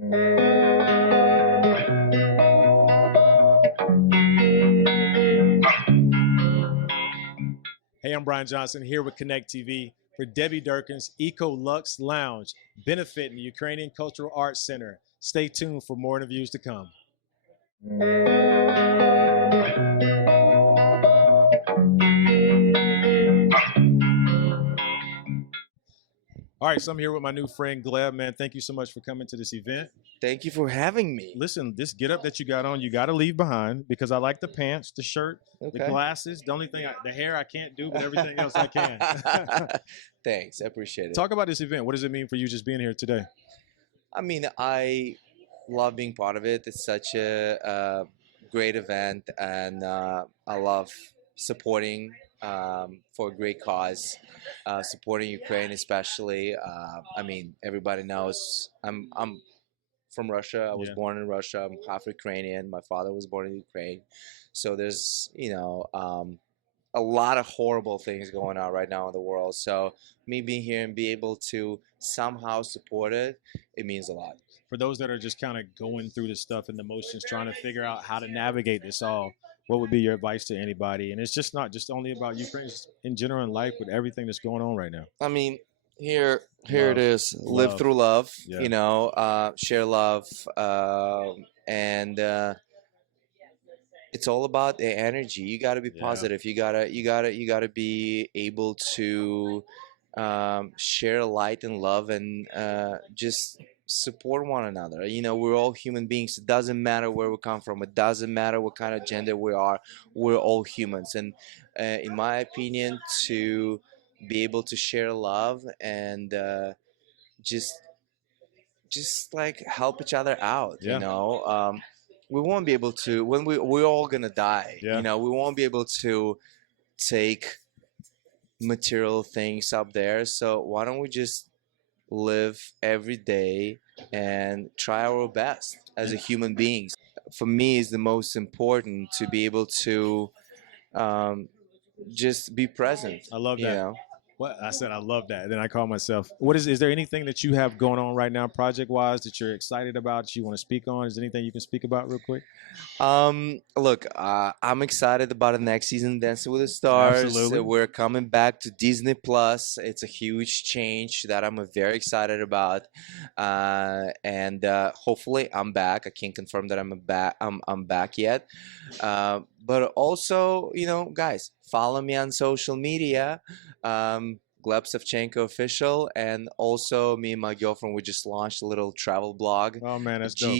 Hey, I'm Brian Johnson here with Connect TV for Debbie Durkin's Ecoluxe Lounge, benefiting the Ukrainian Cultural Arts Center. Stay tuned for more interviews to come. All right, so I'm here with my new friend Gleb. Man, thank you so much for coming to this event. Thank you for having me. Listen, this getup that you got on, you got to leave behind because I like the pants, the shirt, the glasses. The only thing, the hair I can't do, but everything else I can. Thanks, I appreciate it. Talk about this event. What does it mean for you just being here today? I mean, I love being part of it. It's such a great event, and I love supporting for a great cause, supporting Ukraine especially. I mean, everybody knows I'm from Russia. I was born in Russia. I'm half Ukrainian. My father was born in Ukraine. So there's, a lot of horrible things going on right now in the world. So me being here and be able to somehow support it, it means a lot. For those that are just kind of going through this stuff and the motions, trying to figure out how to navigate this all, what would be your advice to anybody? And it's just not just only about Ukraine, it's in general in life with everything that's going on right now. I mean, here it is. Live through love. Share love, and it's all about the energy. You got to be positive. You gotta be able to share light and love, and just support one another. We're all human beings. It doesn't matter where we come from. It doesn't matter what kind of gender we are. We're all humans, and in my opinion, to be able to share love and just like help each other out. We won't be able to when we're all gonna die. We won't be able to take material things up there. So why don't we just live every day and try our best as a human beings? For me, it's the most important to be able to just be present. I love that. What I said, I love that. And then I call myself. Is there anything that you have going on right now, project-wise, that you're excited about, that you want to speak on? Is there anything you can speak about real quick? Look, I'm excited about the next season, Dancing with the Stars. Absolutely. We're coming back to Disney Plus. It's a huge change that I'm very excited about, and hopefully I'm back. I can't confirm that I'm back yet, but also, guys, follow me on social media. Gleb Savchenko official, and also me and my girlfriend, we just launched a little travel blog. Oh man, that's dope.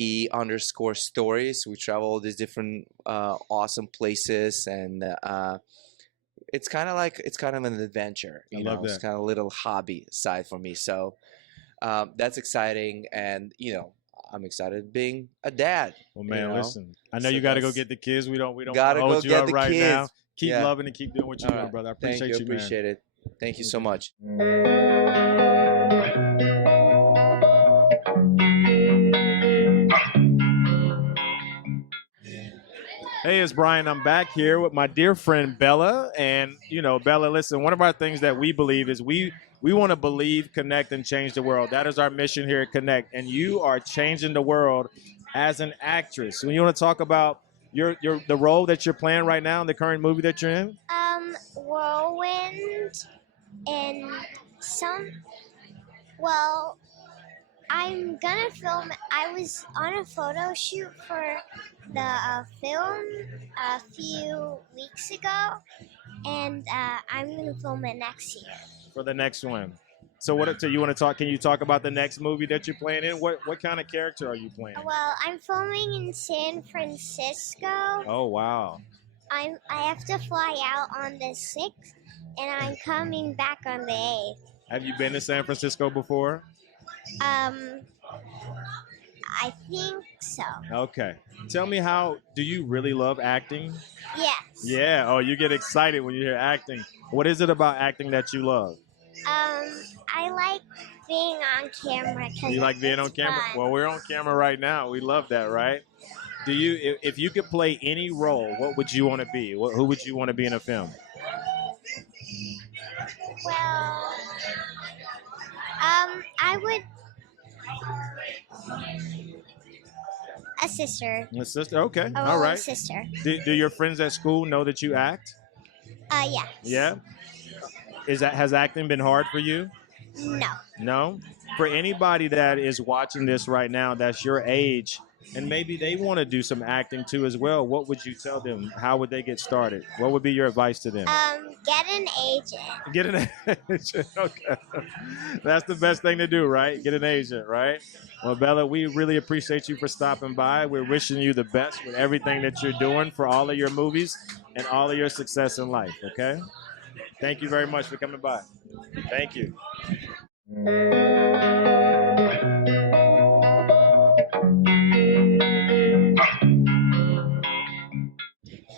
GE_stories. We travel all these different awesome places, and it's kind of an adventure. I love that. It's kind of a little hobby side for me. So that's exciting, and I'm excited being a dad. Well, man, listen, I know you got to go get the kids. We don't gotta hold go you get up the right kids. now. Keep loving and keep doing what you're doing, brother. I appreciate you, man. Appreciate it. Thank you so much. Hey, it's Brian. I'm back here with my dear friend Bella. And, Bella, listen, one of our things that we believe is we want to believe, connect, and change the world. That is our mission here at Connect. And you are changing the world as an actress. When you want to talk about the role that you're playing right now in the current movie that you're in? Whirlwind and I'm gonna film. I was on a photo shoot for the film a few weeks ago, and I'm gonna film it next year. For the next one. So you want to talk? Can you talk about the next movie that you're playing in? What kind of character are you playing? Well, I'm filming in San Francisco. Oh wow! I have to fly out on the 6th, and I'm coming back on the 8th. Have you been to San Francisco before? I think so. Okay. Tell me, do you really love acting? Yes. Yeah. Oh, you get excited when you hear acting. What is it about acting that you love? I like being on camera. You like being on camera? Fun. Well, we're on camera right now. We love that, right? If you could play any role, what would you want to be? Who would you want to be in a film? Well, I would A sister. A sister. Okay. A All little right. sister. Do your friends at school know that you act? Yes. Yeah. Has acting been hard for you? No. No. For anybody that is watching this right now, that's your age, and maybe they want to do some acting too as well. What would you tell them? How would they get started? What would be your advice to them? Get an agent. Get an agent. Okay. That's the best thing to do, right? Get an agent, right? Well, Bella, we really appreciate you for stopping by. We're wishing you the best with everything that you're doing for all of your movies and all of your success in life, okay? Thank you very much for coming by. Thank you.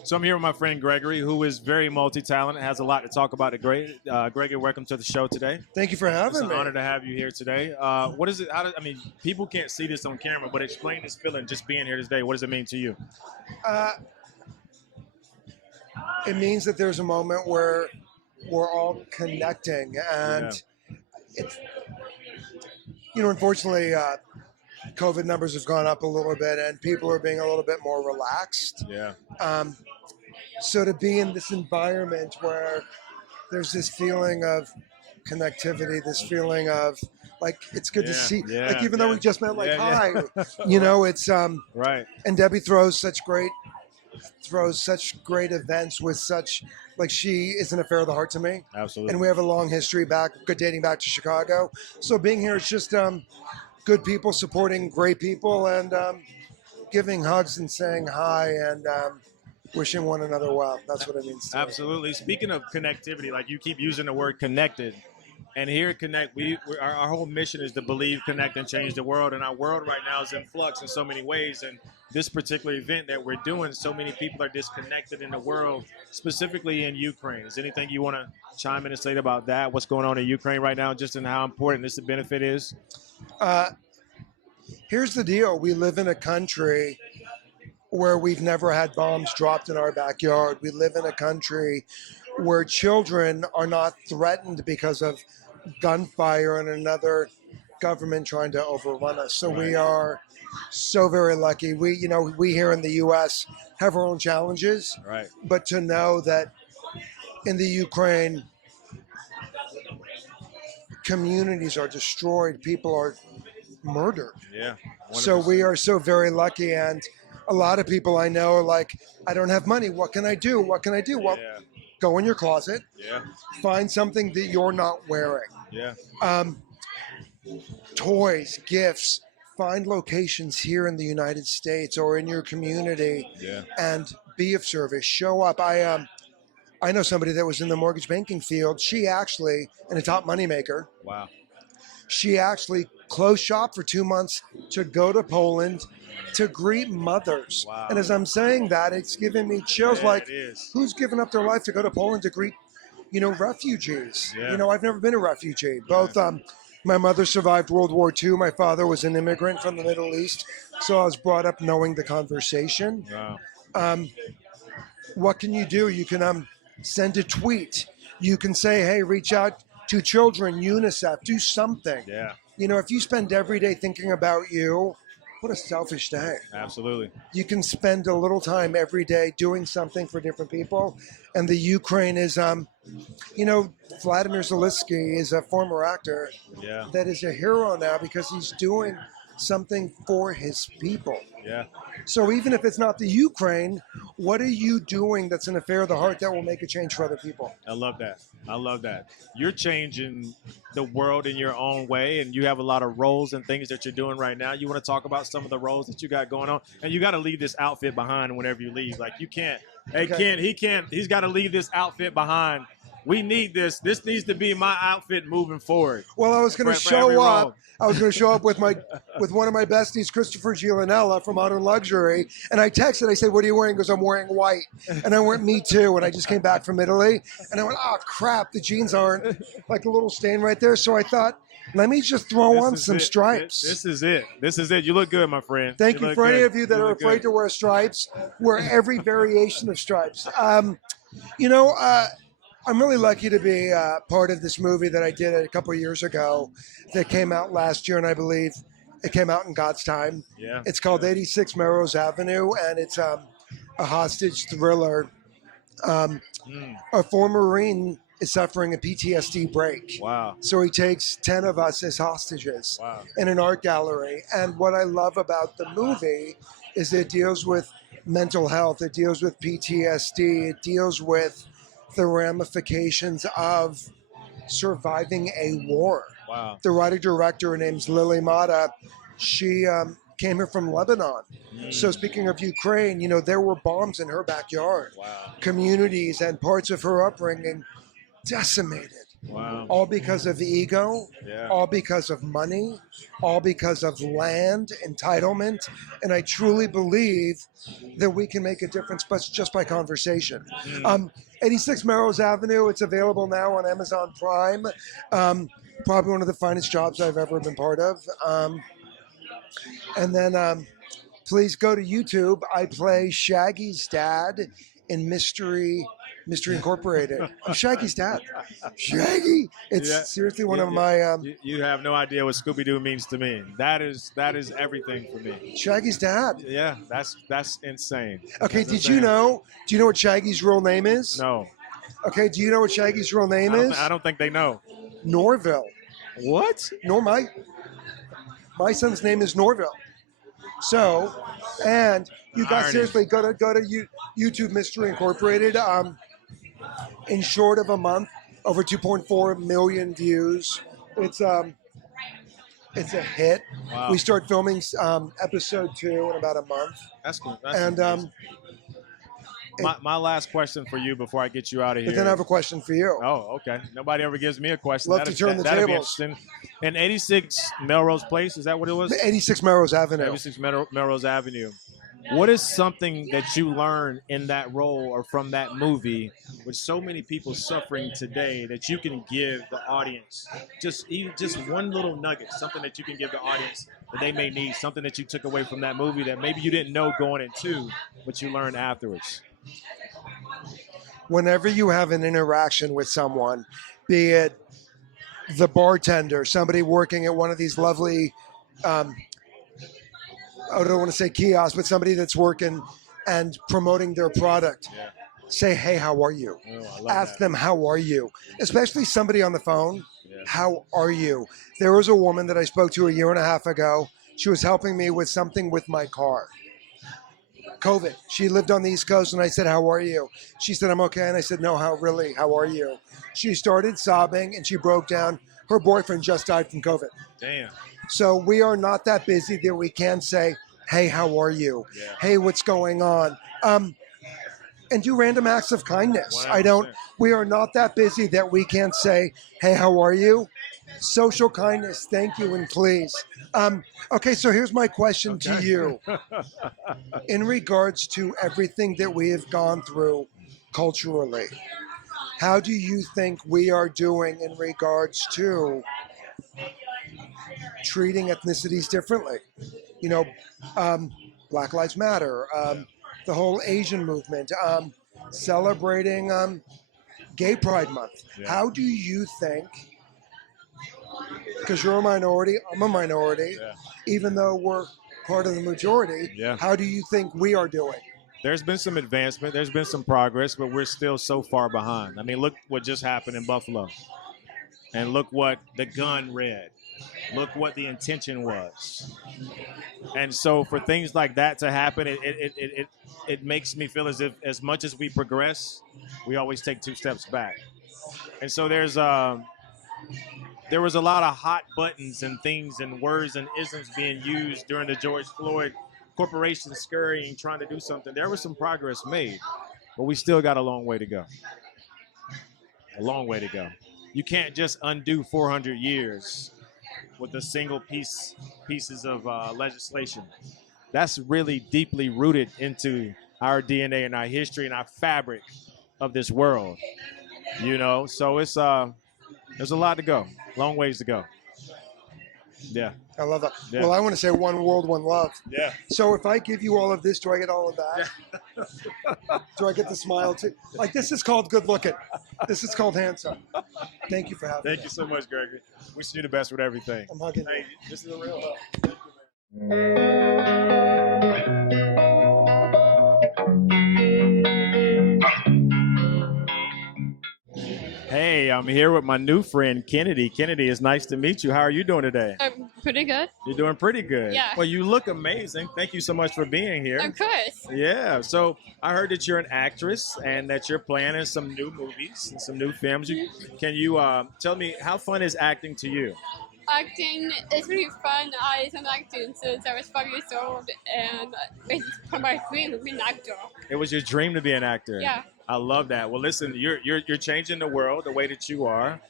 So I'm here with my friend Gregory, who is very multi-talented, has a lot to talk about. Gregory, welcome to the show today. Thank you for having me. It's an honor to have you here today. What is it? People can't see this on camera, but explain this feeling just being here today. What does it mean to you? It means that there's a moment where we're all connecting, and it's, unfortunately, COVID numbers have gone up a little bit, and people are being a little bit more relaxed. Yeah. So to be in this environment where there's this feeling of connectivity, this feeling of like it's good to see, like even though we just met, like hi, it's right. And Debbie throws such great events with such, like, she is an affair of the heart to me. Absolutely. And we have a long history dating back to Chicago. So being here is just good people supporting great people and giving hugs and saying hi and wishing one another well. That's what it means to me. Absolutely. Speaking of connectivity, like you keep using the word connected. And here at Connect, our whole mission is to believe, connect, and change the world. And our world right now is in flux in so many ways. And this particular event that we're doing, so many people are disconnected in the world, specifically in Ukraine. Is anything you want to chime in and say about that? What's going on in Ukraine right now, just in how important this benefit is? Here's the deal. We live in a country where we've never had bombs dropped in our backyard. We live in a country where children are not threatened because of gunfire and another government trying to overrun us. So we are so very lucky. We here in the U.S. have our own challenges, right? But to know that in the Ukraine, communities are destroyed, people are murdered. Yeah. 100%. So we are so very lucky, and a lot of people I know are like, I don't have money. What can I do? What can I do? Well, go in your closet. Yeah. Find something that you're not wearing. Yeah. Toys, gifts. Find locations here in the United States or in your community. Yeah. And be of service. Show up. I know somebody that was in the mortgage banking field. She actually, and a top moneymaker. Wow. She actually closed shop for 2 months to go to Poland to greet mothers. Wow. And as I'm saying that, it's giving me chills. Yeah, like, it is. who's given up their life to go to Poland to greet, refugees? Yeah. I've never been a refugee. Both, my mother survived World War II. My father was an immigrant from the Middle East. So I was brought up knowing the conversation. Wow. What can you do? You can send a tweet. You can say, hey, reach out to children, UNICEF, do something. Yeah. If you spend every day thinking about you, what a selfish day. Absolutely. You can spend a little time every day doing something for different people. And the Ukraine is, Vladimir Zelensky is a former actor that is a hero now because he's doing something for his people. Yeah. So even if it's not the Ukraine, what are you doing that's an affair of the heart that will make a change for other people? I love that. I love that. You're changing the world in your own way, and you have a lot of roles and things that you're doing right now. You want to talk about some of the roles that you got going on? And you got to leave this outfit behind whenever you leave. Like, you can't. Hey, he's got to leave this outfit behind. We need this. This needs to be my outfit moving forward. Well, I was going to show up. I was going to show up with one of my besties, Christopher Giulianella from Modern Luxury, and I texted. I said, "What are you wearing?" He goes, "I'm wearing white." And I went, "Me too." And I just came back from Italy, and I went, "Oh crap, the jeans aren't like a little stain right there." So I thought, let me just throw on some stripes. This is it. This is it. You look good, my friend. Thank you for any of you that are afraid to wear stripes. Wear every variation of stripes. I'm really lucky to be part of this movie that I did a couple of years ago that came out last year, and I believe It came out in God's time. Yeah. It's called 86 Melrose Avenue, and it's a hostage thriller. A former Marine is suffering a PTSD break. Wow. So he takes 10 of us as hostages in an art gallery. And what I love about the movie is it deals with mental health. It deals with PTSD. It deals with the ramifications of surviving a war. Wow. The writer-director, her name's Lily Mata. She came here from Lebanon. So speaking of Ukraine, there were bombs in her backyard. Wow. Communities and parts of her upbringing decimated. Wow. All because of ego, all because of money, all because of land, entitlement. And I truly believe that we can make a difference but just by conversation. 86 Melrose Avenue, it's available now on Amazon Prime. Probably one of the finest jobs I've ever been part of. And then please go to YouTube. I play Shaggy's dad in Mystery Incorporated. I'm Shaggy's dad. Shaggy. It's seriously one of my. You have no idea what Scooby-Doo means to me. That is everything for me. Shaggy's dad. Yeah, that's insane. Okay, do you know what Shaggy's real name is? No. Okay, do you know what Shaggy's real name is? I don't think they know. Norville. What? My son's name is Norville. So, and you guys seriously go to YouTube Mystery Incorporated. In short of a month, over 2.4 million views. It's a hit. Wow. We start filming episode 2 in about a month. That's cool. My last question for you before I get you out of here. But then I have a question for you. Oh, okay. Nobody ever gives me a question. Love to turn the that'd be tables. interesting. And 86 Melrose Place, is that what it was? 86 Melrose Avenue. 86 Melrose Avenue. What is something that you learned in that role or from that movie with so many people suffering today that you can give the audience? Just one little nugget, something that you can give the audience that they may need, something that you took away from that movie that maybe you didn't know going into, but you learned afterwards. Whenever you have an interaction with someone, be it the bartender, somebody working at one of these lovely, I don't want to say kiosks, but somebody that's working and promoting their product, say, hey, how are you? Ask them, how are you? Especially somebody on the phone, how are you? There was a woman that I spoke to a year and a half ago. She was helping me with something with my car. COVID. She lived on the East Coast, and I said, how are you? She said, I'm okay. And I said, no, how are you? She started sobbing, and she broke down. Her boyfriend just died from COVID. Damn. So we are not that busy that we can say, hey, how are you? Yeah. Hey, what's going on? And do random acts of kindness. 100%. We are not that busy that we can't say, hey, how are you? Social kindness, thank you, and please. Okay, so here's my question to you. In regards to everything that we have gone through culturally, how do you think we are doing in regards to treating ethnicities differently? Black Lives Matter, the whole Asian movement, celebrating Gay Pride Month. Yeah. How do you think, because you're a minority, I'm a minority, even though we're part of the majority, how do you think we are doing? There's been some advancement, there's been some progress, but we're still so far behind. I mean, look what just happened in Buffalo. And look what the gun read. Look what the intention was. And so for things like that to happen, it makes me feel as if as much as we progress, we always take 2 steps back. And so there was a lot of hot buttons and things and words and isms being used during the George Floyd corporation scurrying, trying to do something. There was some progress made, but we still got a long way to go. A long way to go. You can't just undo 400 years with a single pieces of legislation. That's really deeply rooted into our DNA and our history and our fabric of this world. So it's there's a lot to go, long ways to go. Yeah. I love that. Yeah. Well, I want to say one world, one love. Yeah. So if I give you all of this, do I get all of that? Do I get the smile too? Like, this is called good looking. This is called handsome. Thank you for having me. Thank you so much, Gregory. Wishing you the best with everything. I'm hugging you. This is a real help. Thank you, man. Hey, I'm here with my new friend Kennedy. Kennedy, it's nice to meet you. How are you doing today? I'm pretty good. You're doing pretty good. Yeah. Well, you look amazing. Thank you so much for being here. Of course. Yeah. So I heard that you're an actress and that you're playing in some new movies and some new films. Can you tell me how fun is acting to you? Acting is really fun. I've been acting since I was 5 years old, and it's my dream to be an actor. It was your dream to be an actor. Yeah. I love that. Well, listen, you're changing the world the way that you are.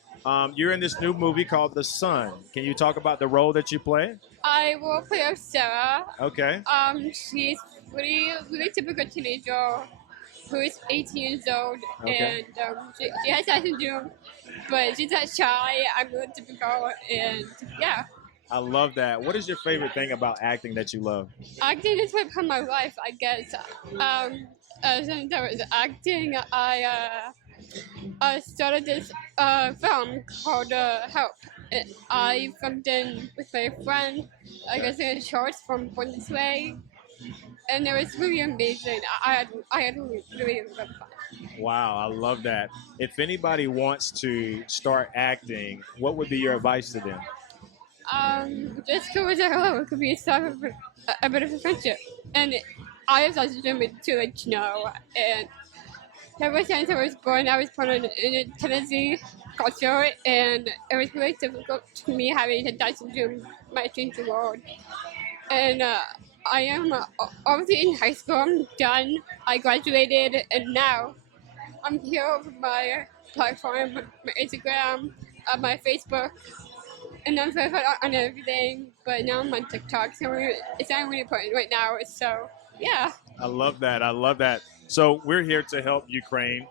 You're in this new movie called The Sun. Can you talk about the role that you play? I will play Sarah. Okay. She's really typical teenager who's 18 years old, Okay. and she has that syndrome, but she's not shy. I'm really typical, and yeah. I love that. What is your favorite thing about acting that you love? Acting is part of my life, I guess. Since I was acting, I started this film called Help. I filmed in with my friend. I guess in shorts from Born This Way, and it was really amazing. I had really fun. Wow, I love that. If anybody wants to start acting, what would be your advice to them? Just go with their love. It could be a bit of a friendship, and I have such a dream to let you know. And ever since I was born in a Tennessee culture, and it was really difficult to me having a Down syndrome might change the world. And I am obviously in high school. I'm done. I graduated, and now I'm here with my platform, my Instagram, my Facebook, and I'm so fun on everything. But now I'm on TikTok, so it's not really important right now. So yeah. I love that. I love that. So we're here to help Ukraine.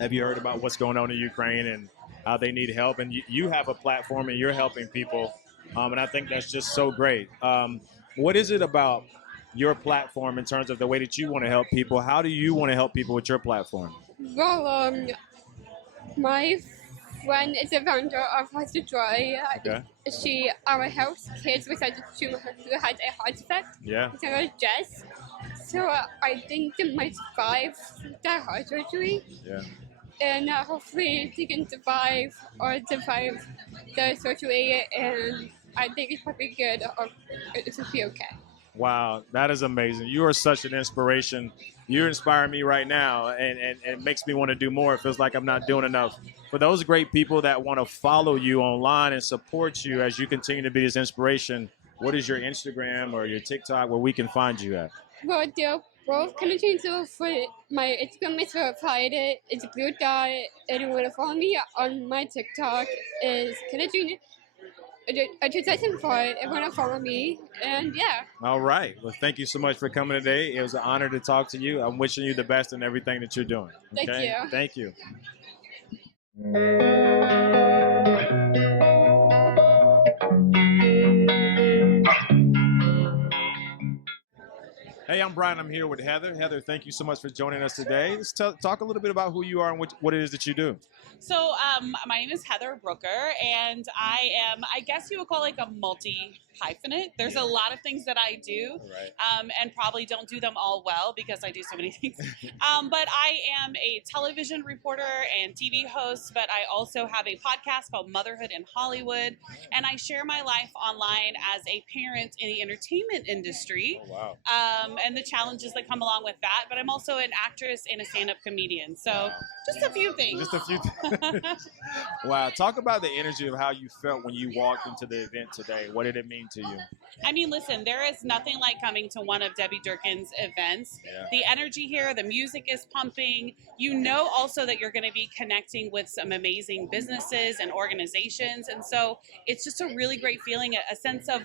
Have you heard about what's going on in Ukraine and how they need help? And you have a platform and you're helping people. And I think that's just so great. What is it about your platform in terms of the way that you want to help people? How do you want to help people with your platform? Well, my friend is the founder of Adria. Okay. She helps kids with who had a heart defect. Yeah. It's called Jess. So I think they might survive that heart surgery. Yeah. And hopefully they can survive the surgery. And I think it's probably good. Or it will be okay. Wow, that is amazing. You are such an inspiration. You're inspiring me right now, and it makes me want to do more. It feels like I'm not doing enough. For those great people that want to follow you online and support you as you continue to be this inspiration, what is your Instagram or your TikTok where we can find you at? Well, they're both kind of changed for my Instagram is verified. It's a blue dot. And you want to follow me on my TikTok is kind of changed. I just for everyone to follow me, and yeah. All right. Well, thank you so much for coming today. It was an honor to talk to you. I'm wishing you the best in everything that you're doing. Okay? Thank you. Thank you. Hey, I'm Brian. I'm here with Heather. Heather, thank you so much for joining us today. Let's talk a little bit about who you are and what it is that you do. So my name is Heather Brooker, and I am, I guess you would call like a multi-hyphenate. There's a lot of things that I do, and probably don't do them all well because I do so many things. But I am a television reporter and TV host, but I also have a podcast called Motherhood in Hollywood, and I share my life online as a parent in the entertainment industry. Oh, wow. And the challenges that come along with that. But I'm also an actress and a stand-up comedian. So wow. Just a few things. Just a few things. Wow. Talk about the energy of how you felt when you walked into the event today. What did it mean to you? I mean, listen, there is nothing like coming to one of Debbie Durkin's events. Yeah. The energy here, the music is pumping. You know also that you're going to be connecting with some amazing businesses and organizations. And so it's just a really great feeling, a sense of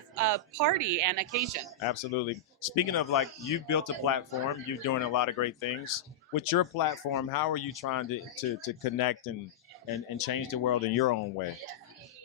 party and occasion. Absolutely. Speaking of, like, you've built a platform, you're doing a lot of great things. With your platform, how are you trying to connect and change the world in your own way?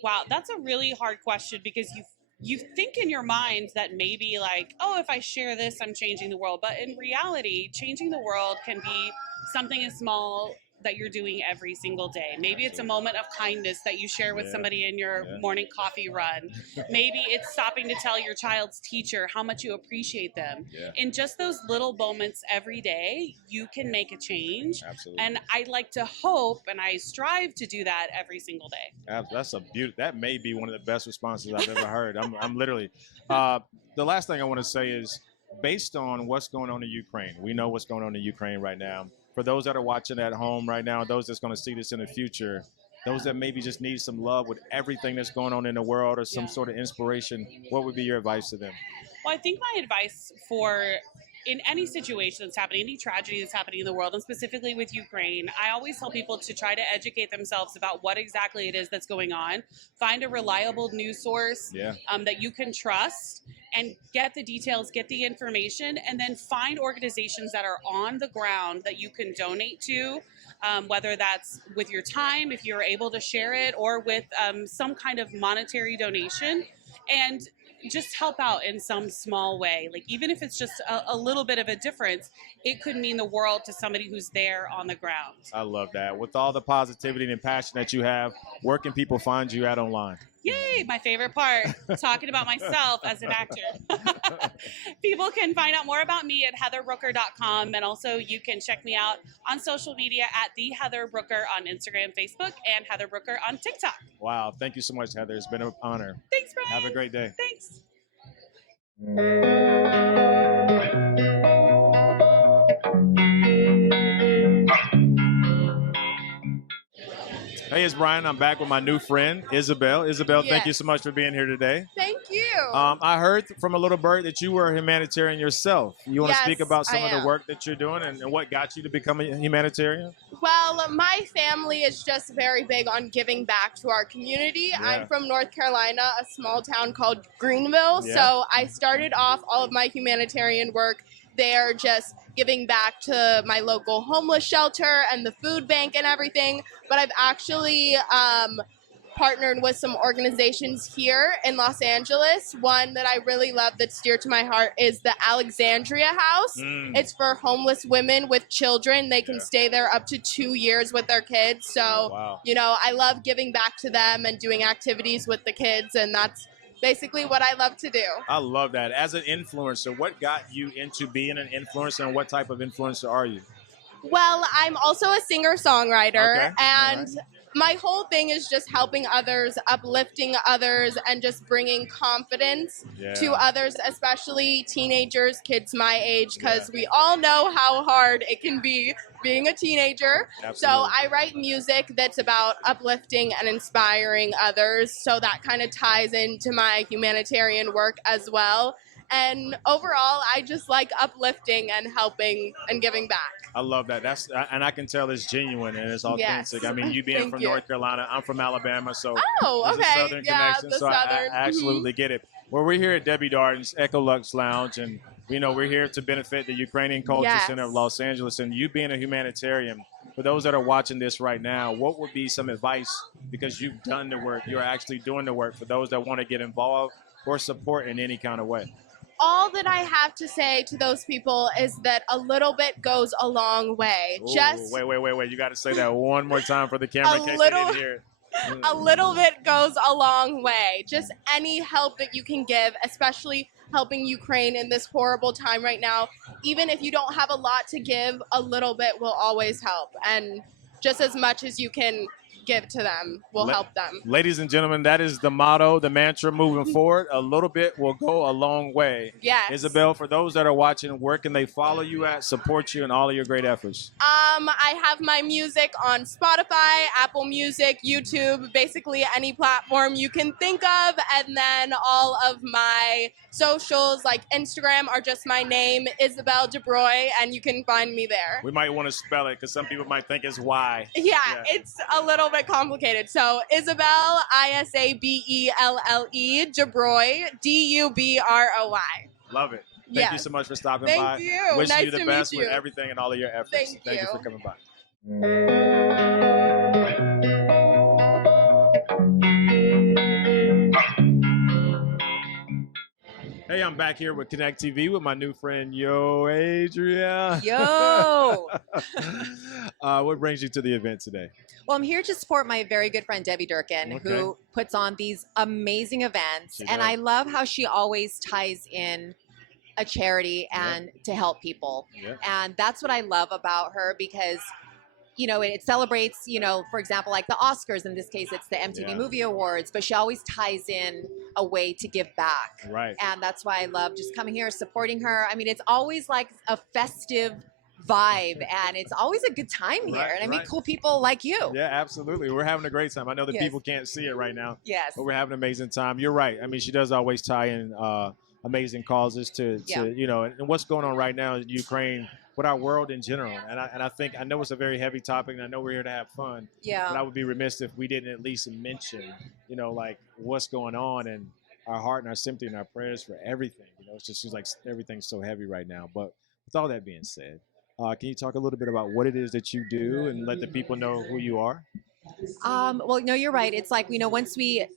Wow, that's a really hard question because you think in your mind that maybe like, oh, if I share this, I'm changing the world. But in reality, changing the world can be something as small that you're doing every single day. Maybe it's a moment of kindness that you share with somebody in your morning coffee run. Maybe it's stopping to tell your child's teacher how much you appreciate them. In just those little moments every day, you can make a change. Absolutely. And I like to hope, and I strive to do that every single day. That's a beauty. That may be one of the best responses I've ever heard. I'm literally. The last thing I want to say is, based on what's going on in Ukraine, we know what's going on in Ukraine right now. For those that are watching at home right now, those that's going to see this in the future, those that maybe just need some love with everything that's going on in the world or some sort of inspiration, what would be your advice to them? Well, I think my advice for in any situation that's happening, any tragedy that's happening in the world, and specifically with Ukraine, I always tell people to try to educate themselves about what exactly it is that's going on. Find a reliable news source that you can trust and get the details, get the information, and then find organizations that are on the ground that you can donate to, whether that's with your time, if you're able to share it, or with some kind of monetary donation. And just help out in some small way. Like, even if it's just a little bit of a difference, it could mean the world to somebody who's there on the ground. I love that. With all the positivity and passion that you have, where can people find you at online? Yay, my favorite part, talking about myself as an actor. People can find out more about me at heatherbrooker.com, and also you can check me out on social media at the Heather Brooker on Instagram, Facebook, and Heather Brooker on TikTok. Wow, thank you so much, Heather. It's been an honor. Thanks, Brian. Have a great day. Thanks. Hey, it's Brian. I'm back with my new friend, Isabel. Isabel, thank you so much for being here today. Thank you. I heard from a little bird that you were a humanitarian yourself. You want to speak about some of the work that you're doing and what got you to become a humanitarian? Well, my family is just very big on giving back to our community. I'm from North Carolina, a small town called Greenville. So I started off all of my humanitarian work there, just giving back to my local homeless shelter and the food bank and everything. But I've actually partnered with some organizations here in Los Angeles. One that I really love that's dear to my heart is the Alexandria House. It's for homeless women with children. They can stay there up to 2 years with their kids. So, you know, I love giving back to them and doing activities with the kids, and that's basically what I love to do. I love that. As an influencer, what got you into being an influencer, and what type of influencer are you? Well, I'm also a singer-songwriter, and my whole thing is just helping others, uplifting others, and just bringing confidence to others, especially teenagers, kids my age, because we all know how hard it can be being a teenager. So I write music that's about uplifting and inspiring others, so that kind of ties into my humanitarian work as well. And overall, I just like uplifting and helping and giving back. I love that. And I can tell it's genuine and it's authentic. I mean, you being from North Carolina, I'm from Alabama, so there's a Southern connection. So I absolutely get it. Well, we're here at Debbie Darden's Ecoluxe Lounge, and you know we're here to benefit the Ukrainian Culture Center of Los Angeles. And you being a humanitarian, for those that are watching this right now, what would be some advice, because you've done the work, you're actually doing the work, for those that want to get involved or support in any kind of way? All that I have to say to those people is that a little bit goes a long way. Ooh, wait. You got to say that one more time for the camera in case they didn't hear it. A little bit goes a long way. Just any help that you can give, especially helping Ukraine in this horrible time right now. Even if you don't have a lot to give, a little bit will always help. And just as much as you can give to them will help them. Ladies and gentlemen, that is the motto, the mantra moving forward. A little bit will go a long way. Yes. Isabel, for those that are watching, where can they follow you at, support you in all of your great efforts? I have my music on Spotify, Apple Music, YouTube, basically any platform you can think of. And then all of my socials like Instagram are just my name, Isabel DeBroy, and you can find me there. We might want to spell it because some people might think it's Y. Yeah, it's a little bit complicated. So Isabel, Isabelle, DeBroy, DUBROY. Love it. Thank you so much for stopping by. Thank you. Wish nice you the to best meet with you. everything and all of your efforts. Thank you for coming by. Hey, I'm back here with Connect TV with my new friend, Adria. Yo! What brings you to the event today? Well, I'm here to support my very good friend, Debbie Durkin, Okay. who puts on these amazing events. She And does. I love how she always ties in a charity and to help people. Yeah. And that's what I love about her because, you know, it celebrates, you know, for example, like the Oscars. In this case, it's the MTV Movie Awards, but she always ties in a way to give back. Right. And that's why I love just coming here, supporting her. I mean, it's always like a festive vibe, and it's always a good time here. Right, and I meet right. cool people like you. Yeah, absolutely. We're having a great time. I know that Yes. people can't see it right now, Yes. but we're having an amazing time. You're right. I mean, she does always tie in amazing causes to you know, and what's going on right now in Ukraine with our world in general. And I think, I know it's a very heavy topic, and I know we're here to have fun. Yeah. But I would be remiss if we didn't at least mention, you know, like what's going on, and our heart and our sympathy and our prayers for everything. You know, it's just seems like everything's so heavy right now. But with all that being said, can you talk a little bit about what it is that you do and let the people know who you are? Well, no, you're right. It's like, you know, once we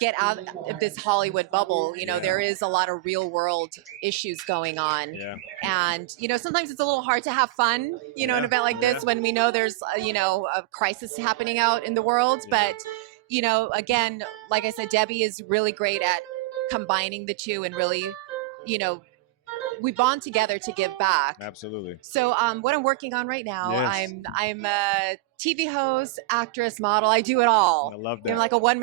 get out of this Hollywood bubble, you know, there is a lot of real world issues going on. Yeah. And, you know, sometimes it's a little hard to have fun, you know, in an event like this when we know there's, you know, a crisis happening out in the world. But, you know, again, like I said, Debbie is really great at combining the two and really, you know, we bond together to give back. Absolutely. So what I'm working on right now, Yes. I'm a TV host, actress, model. I do it all. I love I'm that. like a one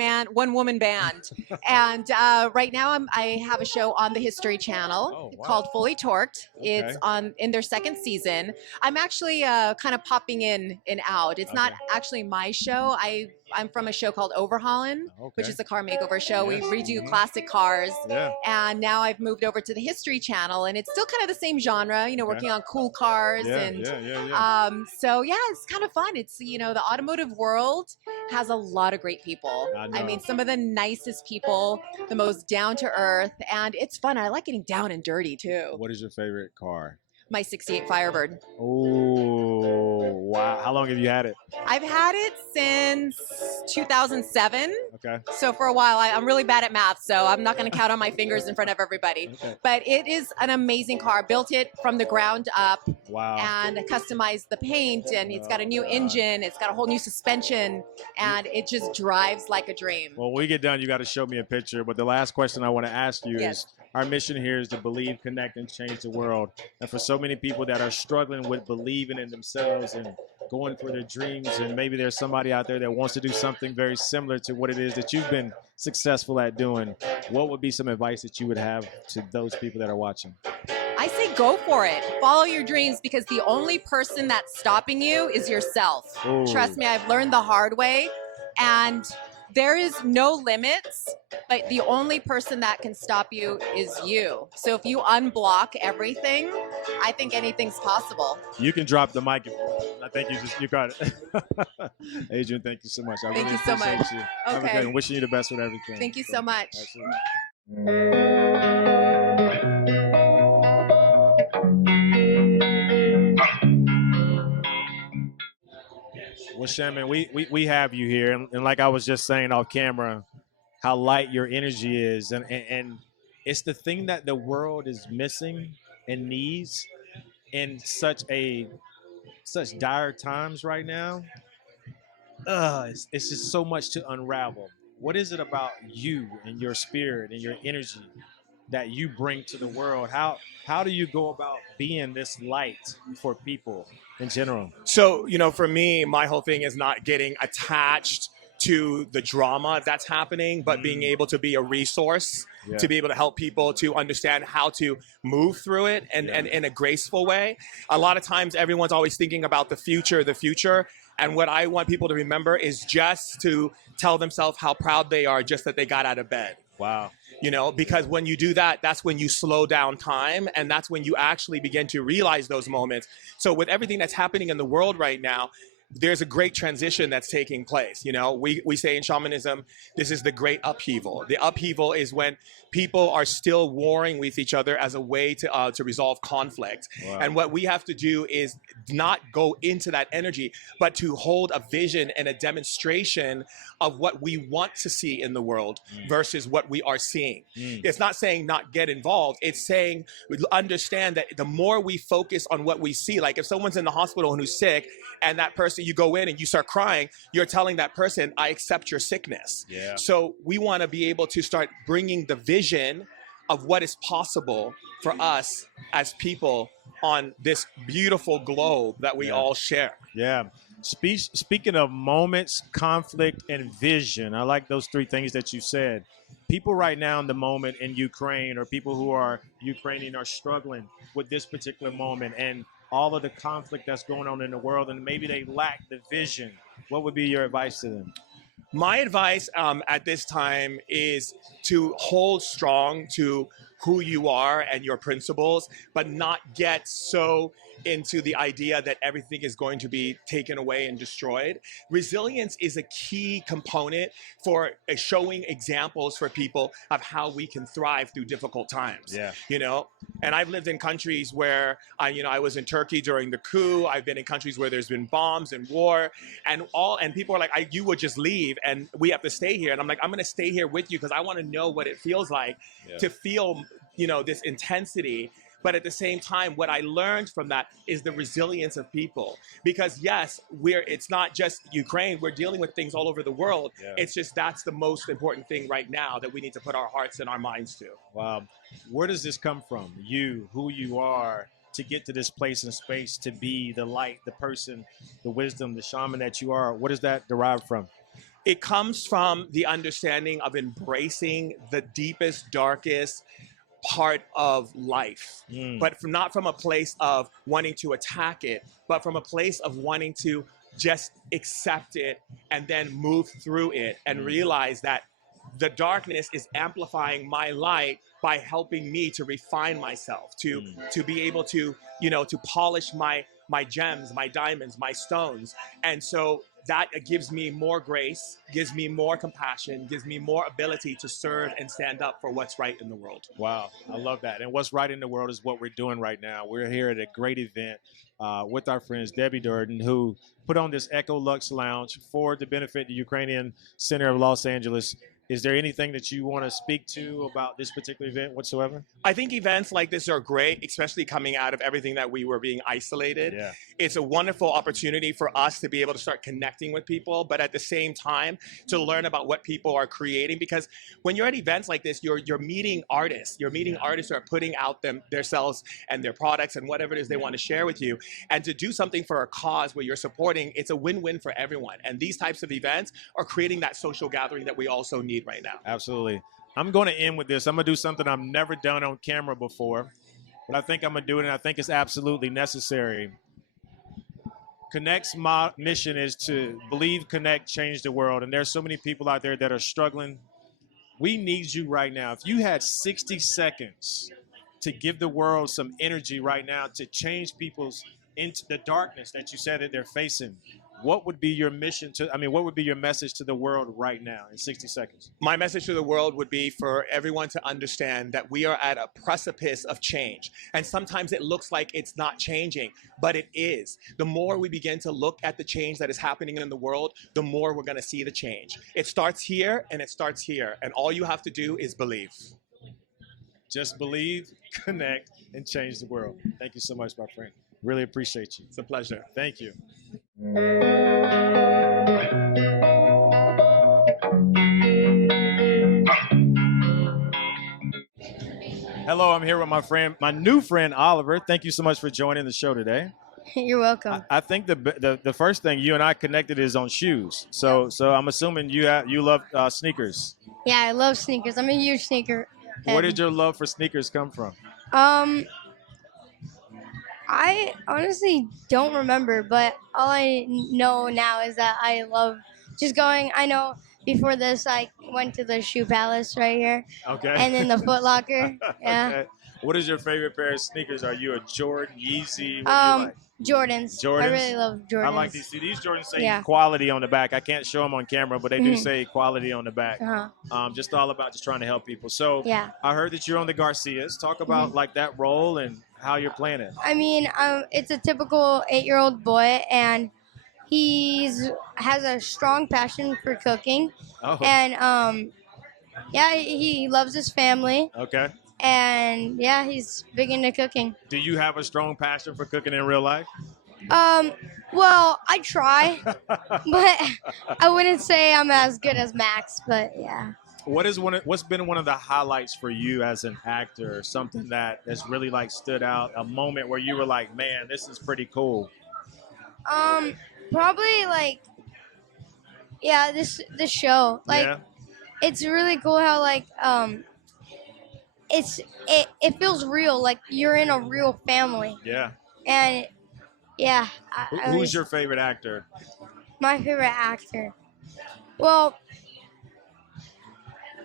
woman band. And right now I have a show on the History Channel called Fully Torqued. It's in their second season. I'm actually kind of popping in and out. It's not actually my show. I'm from a show called Overhaulin', which is a car makeover show. Yes. We redo classic cars. Yeah. And now I've moved over to the History Channel, and it's still kind of the same genre, you know, working on cool cars. So yeah, it's kind of fun. It's, you know, the automotive world has a lot of great people. I mean, some of the nicest people, the most down to earth, and it's fun. I like getting down and dirty too. What is your favorite car? My 68 Firebird. Oh, wow. How long have you had it? I've had it since 2007. Okay. So for a while, I'm really bad at math, so I'm not going to count on my fingers in front of everybody. Okay. But it is an amazing car. Built it from the ground up. Wow. And customized the paint, and it's got a new engine. It's got a whole new suspension, and it just drives like a dream. Well, when we get done, you got to show me a picture. But the last question I want to ask you is, our mission here is to believe, connect, and change the world. And for so many people that are struggling with believing in themselves and going for their dreams, and maybe there's somebody out there that wants to do something very similar to what it is that you've been successful at doing, what would be some advice that you would have to those people that are watching? I say go for it. Follow your dreams, because the only person that's stopping you is yourself. Ooh. Trust me, I've learned the hard way. And there is no limits, but the only person that can stop you is you. So if you unblock everything, I think anything's possible. You can drop the mic. I think you got it. Adrian, thank you so much. I Thank really you so appreciate much. you. Have a Okay. good one. Wishing you the best with everything. Thank you so much. Absolutely. Well, Shaman, we have you here, and like I was just saying off camera, how light your energy is, and it's the thing that the world is missing and needs in such dire times right now. It's just so much to unravel. What is it about you and your spirit and your energy that you bring to the world? How do you go about being this light for people in general? So, you know, for me, my whole thing is not getting attached to the drama that's happening, but being able to be a resource, to be able to help people to understand how to move through it and in a graceful way. A lot of times everyone's always thinking about the future. And what I want people to remember is just to tell themselves how proud they are just that they got out of bed. Wow. You know, because when you do that, that's when you slow down time, and that's when you actually begin to realize those moments. So with everything that's happening in the world right now, there's a great transition that's taking place. You know, we say in shamanism, this is the great upheaval. The upheaval is when people are still warring with each other as a way to resolve conflict. Wow. And what we have to do is not go into that energy, but to hold a vision and a demonstration of what we want to see in the world versus what we are seeing. It's not saying not get involved. It's saying understand that the more we focus on what we see, like if someone's in the hospital and who's sick, and that person, you go in and you start crying, you're telling that person, I accept your sickness. Yeah. So we want to be able to start bringing the vision of what is possible for us as people on this beautiful globe that we all share. Yeah. Speaking of moments, conflict, and vision, I like those three things that you said. People right now in the moment in Ukraine, or people who are Ukrainian, are struggling with this particular moment and all of the conflict that's going on in the world, and maybe they lack the vision. What would be your advice to them? My advice at this time is to hold strong to who you are and your principles, but not get so into the idea that everything is going to be taken away and destroyed. Resilience is a key component for showing examples for people of how we can thrive through difficult times. Yeah. You know, and I've lived in countries where I was in Turkey during the coup. I've been in countries where there's been bombs and war, and people are like, you would just leave and we have to stay here. And I'm like, I'm going to stay here with you because I want to know what it feels like to feel, this intensity. But at the same time, what I learned from that is the resilience of people. Because yes, it's not just Ukraine, we're dealing with things all over the world. Yeah. It's just that's the most important thing right now that we need to put our hearts and our minds to. Wow. Where does this come from? You, who you are, to get to this place and space, to be the light, the person, the wisdom, the shaman that you are. What does that derive from? It comes from the understanding of embracing the deepest, darkest part of life, but not from a place of wanting to attack it, but from a place of wanting to just accept it and then move through it and realize that the darkness is amplifying my light by helping me to refine myself, to be able to, to polish my gems, my diamonds, my stones. And so that gives me more grace, gives me more compassion, gives me more ability to serve and stand up for what's right in the world. Wow, I love that. And what's right in the world is what we're doing right now. We're here at a great event with our friends Debbie Durkin, who put on this Ecoluxe lounge for the benefit of the Ukrainian Center of Los Angeles. Is there anything that you want to speak to about this particular event whatsoever? I think events like this are great, especially coming out of everything that we were being isolated. Yeah. It's a wonderful opportunity for us to be able to start connecting with people, but at the same time, to learn about what people are creating. Because when you're at events like this, you're meeting artists. You're meeting artists who are putting out themselves and their products and whatever it is they want to share with you. And to do something for a cause where you're supporting, it's a win-win for everyone. And these types of events are creating that social gathering that we also need right now. Absolutely. I'm going to end with this. I'm going to do something I've never done on camera before, but I think I'm going to do it, and I think it's absolutely necessary. Connect's mission is to believe, connect, change the world. And there's so many people out there that are struggling. We need you right now. If you had 60 seconds to give the world some energy right now to change people's into the darkness that you said that they're facing, what would be your what would be your message to the world right now in 60 seconds? My message to the world would be for everyone to understand that we are at a precipice of change. And sometimes it looks like it's not changing, but it is. The more we begin to look at the change that is happening in the world, the more we're going to see the change. It starts here and it starts here. And all you have to do is believe. Just believe, connect, and change the world. Thank you so much, my friend. Really appreciate you. It's a pleasure. Thank you. Hello, I'm here with my new friend, Oliver. Thank you so much for joining the show today. You're welcome. I think the first thing you and I connected is on shoes. So I'm assuming you love sneakers. Yeah, I love sneakers. I'm a huge sneaker. Where did your love for sneakers come from? I honestly don't remember, but all I know now is that I love just going. I know before this, I went to the Shoe Palace right here. Okay. And then the Foot Locker. Yeah. Okay. What is your favorite pair of sneakers? Are you a Jordan, Yeezy? What do you like? Jordans. Jordans? I really love Jordans. I like these. See, these Jordans say Yeah. quality on the back. I can't show them on camera, but they do Mhm. say quality on the back. Just all about just trying to help people. So Yeah. I heard that you're on the Garcias. Talk about like that role and how you're playing it. I mean, it's a typical 8-year-old boy, and has a strong passion for cooking, Oh, and yeah, he loves his family, okay. and yeah, he's big into cooking. Do you have a strong passion for cooking in real life? Well, I try, but I wouldn't say I'm as good as Max. But yeah. What's been one of the highlights for you as an actor? Something that has really like stood out, a moment where you were like, man, this is pretty cool. Probably like, yeah, this show. Like, Yeah. it's really cool how like it feels real. Like you're in a real family, Yeah. and yeah. Who's your favorite actor? My favorite actor? Well,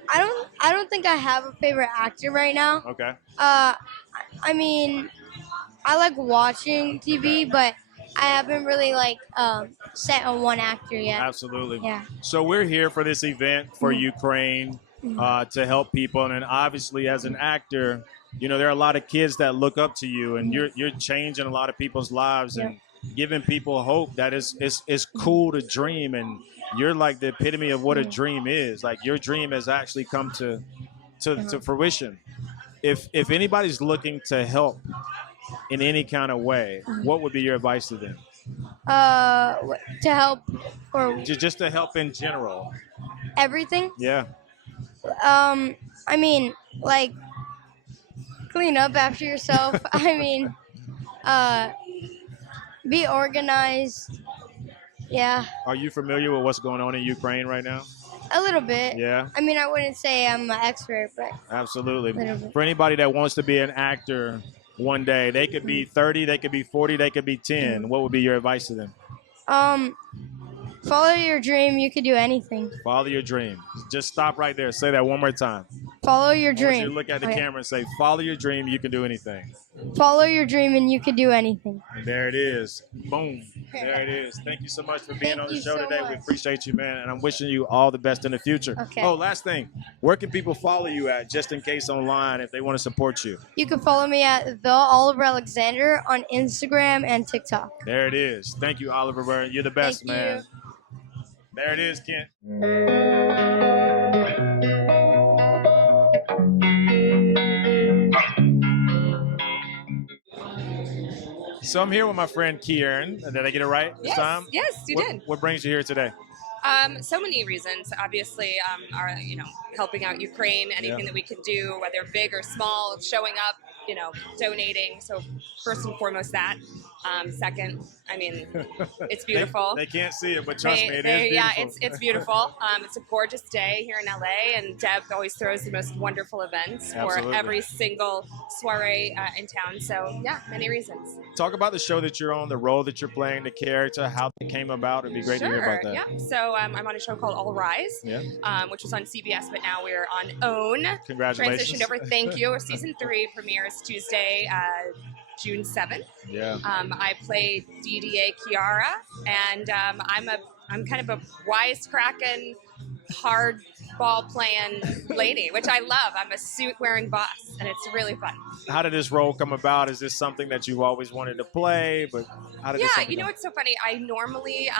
I don't think I have a favorite actor right now. Okay. I mean, I like watching TV, but I haven't really like set on one actor yet. Absolutely. Yeah. So we're here for this event for Ukraine to help people, and then obviously as an actor, you know there are a lot of kids that look up to you, and you're changing a lot of people's lives and giving people hope that it's cool to dream, and you're like the epitome of what a dream is. Like your dream has actually come to fruition. If anybody's looking to help in any kind of way, what would be your advice to them? To help or Just to help in general. everything. Yeah. I mean, like clean up after yourself. I mean, be organized. Yeah. Are you familiar with what's going on in Ukraine right now? A little bit. Yeah. I mean, I wouldn't say I'm an expert, but Absolutely. Little bit. For anybody that wants to be an actor one day, they could be 30, they could be 40, they could be 10. What would be your advice to them? follow your dream. You could do anything. Follow your dream. Just stop right there. Say that one more time. Follow your I want you dream. to look at the Okay. camera and say, follow your dream, you can do anything. Follow your dream, and you could do anything. And there it is. Boom. There it is. Thank you so much for being Thank on the you show so today. We much. appreciate you, man. And I'm wishing you all the best in the future. Okay. Oh, last thing. Where can people follow you at, just in case online, if they want to support you? You can follow me at the Oliver Alexander on Instagram and TikTok. There it is. Thank you, Oliver Burr. You're the best, Thank man. you. There it is, Kent. So I'm here with my friend Kieran. Did I get it right this time? Yes, you did. What brings you here today? So many reasons. Obviously, are helping out Ukraine. Anything that we can do, whether big or small, showing up, donating. So first and foremost, that. Second, I mean, it's beautiful. They can't see it, but trust me, it is beautiful. Yeah, it's beautiful. It's a gorgeous day here in LA, and Deb always throws the most wonderful events Absolutely. for every single soiree in town. So yeah, many reasons. Talk about the show that you're on, the role that you're playing, the character, how it came about. It'd be great to hear about that. Yeah. So I'm on a show called All Rise, which was on CBS, but now we're on OWN. Congratulations. Transitioned over. Thank you. Season 3 premieres Tuesday, June 7th. Yeah. I play DDA Kiara, and I'm kind of a wisecracking, hardball playing lady, which I love. I'm a suit wearing boss, and it's really fun. How did this role come about? Is this something that you've always wanted to play? But how did this Yeah, it's so funny. I normally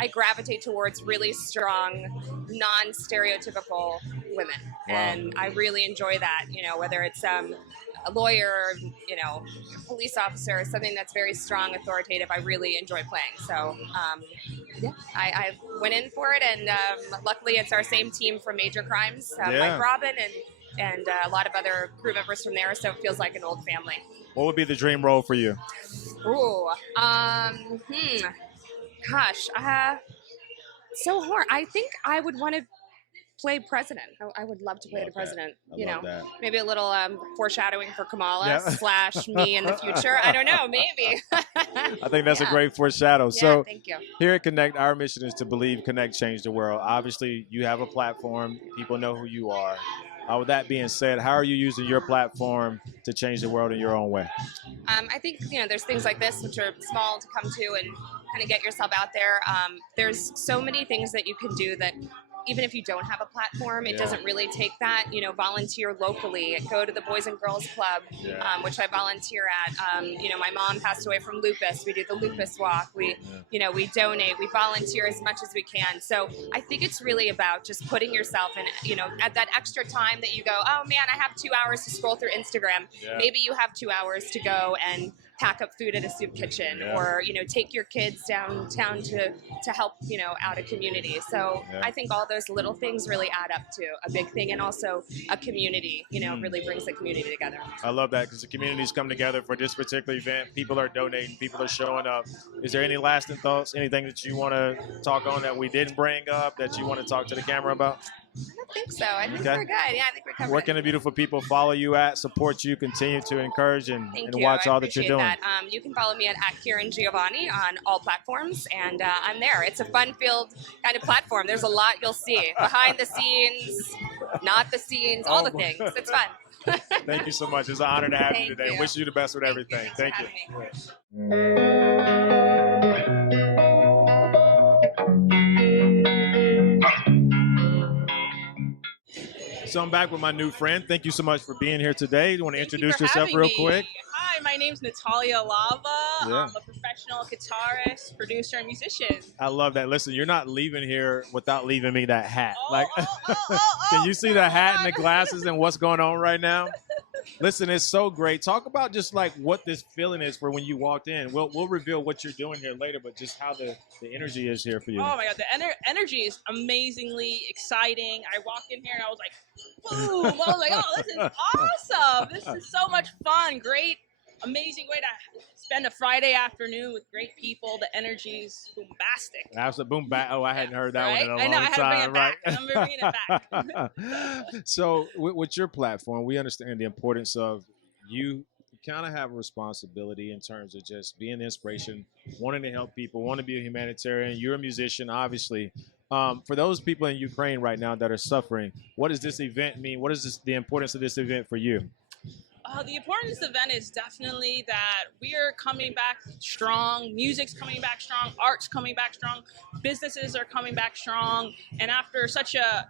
I gravitate towards really strong, non-stereotypical women, and I really enjoy that. Whether it's a lawyer, a police officer, something that's very strong, authoritative. I really enjoy playing. So, I went in for it, and luckily it's our same team from Major Crimes, Mike Robin, and a lot of other crew members from there. So it feels like an old family. What would be the dream role for you? Ooh, gosh, so hard. I think I would want to play president. I would love to play the president. That. Maybe a little foreshadowing for Kamala / me in the future. I don't know, maybe. I think that's a great foreshadow. Yeah, So thank you. here at Connect, our mission is to believe, connect, change the world. Obviously, you have a platform. People know who you are. With that being said, how are you using your platform to change the world in your own way? I think, there's things like this, which are small to come to and kind of get yourself out there. There's so many things that you can do that even if you don't have a platform, it doesn't really take that. Volunteer locally, go to the Boys and Girls Club, which I volunteer at. My mom passed away from lupus. We do the lupus walk. We donate. We volunteer as much as we can. So I think it's really about just putting yourself in, at that extra time that you go, oh man, I have 2 hours to scroll through Instagram. Yeah. Maybe you have 2 hours to go and pack up food at a soup kitchen, or take your kids downtown to help out a community. So I think all those little things really add up to a big thing, and also a community really brings the community together. I love that, because the communities come together for this particular event. People are donating, people are showing up. Is there any lasting thoughts, anything that you want to talk on that we didn't bring up that you want to talk to the camera about? I don't think so. I think we're good. Yeah, I think we're covered. Where can the beautiful people follow you at, support you, continue to encourage and watch all that you're doing? That. You can follow me at Kieran Giovanni on all platforms, and I'm there. It's a fun-filled kind of platform. There's a lot you'll see. Behind the scenes, not the scenes, all the things. It's fun. Thank you so much. It's an honor to have you today. I wish you the best with everything. Thank you. So I'm back with my new friend. Thank you so much for being here today. You want to introduce yourself real quick? Hi, my name's Natalia. I'm a professional guitarist, producer, and musician. I love that. Listen, you're not leaving here without leaving me that hat. Can you see the hat and the glasses and what's going on right now? Listen, it's so great. Talk about just like what this feeling is for when you walked in. We'll reveal what you're doing here later, but just how the energy is here for you. Oh my God, the energy is amazingly exciting. I walked in here and I was like, boom! I was like, oh, this is awesome. This is so much fun. Great, amazing way to spend a Friday afternoon with great people. The energy's bombastic. Absolutely, I hadn't heard that right? one in a long time. Right? I'm bringing it back. So with your platform, we understand the importance of you kind of have a responsibility in terms of just being the inspiration, wanting to help people, want to be a humanitarian. You're a musician, obviously. For those people in Ukraine right now that are suffering, what does this event mean? What is the importance of this event for you? The importance of the event is definitely that we are coming back strong. Music's coming back strong. Art's coming back strong. Businesses are coming back strong. And after such a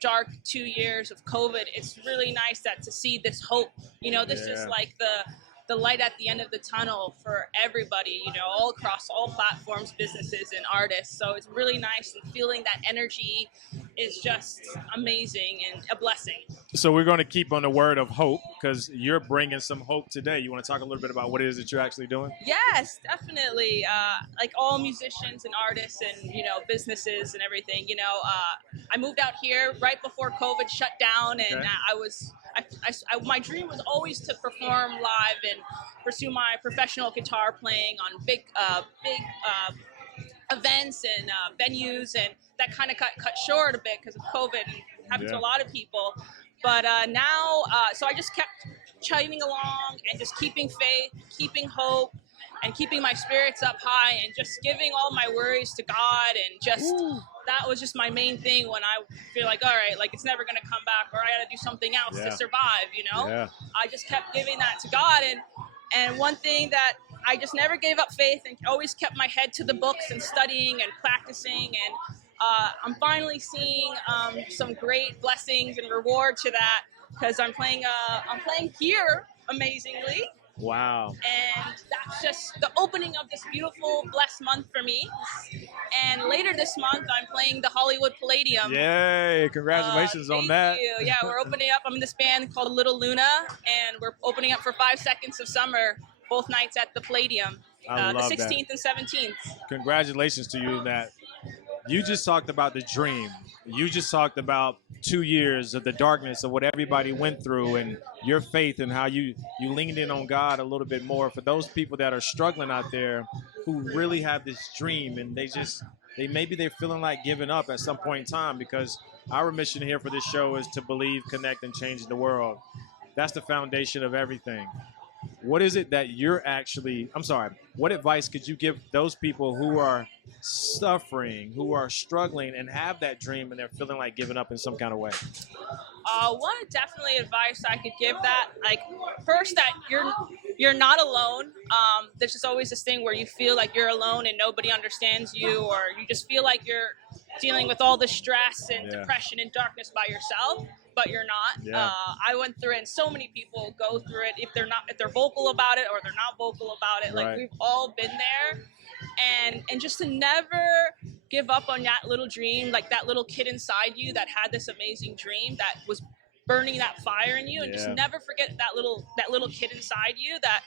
dark 2 years of COVID, it's really nice to see this hope. This is like the light at the end of the tunnel for everybody, all across all platforms, businesses, and artists. So it's really nice, and feeling that energy is just amazing and a blessing. So we're going to keep on the word of hope, because you're bringing some hope today. You want to talk a little bit about what it is that you're actually doing? Yes, definitely. Like all musicians and artists and, businesses and everything, I moved out here right before COVID shut down, and my dream was always to perform live and pursue my professional guitar playing on big events and venues, and that kind of got cut short a bit because of COVID, and happened to a lot of people. But now, so I just kept chugging along and just keeping faith, keeping hope, and keeping my spirits up high, and just giving all my worries to God, and just that was just my main thing when I feel like, all right, like it's never gonna come back, or I gotta do something else to survive, I just kept giving that to God, and one thing that I just never gave up faith, and always kept my head to the books and studying and practicing, and I'm finally seeing some great blessings and reward to that, because I'm playing here amazingly. Wow. And that's just the opening of this beautiful, blessed month for me. And later this month, I'm playing the Hollywood Palladium. Yay, congratulations on that. Thank you. Yeah, we're opening up. I'm in this band called Little Luna, and we're opening up for 5 Seconds of Summer, both nights at the Palladium, the 16th and 17th. Congratulations to you, Nat. You just talked about the dream. You just talked about 2 years of the darkness of what everybody went through, and your faith, and how you leaned in on God a little bit more. For those people that are struggling out there who really have this dream, and maybe they're feeling like giving up at some point in time, because our mission here for this show is to believe, connect, and change the world. That's the foundation of everything. what is it that you're actually, I'm sorry, what advice could you give those people who are suffering, who are struggling and have that dream and they're feeling like giving up in some kind of way? One definitely advice I could give that, like, first, that you're not alone. There's just always this thing where you feel like you're alone and nobody understands you, or you just feel like you're dealing with all the stress and depression and darkness by yourself, but you're not. I went through it, and so many people go through it, if they're vocal about it or they're not vocal about it. Like, we've all been there, and just to never give up on that little dream, like that little kid inside you that had this amazing dream that was burning that fire in you, and just never forget that little kid inside you that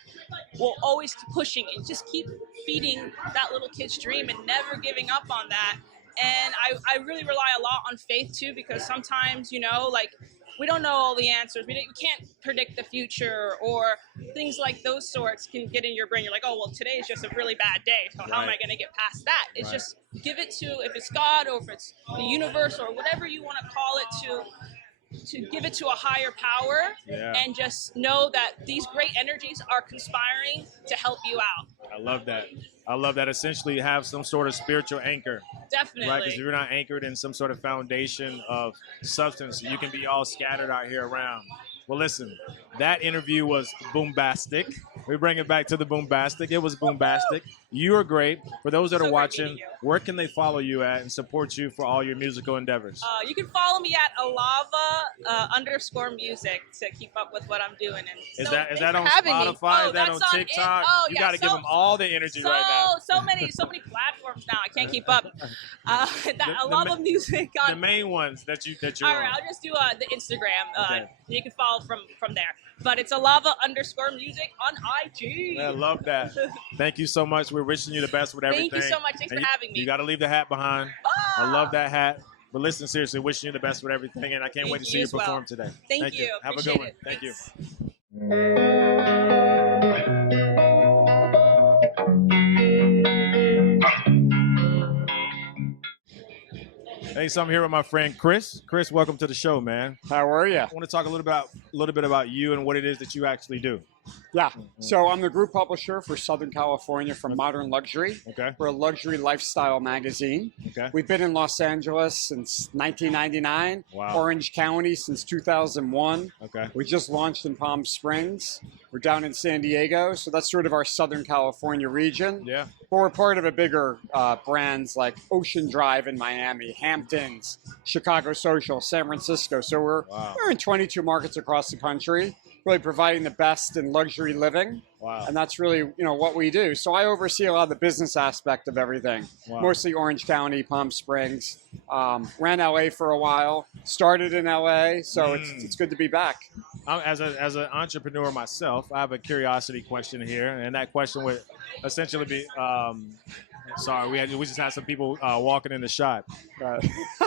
will always keep pushing and just keep feeding that little kid's dream and never giving up on that. And I really rely a lot on faith too, because sometimes, you know, like, we don't know all the answers. We can't predict the future, or things like those sorts can get in your brain. You're like, oh, well, today is just a really bad day, so how am I going to get past that? It's just give it to, if it's God or if it's the universe or whatever you want to call it, to give it to a higher power, and just know that these great energies are conspiring to help you out. I love that. I love that. Essentially, have some sort of spiritual anchor. Definitely. Right, because if you're not anchored in some sort of foundation of substance, you can be all scattered out here around. Well, listen, that interview was boombastic. We bring it back to the boombastic. It was boombastic. You are great. For those that are watching, where can they follow you at and support you for all your musical endeavors? You can follow me at _music to keep up with what I'm doing. And is that on Spotify? Is that on TikTok? You got to give them all the energy right now. So many platforms now. I can't keep up. Alava Music. The main ones that you're all right, I'll just do the Instagram. You can follow from there. But it's _music on IG. I love that. Thank you so much. We're wishing you the best with everything. Thank you so much. Thanks for having me. You got to leave the hat behind. I love that hat. But listen, seriously, wishing you the best with everything, and I can't wait to see you perform today. Thank you. Have a good one. Thank you. Hey, so I'm here with my friend Chris. Chris, welcome to the show, man. How are you? I want to talk a little bit about you and what it is that you actually do. Yeah. So I'm the group publisher for Southern California for Modern Luxury. Okay. We're a luxury lifestyle magazine. Okay. We've been in Los Angeles since 1999. Wow. Orange County since 2001. Okay. We just launched in Palm Springs. We're down in San Diego. So that's sort of our Southern California region. Yeah. But we're part of a bigger brands like Ocean Drive in Miami, Hamptons, Chicago Social, San Francisco. So we're in 22 markets across the country, really providing the best in luxury living. Wow. And that's really, what we do. So I oversee a lot of the business aspect of everything, mostly Orange County, Palm Springs. Ran LA for a while, started in LA, so it's good to be back. As an entrepreneur myself, I have a curiosity question here, and that question would essentially be, we just had some people walking in the shot.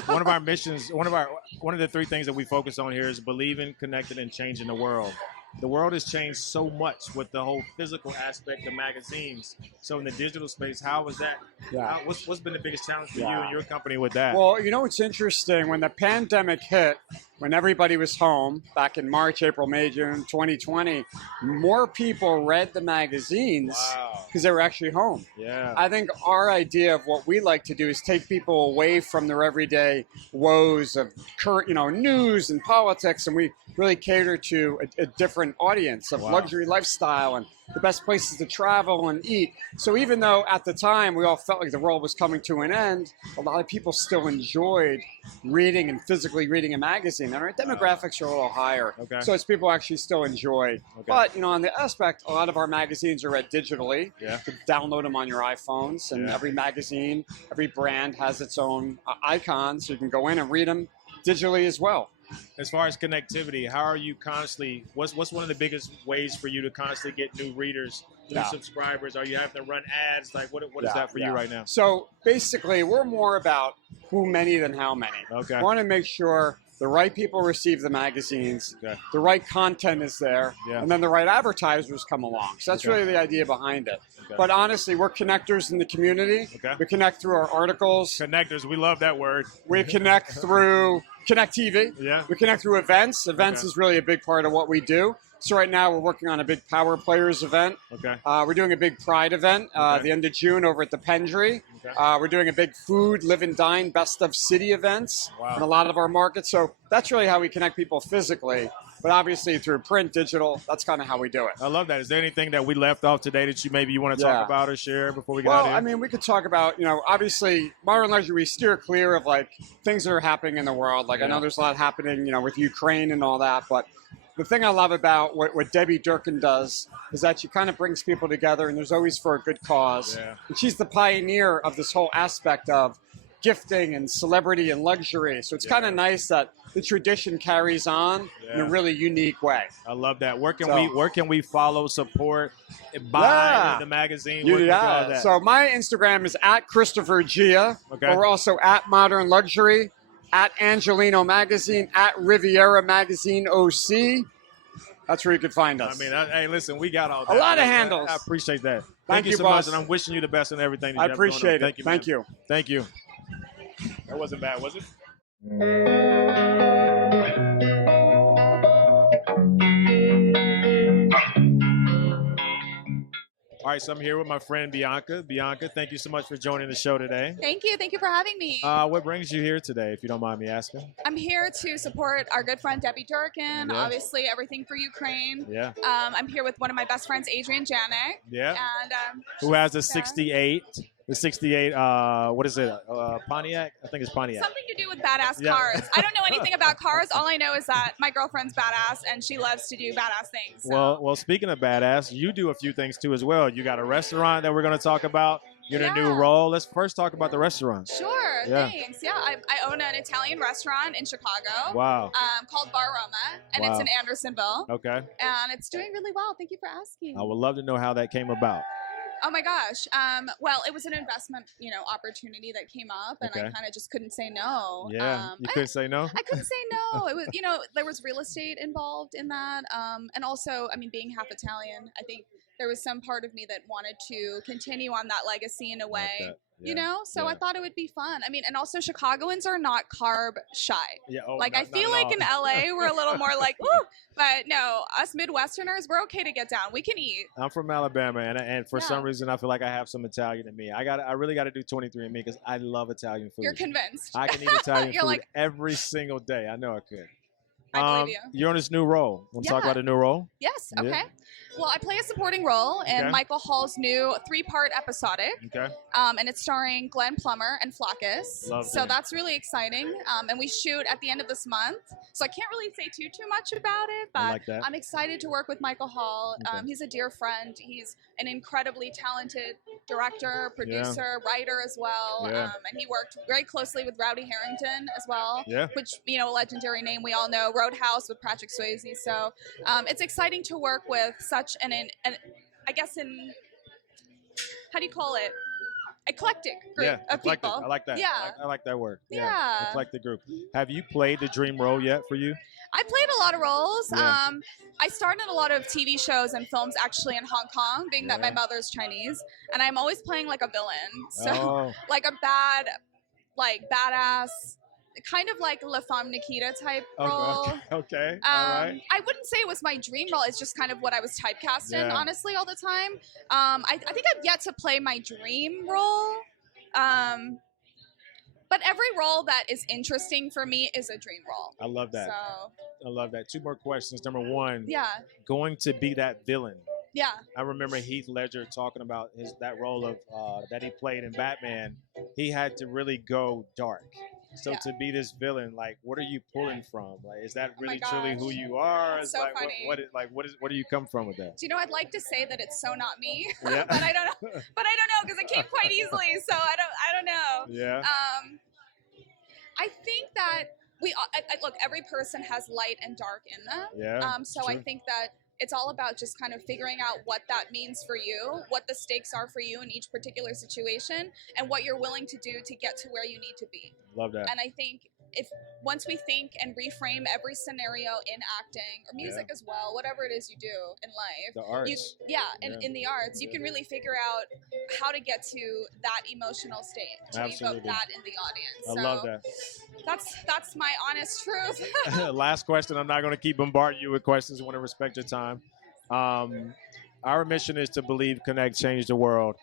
One of our missions, one of the 3 things that we focus on here is believing, connecting, and changing the world. The world has changed so much with the whole physical aspect of magazines. So in the digital space, how was that? Yeah. What's been the biggest challenge for you and your company with that? Well, it's interesting. When the pandemic hit, when everybody was home back in March, April, May, June 2020, more people read the magazines because they were actually home. Yeah. I think our idea of what we like to do is take people away from their everyday woes of current, news and politics, and we really cater to a different audience of luxury lifestyle and the best places to travel and eat. So even though at the time we all felt like the world was coming to an end, a lot of people still enjoyed reading and physically reading a magazine. And our demographics are a little higher. Okay. So it's people actually still enjoy. Okay. But, on the aspect, a lot of our magazines are read digitally. Yeah. You can download them on your iPhones. And every magazine, every brand has its own icon. So you can go in and read them digitally as well. As far as connectivity, how are you constantly, what's one of the biggest ways for you to constantly get new readers, new subscribers? Are you having to run ads? Like, what is that for you right now? So basically, we're more about who many than how many. Okay. We want to make sure the right people receive the magazines, the right content is there, and then the right advertisers come along. So that's really the idea behind it. But honestly, we're connectors in the community. We connect through our articles. Connectors, we love that word. We connect through Connect TV. Yeah. We connect through events. Events is really a big part of what we do. So right now we're working on a big Power Players event. Okay. We're doing a big Pride event the end of June over at the Pendry. Okay. We're doing a big food, live and dine, best of city events in a lot of our markets. So that's really how we connect people physically. But obviously through print, digital, that's kind of how we do it. I love that. Is there anything that we left off today that you want to talk about or share before we get out of Well, here? I mean, we could talk about, obviously modern luxury, we steer clear of like things that are happening in the world. Like I know there's a lot happening, with Ukraine and all that, but the thing I love about what Debbie Durkin does is that she kind of brings people together, and there's always for a good cause. Yeah. And she's the pioneer of this whole aspect of gifting and celebrity and luxury. So it's kind of nice that the tradition carries on in a really unique way. I love that. Where can we follow, support, buy the magazine? So my Instagram is at Christopher Gia. Okay. But we're also at Modern Luxury, at Angelino Magazine, at Riviera Magazine OC. That's where you can find us. I mean, hey, listen, we got all that. A lot of handles. I appreciate that. Thank you you, so boss. much, and I'm wishing you the best in everything. That I you have going on. appreciate it. Thank you. Thank you. That wasn't bad, was it? All right, so I'm here with my friend Bianca. Bianca, thank you so much for joining the show today. Thank you. Thank you for having me. What brings you here today, if you don't mind me asking? I'm here to support our good friend Debbie Durkin, Yeah. obviously everything for Ukraine. Yeah. I'm here with one of my best friends, Adrian Janik. Yeah. And Who has a 68? The 68, what is it? Pontiac? I think it's Pontiac. something to do with badass Yeah. cars. I don't know anything about cars. All I know is that my girlfriend's badass and she loves to do badass things. So. Well, speaking of badass, you do a few things too as well. You got a restaurant that we're going to talk about. You're in a new role. Let's first talk about the restaurant. Sure, Yeah. thanks. Yeah, I own an Italian restaurant in Chicago. Wow. Called Bar Roma, and it's Wow. in Andersonville. Okay. And it's doing really well. Thank you for asking. I would love to know how that came about. Oh my gosh. Well, it was an investment, opportunity that came up, and I Okay. kind of just couldn't say no. Yeah. You couldn't say no? I couldn't say no. It was, there was real estate involved in that, and also, being half Italian, I think there was some part of me that wanted to continue on that legacy in a way. So I thought it would be fun. And also Chicagoans are not carb shy. Yeah. I feel like in LA we're a little more like, woo, but no, us Midwesterners, we're okay to get down. We can eat. I'm from Alabama, and for some reason I feel like I have some Italian in me. I really got to do 23andMe because I love Italian food. You're convinced. I can eat Italian You're food like, every single day. I know I could. I believe you. You're on this new role. Want to talk about a new role? Yes. Yeah. Okay. Well, I play a supporting role in Okay. Michael Hall's new 3-part episodic. Okay. And it's starring Glenn Plummer and Flaccus. Lovely. So that's really exciting. And we shoot at the end of this month. So I can't really say too much about it, I but like that. I'm excited to work with Michael Hall. Okay. He's a dear friend. He's an incredibly talented director, producer, writer as well. Yeah. And he worked very closely with Rowdy Harrington as well. Yeah. Which, a legendary name we all know, Roadhouse with Patrick Swayze. So it's exciting to work with such an how do you call it? Eclectic group of eclectic. people. I like that. Yeah. I like that word. Yeah. Eclectic group. Have you played the dream role yet for you? I played a lot of roles. Yeah. I starred in a lot of TV shows and films actually in Hong Kong, being that my mother's Chinese, and I'm always playing like a villain. So like a badass, kind of like La Femme Nikita type role. Okay. All right. I wouldn't say it was my dream role. It's just kind of what I was typecast in, Yeah. honestly, all the time. I think I've yet to play my dream role. But every role that is interesting for me is a dream role. I love that. So, I love that. 2 more questions. Number 1. yeah. Going to be that villain. Yeah. I remember Heath Ledger talking about that role of that he played in Batman. He had to really go dark. So to be this villain, like, what are you pulling from? Like, is that really truly who you are? That's so like, funny. Where do you come from with that? Do you know, I'd like to say that it's so not me, Yeah. but I don't know. But I don't know because it came quite easily. So I don't know. Yeah. I think that look, every person has light and dark in them. Yeah. So I think that it's all about just kind of figuring out what that means for you, what the stakes are for you in each particular situation, and what you're willing to do to get to where you need to be. Love that. And I think if once we think and reframe every scenario in acting or music as well, whatever it is you do in life, the arts, in the arts, you can really figure out how to get to that emotional state, to evoke that in the audience. I love that. That's my honest truth. Last question. I'm not going to keep bombarding you with questions. I want to respect your time. Our mission is to believe, connect, change the world.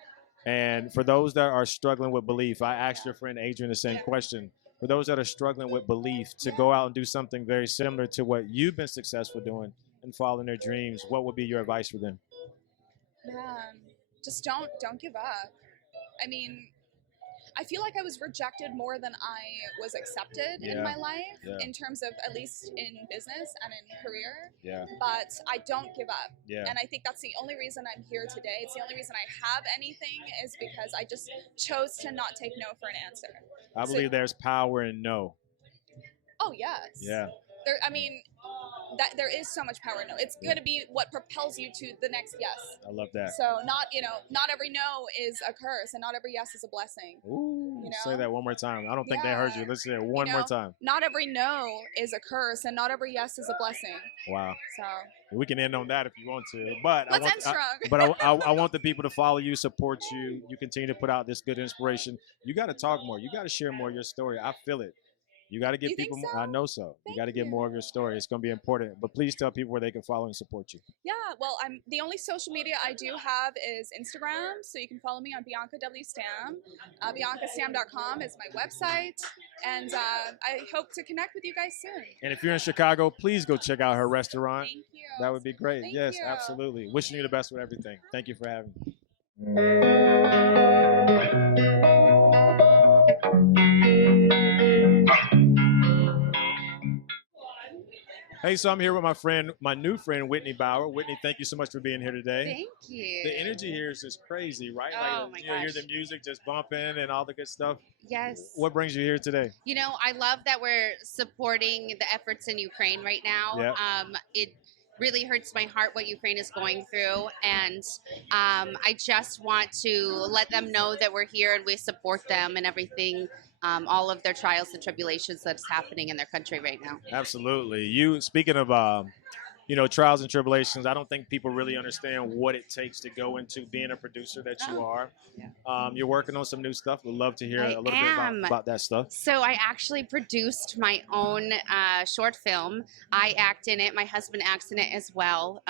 And for those that are struggling with belief, I asked your friend Adrian the same question. For those that are struggling with belief, to go out and do something very similar to what you've been successful doing and following their dreams, what would be your advice for them? Just don't give up. I mean, I feel like I was rejected more than I was accepted in my life, in terms of, at least in business and in career. But I don't give up. And I think that's the only reason I'm here today. It's the only reason I have anything, is because I just chose to not take no for an answer. I believe there's power in no. Oh, yes. Yeah. There is so much power in no. It's going to be what propels you to the next yes. I love that. So not every no is a curse, and not every yes is a blessing. Ooh, say that one more time. I don't think they heard you. Let's say it one more time. Not every no is a curse, and not every yes is a blessing. Wow. So we can end on that if you want to, but let's end strong. I want the people to follow you, support you. You continue to put out this good inspiration. You got to talk more. You got to share more of your story. I feel it. You got to get people more. I know so. You got to get more of your story. It's going to be important. But please tell people where they can follow and support you. Yeah, well, the only social media I do have is Instagram. So you can follow me on Bianca W. Stam. BiancaStam.com is my website. And I hope to connect with you guys soon. And if you're in Chicago, please go check out her restaurant. Thank you. That would be great. Thank yes, you. absolutely. Wishing you the best with everything. Thank you for having me. Hey, so I'm here with my new friend, Whitney Bauer. Whitney, thank you so much for being here today. Thank you. The energy here is just crazy, right? Oh, like, you hear the music just bumping and all the good stuff. Yes. What brings you here today? You know, I love that we're supporting the efforts in Ukraine right now. Yep. It really hurts my heart what Ukraine is going through, and I just want to let them know that we're here and we support them and everything. All of their trials and tribulations that's happening in their country right now. Absolutely. You, speaking of, trials and tribulations, I don't think people really understand what it takes to go into being a producer that you are. Yeah. You're working on some new stuff. We'd love to hear a little bit about that stuff. So I actually produced my own short film. I act in it. My husband acts in it as well.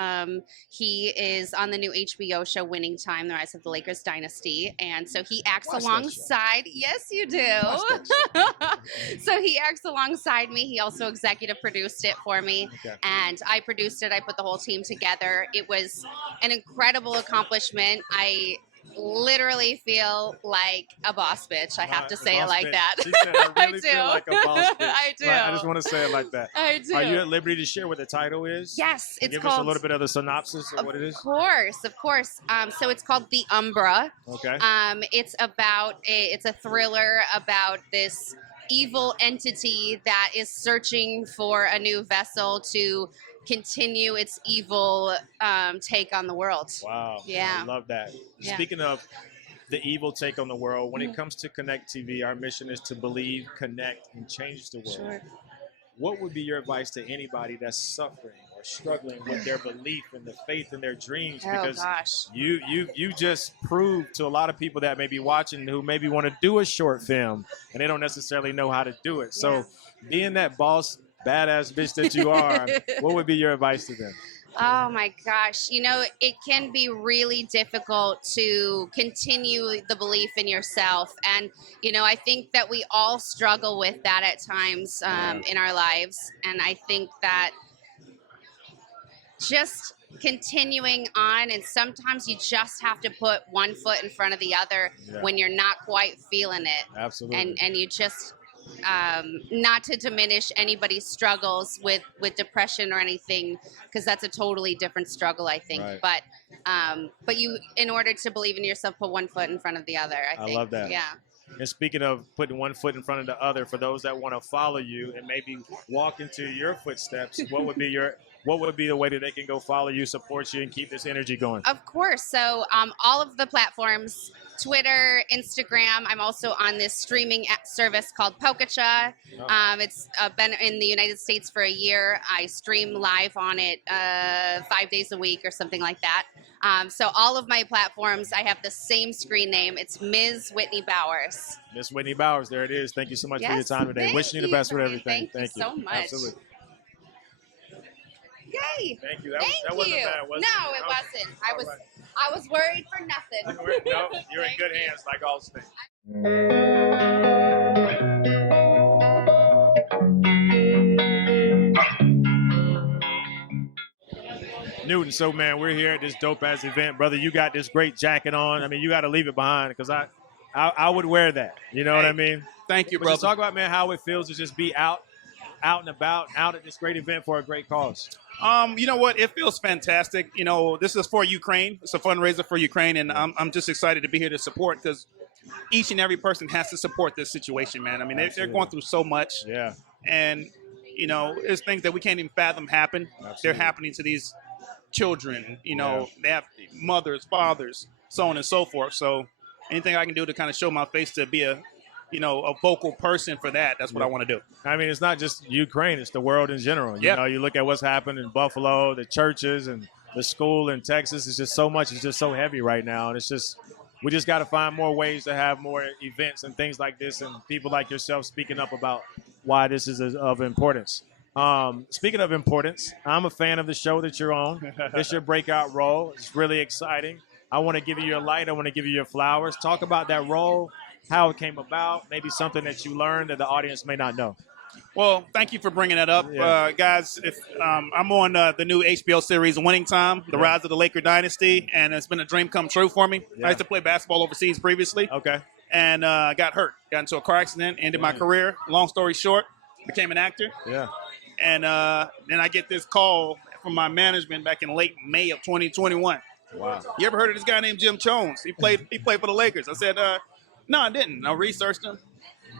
He is on the new HBO show Winning Time, The Rise of the Lakers Dynasty. And so he acts alongside. Yes, you do. So he acts alongside me. He also executive produced it for me. Okay. And I produced it. I put the whole team together. It was an incredible accomplishment. I literally feel like a boss bitch. I have to say it like that. She said, I really feel like a boss bitch. I do. I just want to say it like that. I do. Are you at liberty to share what the title is? Yes, it's Give called. Give us a little bit of the synopsis of what it is. Of course. So it's called The Umbra. Okay. It's a thriller about this evil entity that is searching for a new vessel to continue its evil take on the world. Wow. Yeah. I love that. Yeah. Speaking of the evil take on the world, when it comes to Connect TV, our mission is to believe, connect, and change the world. Sure. What would be your advice to anybody that's suffering or struggling with their belief and the faith in their dreams? Because you just proved to a lot of people that may be watching who maybe want to do a short film and they don't necessarily know how to do it. So being that boss, badass bitch that you are, what would be your advice to them? Oh my gosh. You know, it can be really difficult to continue the belief in yourself. And, you know, I think that we all struggle with that at times in our lives. And I think that just continuing on, and sometimes you just have to put one foot in front of the other when you're not quite feeling it. Absolutely. And you just... not to diminish anybody's struggles with depression or anything, because that's a totally different struggle, I think. Right. But you, in order to believe in yourself, put one foot in front of the other. I think. Love that. Yeah. And speaking of putting one foot in front of the other, for those that want to follow you and maybe walk into your footsteps, what would be the way that they can go follow you, support you, and keep this energy going? Of course. So all of the platforms Twitter, Instagram. I'm also on this streaming service called Pokecha. It's been in the United States for a year. I stream live on it 5 days a week or something like that. So all of my platforms, I have the same screen name. It's Ms. Whitney Bowers. Miss Whitney Bowers, there it is. Thank you so much for your time today. Wishing you the best with everything. Thank you so much. Absolutely. Yay! Thank you. Thank wasn't you. bad, was it? No, it wasn't. I was worried for nothing. No, you're in good hands, like all things. Newton, so man, we're here at this dope ass event, brother. You got this great jacket on. I mean, you got to leave it behind because I would wear that. You know what I mean? Thank you, But brother. just talk about, man, how it feels to just be out and about, out at this great event for a great cause. You know what? It feels fantastic. You know, this is for Ukraine. It's a fundraiser for Ukraine, and I'm just excited to be here to support because each and every person has to support this situation, man. I mean, they're going through so much. Yeah. And, you know, there's things that we can't even fathom happen. Absolutely. They're happening to these children. You know, they have mothers, fathers, so on and so forth. So anything I can do to kind of show my face to be a vocal person for that, that's what I want to do. I mean, it's not just Ukraine, it's the world in general. You know, you look at what's happened in Buffalo, the churches and the school in Texas, it's just so much, it's just so heavy right now. And it's just, we just got to find more ways to have more events and things like this and people like yourself speaking up about why this is of importance. Speaking of importance, I'm a fan of the show that you're on. It's your breakout role. It's really exciting. I want to give you your light. I want to give you your flowers. Talk about that role, how it came about, maybe something that you learned that the audience may not know. Well, thank you for bringing that up, guys. If I'm on the new HBO series Winning Time, The Rise of the Laker Dynasty, and it's been a dream come true for me. I used to play basketball overseas previously. Okay. And got hurt, got into a car accident, ended my career. Long story short, became an actor. Yeah. And then I get this call from my management back in late May of 2021. Wow. You ever heard of this guy named Jim Jones? He played for the Lakers. I said, no, I didn't. I researched him.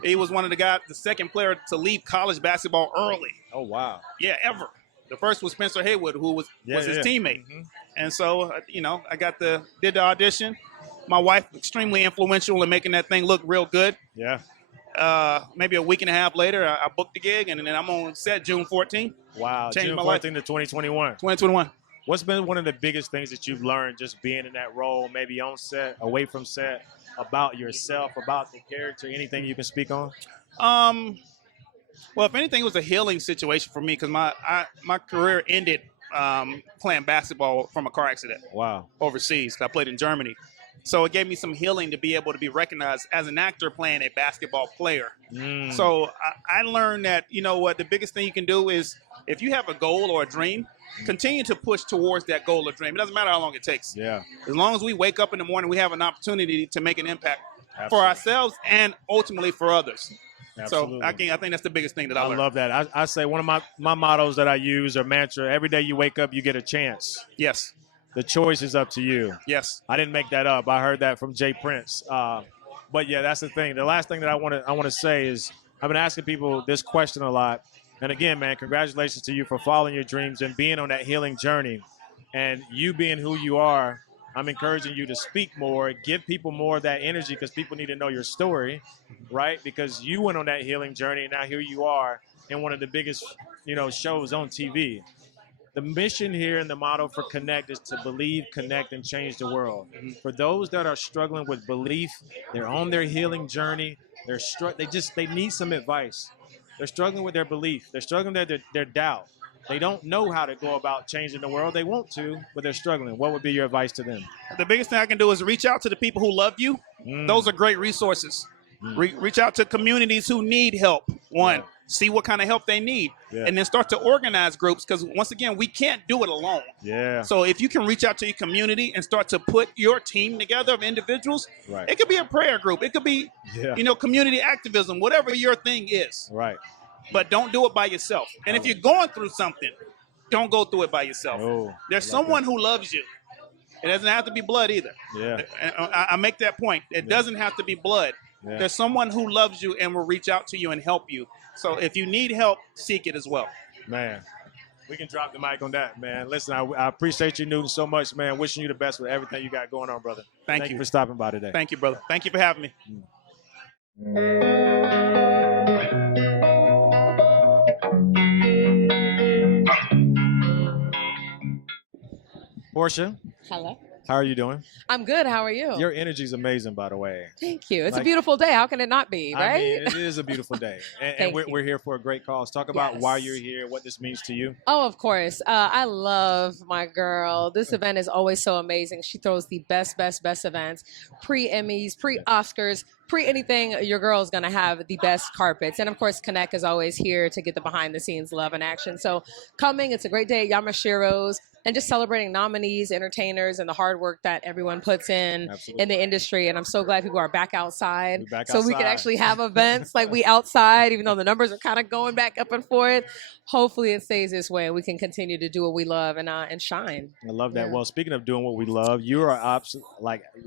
He was one of the second player to leave college basketball early. Oh, wow. Yeah, ever. The first was Spencer Haywood, who was his teammate. Mm-hmm. And so, I did the audition. My wife, extremely influential in making that thing look real good. Yeah. Maybe a week and a half later, I booked the gig, and then I'm on set June 14th. Wow. Changed June my 14th life. to 2021. 2021. What's been one of the biggest things that you've learned just being in that role, maybe on set, away from set, about yourself, about the character, anything you can speak on? Well, if anything, it was a healing situation for me because my career ended playing basketball from a car accident. Wow. Overseas. I played in Germany. So it gave me some healing to be able to be recognized as an actor playing a basketball player. So I learned that, the biggest thing you can do is if you have a goal or a dream, continue to push towards that goal or dream. It doesn't matter how long it takes. Yeah. As long as we wake up in the morning, we have an opportunity to make an impact for ourselves and ultimately for others. Absolutely. So I think that's the biggest thing that I learned. Love that. I say one of my mottos that I use or mantra, every day you wake up, you get a chance. Yes. The choice is up to you. Yes. I didn't make that up. I heard that from Jay Prince. But yeah, that's the thing. The last thing that I want to say is I've been asking people this question a lot. And again, man, congratulations to you for following your dreams and being on that healing journey. And you being who you are, I'm encouraging you to speak more, give people more of that energy because people need to know your story, right? Because you went on that healing journey and now here you are in one of the biggest, shows on TV. The mission here and the motto for Connect is to believe, connect, and change the world. For those that are struggling with belief, they're on their healing journey. They need some advice. They're struggling with their belief. They're struggling with their doubt. They don't know how to go about changing the world. They want to, but they're struggling. What would be your advice to them? The biggest thing I can do is reach out to the people who love you. Those are great resources. Reach out to communities who need help. See what kind of help they need. And then start to organize groups because, once again, we can't do it alone. Yeah. So if you can reach out to your community and start to put your team together of individuals, it could be a prayer group. It could be, community activism, whatever your thing is. Right. But don't do it by yourself. And if you're going through something, don't go through it by yourself. There's someone who loves you. It doesn't have to be blood either. Yeah. I make that point. It doesn't have to be blood. Yeah. There's someone who loves you and will reach out to you and help you. So if you need help, seek it as well. Man, We can drop the mic on that, man. Listen, I appreciate you, Newton, so much, man. Wishing you the best with everything you got going on, brother. Thank you for stopping by today. Thank you, brother. Thank you for having me. Portia, Hello. how are you doing? I'm good. How are you? Your energy is amazing, by the way. Thank you. It's a Like- beautiful day. How can it not be, right? I mean, it is a beautiful day. And Thank we're here for a great cause. Talk about Yes. why you're here, what this means to you. Oh, of course. I love my girl. This event is always so amazing. She throws the best events, pre-Emmys, pre-Oscars, pre-anything. Your girl is going to have the best carpets. And of course, Connect is always here to get the behind-the-scenes love and action. So coming, it's a great day at Yamashiro's. And just celebrating nominees, entertainers, and the hard work that everyone puts in the industry. And I'm so glad people are back outside. We can actually have events like we outside, even though the numbers are kind of going back up and forth. Hopefully it stays this way. We can continue to do what we love and shine. I love that. Yeah. Well, speaking of doing what we love, you are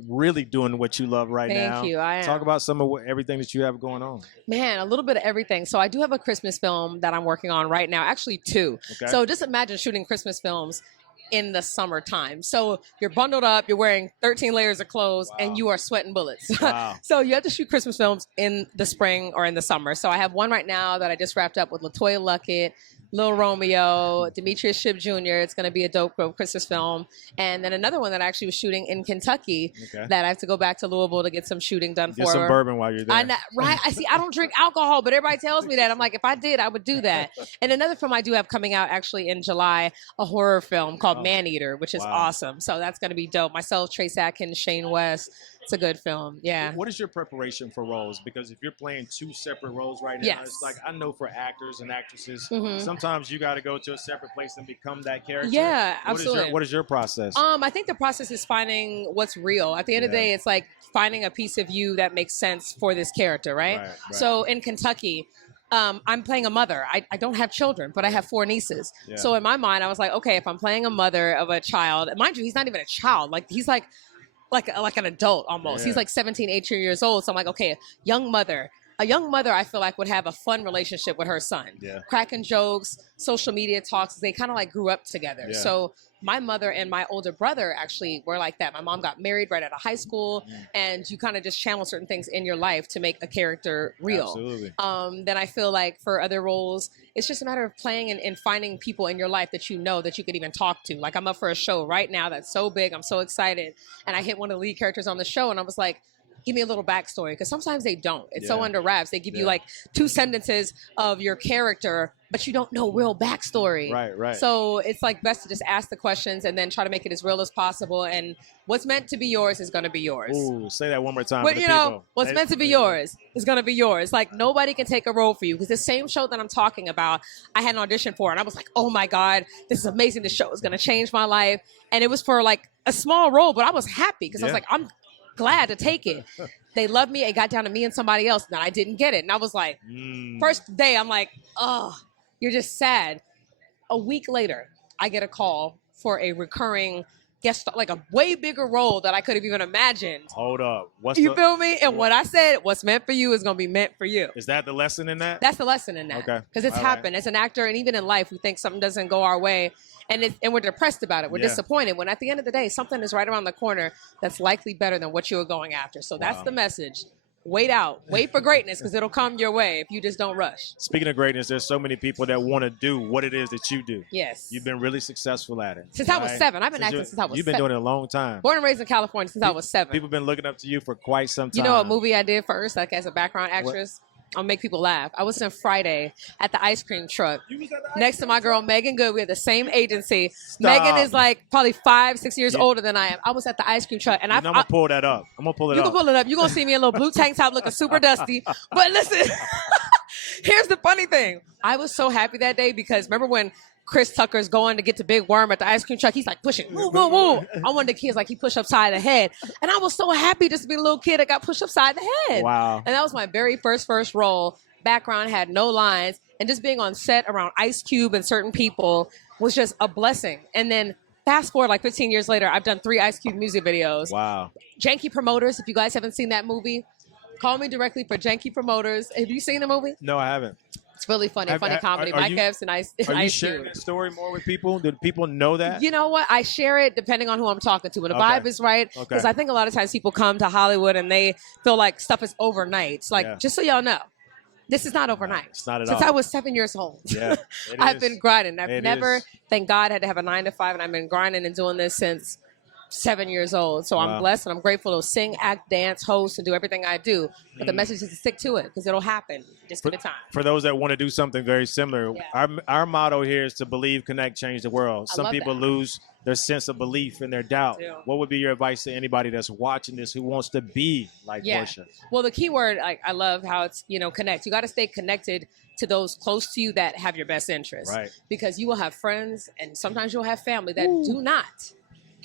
really doing what you love right now. Thank you. I am. Talk about some of everything that you have going on. Man, a little bit of everything. So I do have a Christmas film that I'm working on right now. Actually, 2. Okay. So just imagine shooting Christmas films in the summertime. So you're bundled up, you're wearing 13 layers of clothes, and you are sweating bullets. Wow. So you have to shoot Christmas films in the spring or in the summer. So I have one right now that I just wrapped up with LaToya Luckett, Lil Romeo, Demetrius Shipp Jr. It's going to be a dope Christmas film. And then another one that I actually was shooting in Kentucky that I have to go back to Louisville to get some shooting done for. Get some bourbon while you're there. I know, right? I don't drink alcohol, but everybody tells me that. I'm like, if I did, I would do that. And another film I do have coming out actually in July, a horror film called Maneater, which is awesome. So that's going to be dope. Myself, Trace Atkins, Shane West. It's a good film. Yeah. What is your preparation for roles? Because if you're playing 2 separate roles right now, Yes. it's like, I know for actors and actresses, Mhm. sometimes you got to go to a separate place and become that character. Yeah, absolutely. What is your process? I think the process is finding what's real. At the end of the day, it's like finding a piece of you that makes sense for this character, right? Right. So in Kentucky, I'm playing a mother. I don't have children, but I have 4 nieces. Yeah. So in my mind, I was like, okay, if I'm playing a mother of a child, mind you, he's not even a child. Like he's like an adult almost. Yeah. He's like 17, 18 years old. So I'm like, okay, young mother. A young mother, I feel like, would have a fun relationship with her son. Yeah. Cracking jokes, social media talks. They kind of like grew up together. Yeah. So my mother and my older brother actually were like that. My mom got married right out of high school, and you kind of just channel certain things in your life to make a character real. Absolutely. Then I feel like for other roles, it's just a matter of playing and finding people in your life that you know that you could even talk to. Like I'm up for a show right now that's so big. I'm so excited. And I hit one of the lead characters on the show, and I was like, give me a little backstory, because sometimes they don't. It's so under wraps. They give you like 2 sentences of your character, but you don't know real backstory. Right. So it's like best to just ask the questions and then try to make it as real as possible. And what's meant to be yours is going to be yours. Ooh, say that one more time. But for the you know, people. what's meant to be yours is going to be yours. Like nobody can take a role for you, because the same show that I'm talking about, I had an audition for, and I was like, oh my God, this is amazing. This show is going to change my life. And it was for like a small role, but I was happy because I was like, I'm glad to take it. They loved me. It got down to me and somebody else, and I didn't get it. And I was like, first day, I'm like, oh, you're just sad. A week later, I get a call for a recurring guest star, like a way bigger role that I could have even imagined. Hold up. You feel me? And what I said, what's meant for you is going to be meant for you. Is that the lesson in that? That's the lesson in that. Okay. Because it's All right. happened. As an actor, and even in life, we think something doesn't go our way, and we're depressed about it. We're disappointed, when at the end of the day, something is right around the corner that's likely better than what you were going after. So that's the message. Wait out. Wait for greatness, because it'll come your way if you just don't rush. Speaking of greatness, there's so many people that want to do what it is that you do. Yes. You've been really successful at it. Since I was 7. I've been acting since I was 7. You've been doing it a long time. Born and raised in California since I was 7. People have been looking up to you for quite some time. You know what movie I did first, like as a background actress? I'll make people laugh. I was in Friday at the ice cream truck next to my girl Megan Good. We had the same agency. Megan is like probably 5-6 years older than I am. I was at the ice cream truck, and I'm gonna pull that up. I'm gonna pull it you up. can pull it up. You're gonna see me in a little blue tank top looking super dusty. But listen, here's the funny thing. I was so happy that day because remember when Chris Tucker's going to get the big worm at the ice cream truck? He's like pushing, woo, woo, woo. I wanted the kids like he pushed upside the head. And I was so happy just to be a little kid that got pushed upside the head. Wow. And that was my very first role. Background, had no lines. And just being on set around Ice Cube and certain people was just a blessing. And then fast forward like 15 years later, I've done 3 Ice Cube music videos. Wow. Janky Promoters, if you guys haven't seen that movie, call me directly for Janky Promoters. Have you seen the movie? No, I haven't. It's really funny, comedy. Mike Epps and Ice Are you Ice sharing Cube. that story more with people? Do people know that? You know what? I share it depending on who I'm talking to. When the vibe is right, because I think a lot of times people come to Hollywood and they feel like stuff is overnight. It's like, just so y'all know, this is not overnight. It's not at Since all. I was 7 years old. Yeah, I've been grinding. I've It never, is. thank God, had to have a 9 to 5, and I've been grinding and doing this since 7 years old. So I'm Wow. blessed and I'm grateful to sing, act, dance, host, and do everything I do. But the message is to stick to it because it'll happen. Just give it time. For those that want to do something very similar, our motto here is to believe, connect, change the world. I Some love people that. lose their sense of belief and their doubt. Yeah. What would be your advice to anybody that's watching this who wants to be like Portia? Well, the key word, I love how it's, connect. You got to stay connected to those close to you that have your best interests. Right. Because you will have friends and sometimes you'll have family that do not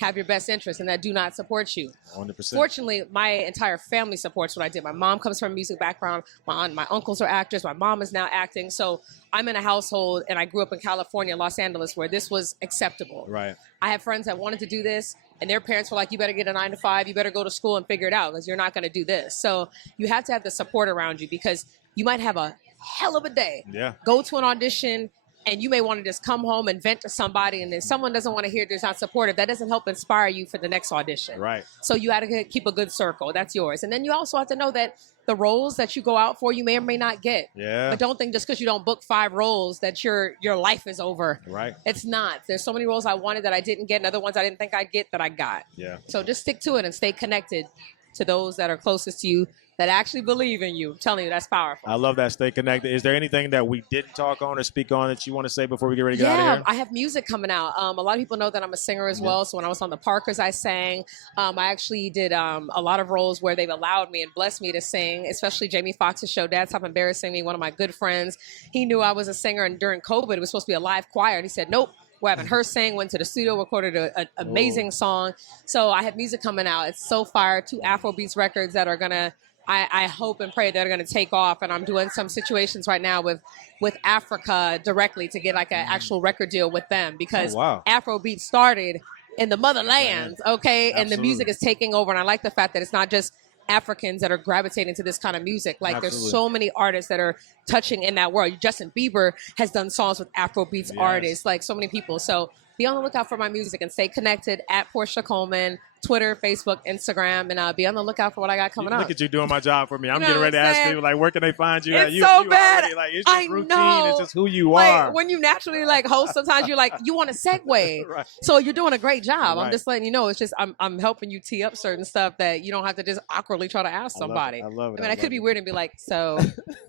have your best interests and that do not support you. 100%. Fortunately, my entire family supports what I did. My mom comes from a music background. My uncles are actors. My mom is now acting. So I'm in a household, and I grew up in California, Los Angeles, where this was acceptable. Right. I have friends that wanted to do this, and their parents were like, you better get a 9 to 5. You better go to school and figure it out because you're not going to do this. So you have to have the support around you because you might have a hell of a day. Yeah. Go to an audition, and you may want to just come home and vent to somebody, and then someone doesn't want to hear there's not supportive. That doesn't help inspire you for the next audition. Right. So you got to keep a good circle. That's yours. And then you also have to know that the roles that you go out for, you may or may not get. Yeah. But don't think just because you don't book 5 roles that your life is over. Right. It's not. There's so many roles I wanted that I didn't get, and other ones I didn't think I'd get that I got. Yeah. So just stick to it and stay connected to those that are closest to you that actually believe in you. I'm telling you, that's powerful. I love that. Stay connected. Is there anything that we didn't talk on or speak on that you want to say before we get ready to get out of here? I have music coming out. A lot of people know that I'm a singer as well. So when I was on the Parkers, I sang. I actually did a lot of roles where they've allowed me and blessed me to sing, especially Jamie Foxx's show, Dad Stop Embarrassing Me, one of my good friends. He knew I was a singer, and during COVID, it was supposed to be a live choir. And he said, nope. We're having her sing, went to the studio, recorded an amazing song. So I have music coming out. It's so fire. 2 Afrobeats records that are going to, I hope and pray they're going to take off. And I'm doing some situations right now with Africa directly to get like an actual record deal with them because Afrobeat started in the motherlands, okay? And the music is taking over. And I like the fact that it's not just Africans that are gravitating to this kind of music. Like there's so many artists that are touching in that world. Justin Bieber has done songs with Afrobeats artists, like so many people. So be on the lookout for my music and stay connected at Portia Coleman, Twitter, Facebook, Instagram, and be on the lookout for what I got coming up. Look at you doing my job for me. I'm You know getting ready to what I'm ask saying? people, like, where can they find you? It's you so you bad. already, like, it's just I routine. know. It's just who you Like, are. when you naturally like host, sometimes you're like, you want to segue. Right. So you're doing a great job. I'm Right. just letting you know. It's just I'm helping you tee up certain stuff that you don't have to just awkwardly try to ask somebody. I love it. I mean, I could be weird and be like, so,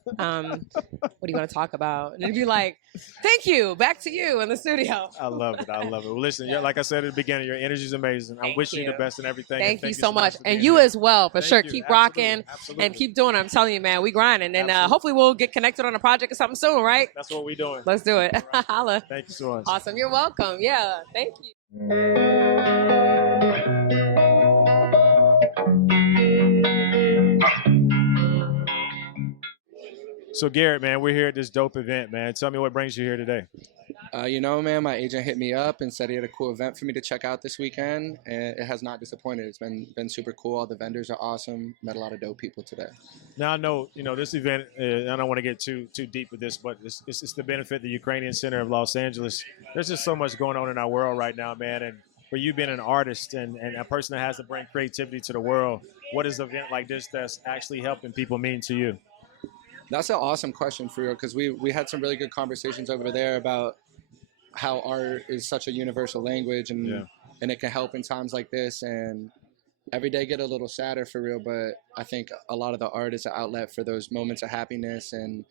what do you want to talk about? And it'd be like, thank you, back to you in the studio. I love it. I love it. Well, listen, like I said at the beginning, your energy is amazing. I wish you the best in everything. Thank and you so much. for And being you here. as well, for Thank sure. you. Keep Absolutely. rocking Absolutely. and keep doing it. I'm telling you, man, we grinding. And hopefully we'll get connected on a project or something soon, right? That's what we're doing. Let's do it. Holla. Thank you so much. Awesome. You're welcome. Yeah. Thank you. So, Garrett, man, we're here at this dope event, man. Tell me what brings you here today. Man, my agent hit me up and said he had a cool event for me to check out this weekend, and it has not disappointed. It's been super cool. All the vendors are awesome. Met a lot of dope people today. Now, I know, this event, I don't want to get too deep with this, but it's the benefit of the Ukrainian Center of Los Angeles. There's just so much going on in our world right now, man. And for you being an artist and a person that has to bring creativity to the world, what is an event like this that's actually helping people mean to you? That's an awesome question for real, because we had some really good conversations over there about how art is such a universal language and it can help in times like this. And every day get a little sadder for real, but I think a lot of the art is an outlet for those moments of happiness and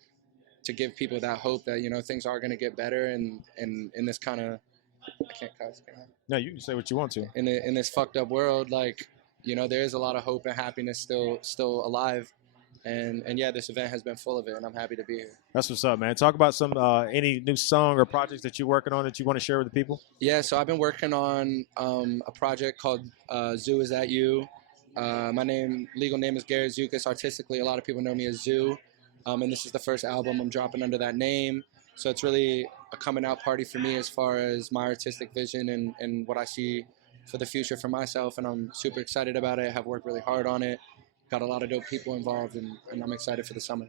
to give people that hope that, things are going to get better. And in this kind of, I can't cuss. Can I? No, you can say what you want to. In this fucked up world, there is a lot of hope and happiness still alive. And yeah, this event has been full of it, and I'm happy to be here. That's what's up, man. Talk about some any new song or projects that you're working on that you want to share with the people. Yeah, so I've been working on a project called Zoo Is That You. My legal name is Garrett Zukas. Artistically, a lot of people know me as Zoo. And this is the first album I'm dropping under that name. So it's really a coming out party for me as far as my artistic vision and what I see for the future for myself. And I'm super excited about it. I have worked really hard on it. Got a lot of dope people involved, and I'm excited for the summer.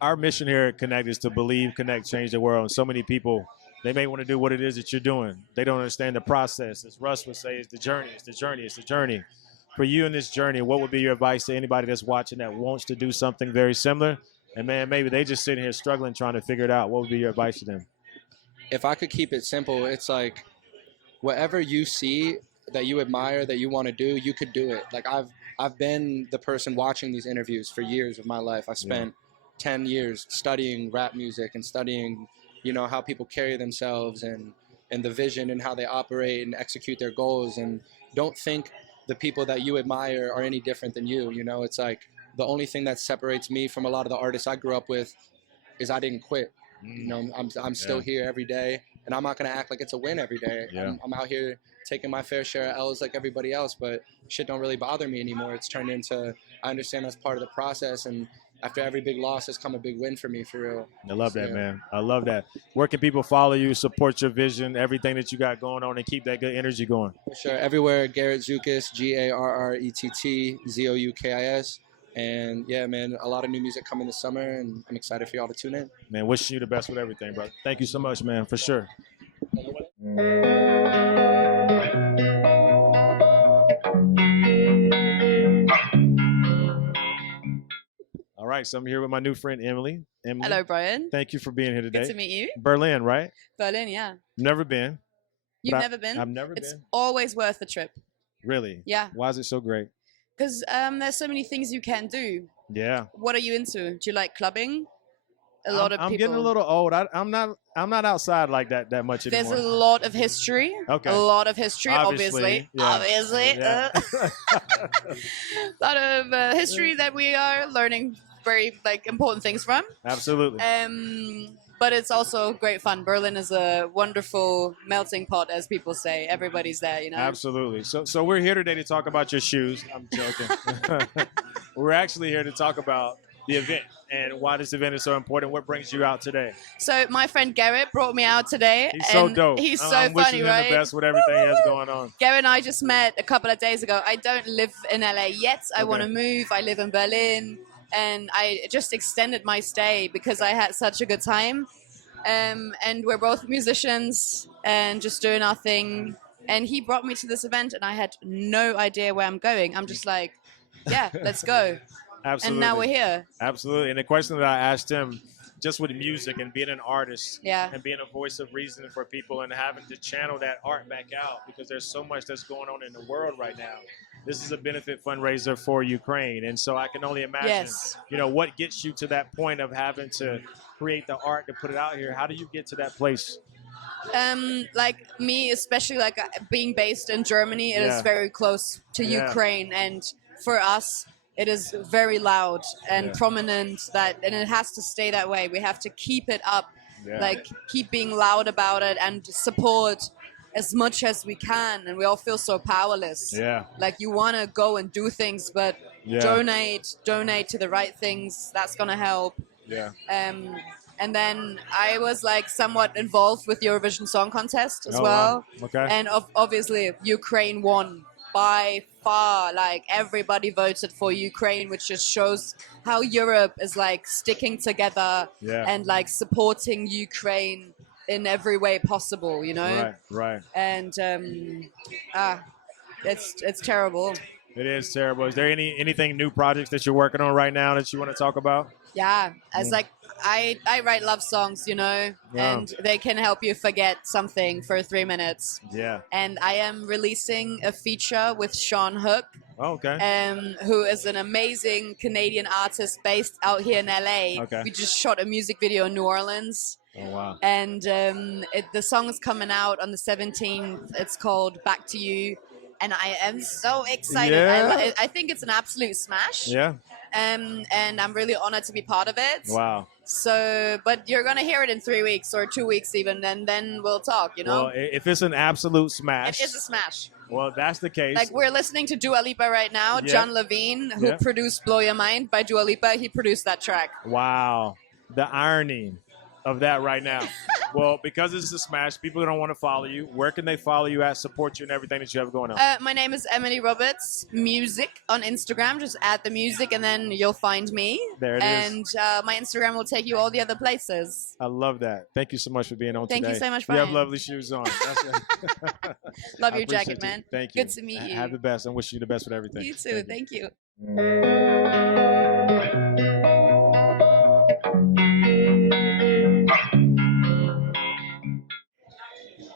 our mission here at Connect is to believe, connect, change the world. And so many people, they may want to do what it is that you're doing. They don't understand the process. As Russ would say, it's the journey, it's the journey, it's the journey. For you in this journey, what would be your advice to anybody that's watching that wants to do something very similar? And man, maybe they just sitting here struggling, trying to figure it out. What would be your advice to them? If I could keep it simple, it's like whatever you see that you admire, that you want to do, you could do it. Like I've been the person watching these interviews for years of my life. I spent 10 years studying rap music and studying, you know, how people carry themselves and the vision and how they operate and execute their goals. And don't think the people that you admire are any different than you. You know, it's like the only thing that separates me from a lot of the artists I grew up with is I didn't quit. You know, I'm still here every day, and I'm not going to act like it's a win every day. I'm out here taking my fair share of L's like everybody else, but shit don't really bother me anymore. It's turned into, I understand that's part of the process, and after every big loss has come a big win for me, for real. I love that, man. I love that. Where can people follow you, support your vision, everything that you got going on, and keep that good energy going? For sure. Everywhere, Garrett Zoukis, GarrettZoukis. And yeah, man, a lot of new music coming this summer, and I'm excited for y'all to tune in. Man, wishing you the best with everything, bro. Thank you so much, man, for sure. All right, so I'm here with my new friend, Emily. Hello, Brian. Thank you for being here today. Good to meet you. Berlin, right? Berlin, yeah. Never been. You've never been? I've never been. It's always worth the trip. Really? Yeah. Why is it so great? Because there's so many things you can do. Yeah. What are you into? Do you like clubbing? A lot of people. I'm getting a little old. I'm not outside like that much anymore. There's a lot of history. Okay. A lot of history, obviously. Yeah. Obviously. Yeah. A lot of history that we are learning very important things from. Absolutely. But it's also great fun. Berlin is a wonderful melting pot, as people say. Everybody's there, you know. Absolutely. So we're here today to talk about your shoes. I'm joking. We're actually here to talk about the event and why this event is so important. What brings you out today? So my friend Garrett brought me out today. He's so dope. He's so I'm funny, wishing right? him the best with everything he has going on. Garrett and I just met a couple of days ago. I don't live in LA yet. I want to move. I live in Berlin. And I just extended my stay because I had such a good time. And we're both musicians and just doing our thing. And he brought me to this event and I had no idea where I'm going. I'm just like, yeah, let's go. Absolutely. And now we're here. Absolutely. And the question that I asked him, just with music and being an artist and being a voice of reason for people and having to channel that art back out, because there's so much that's going on in the world right now. This is a benefit fundraiser for Ukraine. And so I can only imagine, you know, what gets you to that point of having to create the art to put it out here. How do you get to that place? Like me, especially like being based in Germany, it is very close to Ukraine. And for us, it is very loud and prominent, and it has to stay that way. We have to keep it up, like keep being loud about it and support as much as we can. And we all feel so powerless. Like you want to go and do things, but donate to the right things. That's going to help. And then I was like somewhat involved with Eurovision Song Contest as well. Wow. Okay. And obviously Ukraine won by far. Like everybody voted for Ukraine, which just shows how Europe is like sticking together and like supporting Ukraine in every way possible, you know? Right. And it's terrible. It is terrible. Is there anything new projects that you're working on right now that you want to talk about? Yeah, as like I write love songs, you know, and they can help you forget something for 3 minutes. Yeah. And I am releasing a feature with Sean Hook. Oh, okay. Who is an amazing Canadian artist based out here in LA. Okay. We just shot a music video in New Orleans. Oh, wow. And the song is coming out on the 17th. It's called Back to You. And I am so excited. Yeah. I think it's an absolute smash. Yeah. And I'm really honored to be part of it. Wow. So, but you're going to hear it in 3 weeks or 2 weeks even, and then we'll talk, you know? Well, if it's an absolute smash. It is a smash. Well, that's the case. Like, we're listening to Dua Lipa right now. John Levine, who produced Blow Your Mind by Dua Lipa, he produced that track. Wow. The irony of that right now. Well, because this is a smash, people don't want to follow you. Where can they follow you at, support you, and everything that you have going on? My name is Emily Roberts, music on Instagram. Just add the music and then you'll find me. There it is. And my Instagram will take you all the other places. I love that. Thank you so much for being on today. Thank you so much, You have Brian. lovely shoes on. Love I your jacket, appreciate you. man. Thank you. Good to meet you. Have the best. I wish you the best with everything. You too. Thank you.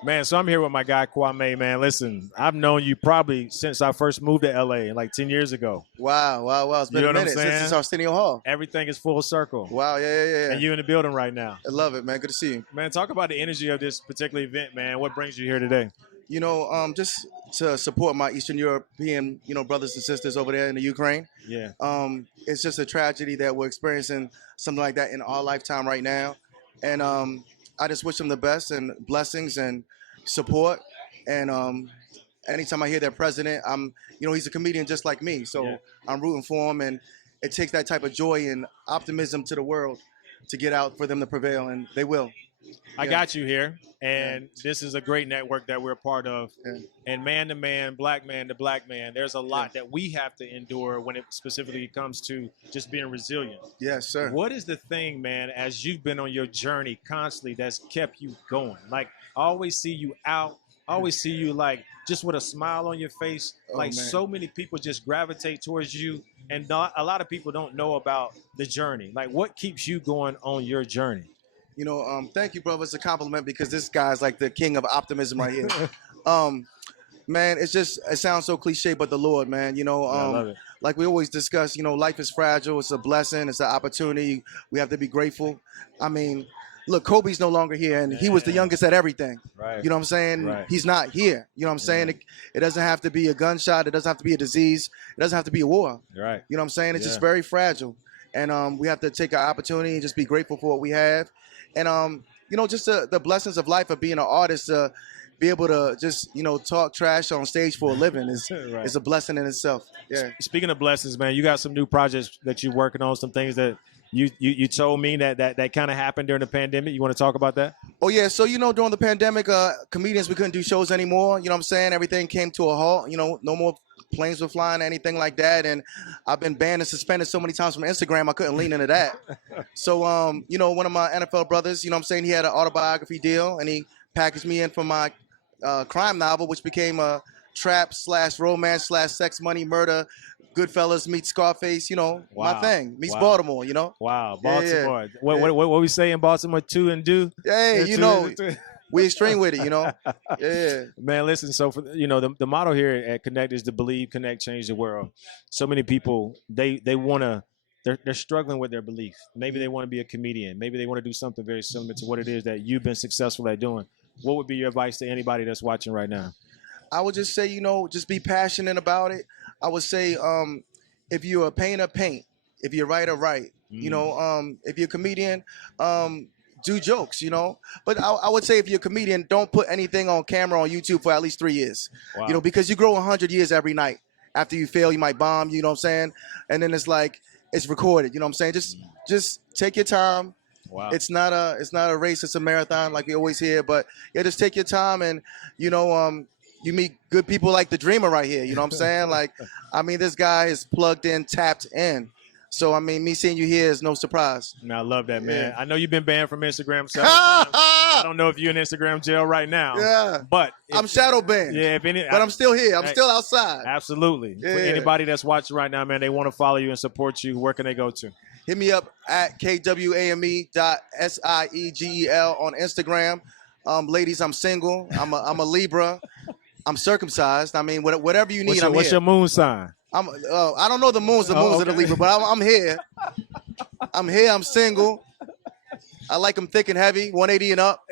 Man, so I'm here with my guy Kwame, man. Listen, I've known you probably since I first moved to LA, like 10 years ago. Wow. It's been You know a what I'm minute saying? since Arsenio Hall. Everything is full circle. Wow, yeah. And you in the building right now. I love it, man. Good to see you. Man, talk about the energy of this particular event, man. What brings you here today? You know, just to support my Eastern European, brothers and sisters over there in the Ukraine. Yeah. It's just a tragedy that we're experiencing something like that in our lifetime right now. And I just wish them the best and blessings and support. And anytime I hear their president, he's a comedian just like me. So I'm rooting for him. And it takes that type of joy and optimism to the world to get out for them to prevail. And they will. I got you here, and this is a great network that we're a part of. And man to man, black man to black man, there's a lot that we have to endure when it specifically comes to just being resilient. Yes, sir. What is the thing, man, as you've been on your journey constantly that's kept you going? Like, I always see you out. I always see you like just with a smile on your face. Man. So many people just gravitate towards you, and a lot of people don't know about the journey. Like, what keeps you going on your journey? Thank you, brother. It's a compliment because this guy's like the king of optimism right here. Man, it sounds so cliche, but the Lord, man, I love it. Like we always discuss, life is fragile. It's a blessing. It's an opportunity. We have to be grateful. I mean, look, Kobe's no longer here, and he was the youngest at everything. Right. You know what I'm saying? Right. He's not here. You know what I'm saying? It doesn't have to be a gunshot. It doesn't have to be a disease. It doesn't have to be a war. Right. You know what I'm saying? It's just very fragile. And we have to take our opportunity and just be grateful for what we have. And, just the blessings of life of being an artist, be able to just, talk trash on stage for a living is a blessing in itself. Yeah. Speaking of blessings, man, you got some new projects that you're working on, some things that you told me that kind of happened during the pandemic. You want to talk about that? Oh, yeah. So, during the pandemic, comedians, we couldn't do shows anymore. You know what I'm saying? Everything came to a halt. No more planes were flying, anything like that. And I've been banned and suspended so many times from Instagram, I couldn't lean into that. So, one of my NFL brothers, he had an autobiography deal, and he packaged me in for my crime novel, which became a trap/romance/sex, money, murder, Goodfellas meets Scarface, my thing. Meets Baltimore, Wow, Yeah. Baltimore. What we say in Baltimore, two and do? Hey, we extreme with it, Yeah. Man, listen, so for the motto here at Connect is to believe, connect, change the world. So many people, they want to, they're struggling with their belief. Maybe they want to be a comedian. Maybe they want to do something very similar to what it is that you've been successful at doing. What would be your advice to anybody that's watching right now? I would just say, just be passionate about it. I would say, if you're a painter, paint. If you're a writer, write. If you're a comedian, do jokes, But I would say if you're a comedian, don't put anything on camera on YouTube for at least 3 years. Wow. Because you grow 100 years every night. After you fail, you might bomb, you know what I'm saying? And then it's like, it's recorded, you know what I'm saying? Just take your time. Wow. It's not a race, it's a marathon like we always hear. But yeah, just take your time and, you meet good people like the Dreamer right here, you know what I'm saying? Like, this guy is plugged in, tapped in. So, me seeing you here is no surprise. Man, I love that, man. Yeah. I know you've been banned from Instagram several times. I don't know if you're in Instagram jail right now. Yeah. But I'm shadow banned. Yeah, but I'm still here. I'm still outside. Absolutely. Yeah. For anybody that's watching right now, man, they want to follow you and support you. Where can they go to? Hit me up at kwame.siegel on Instagram. Ladies, I'm single. I'm a Libra. I'm circumcised. Whatever you need, What's your moon sign? I don't know the moons. The moons of the Libra, but I'm here. I'm here. I'm single. I like them thick and heavy, 180 and up.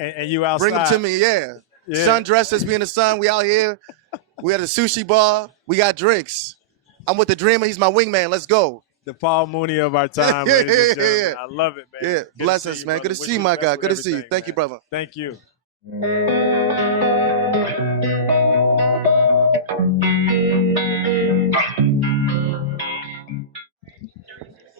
And you outside. Bring them to me, yeah. Sundress, me in the sun. We out here. We at a sushi bar. We got drinks. I'm with the Dreamer. He's my wingman. Let's go. The Paul Mooney of our time, ladies and gentlemen. I love it, man. Yeah, bless us, man. Good to see you, my guy. Good to see you. Thank you, brother. Thank you.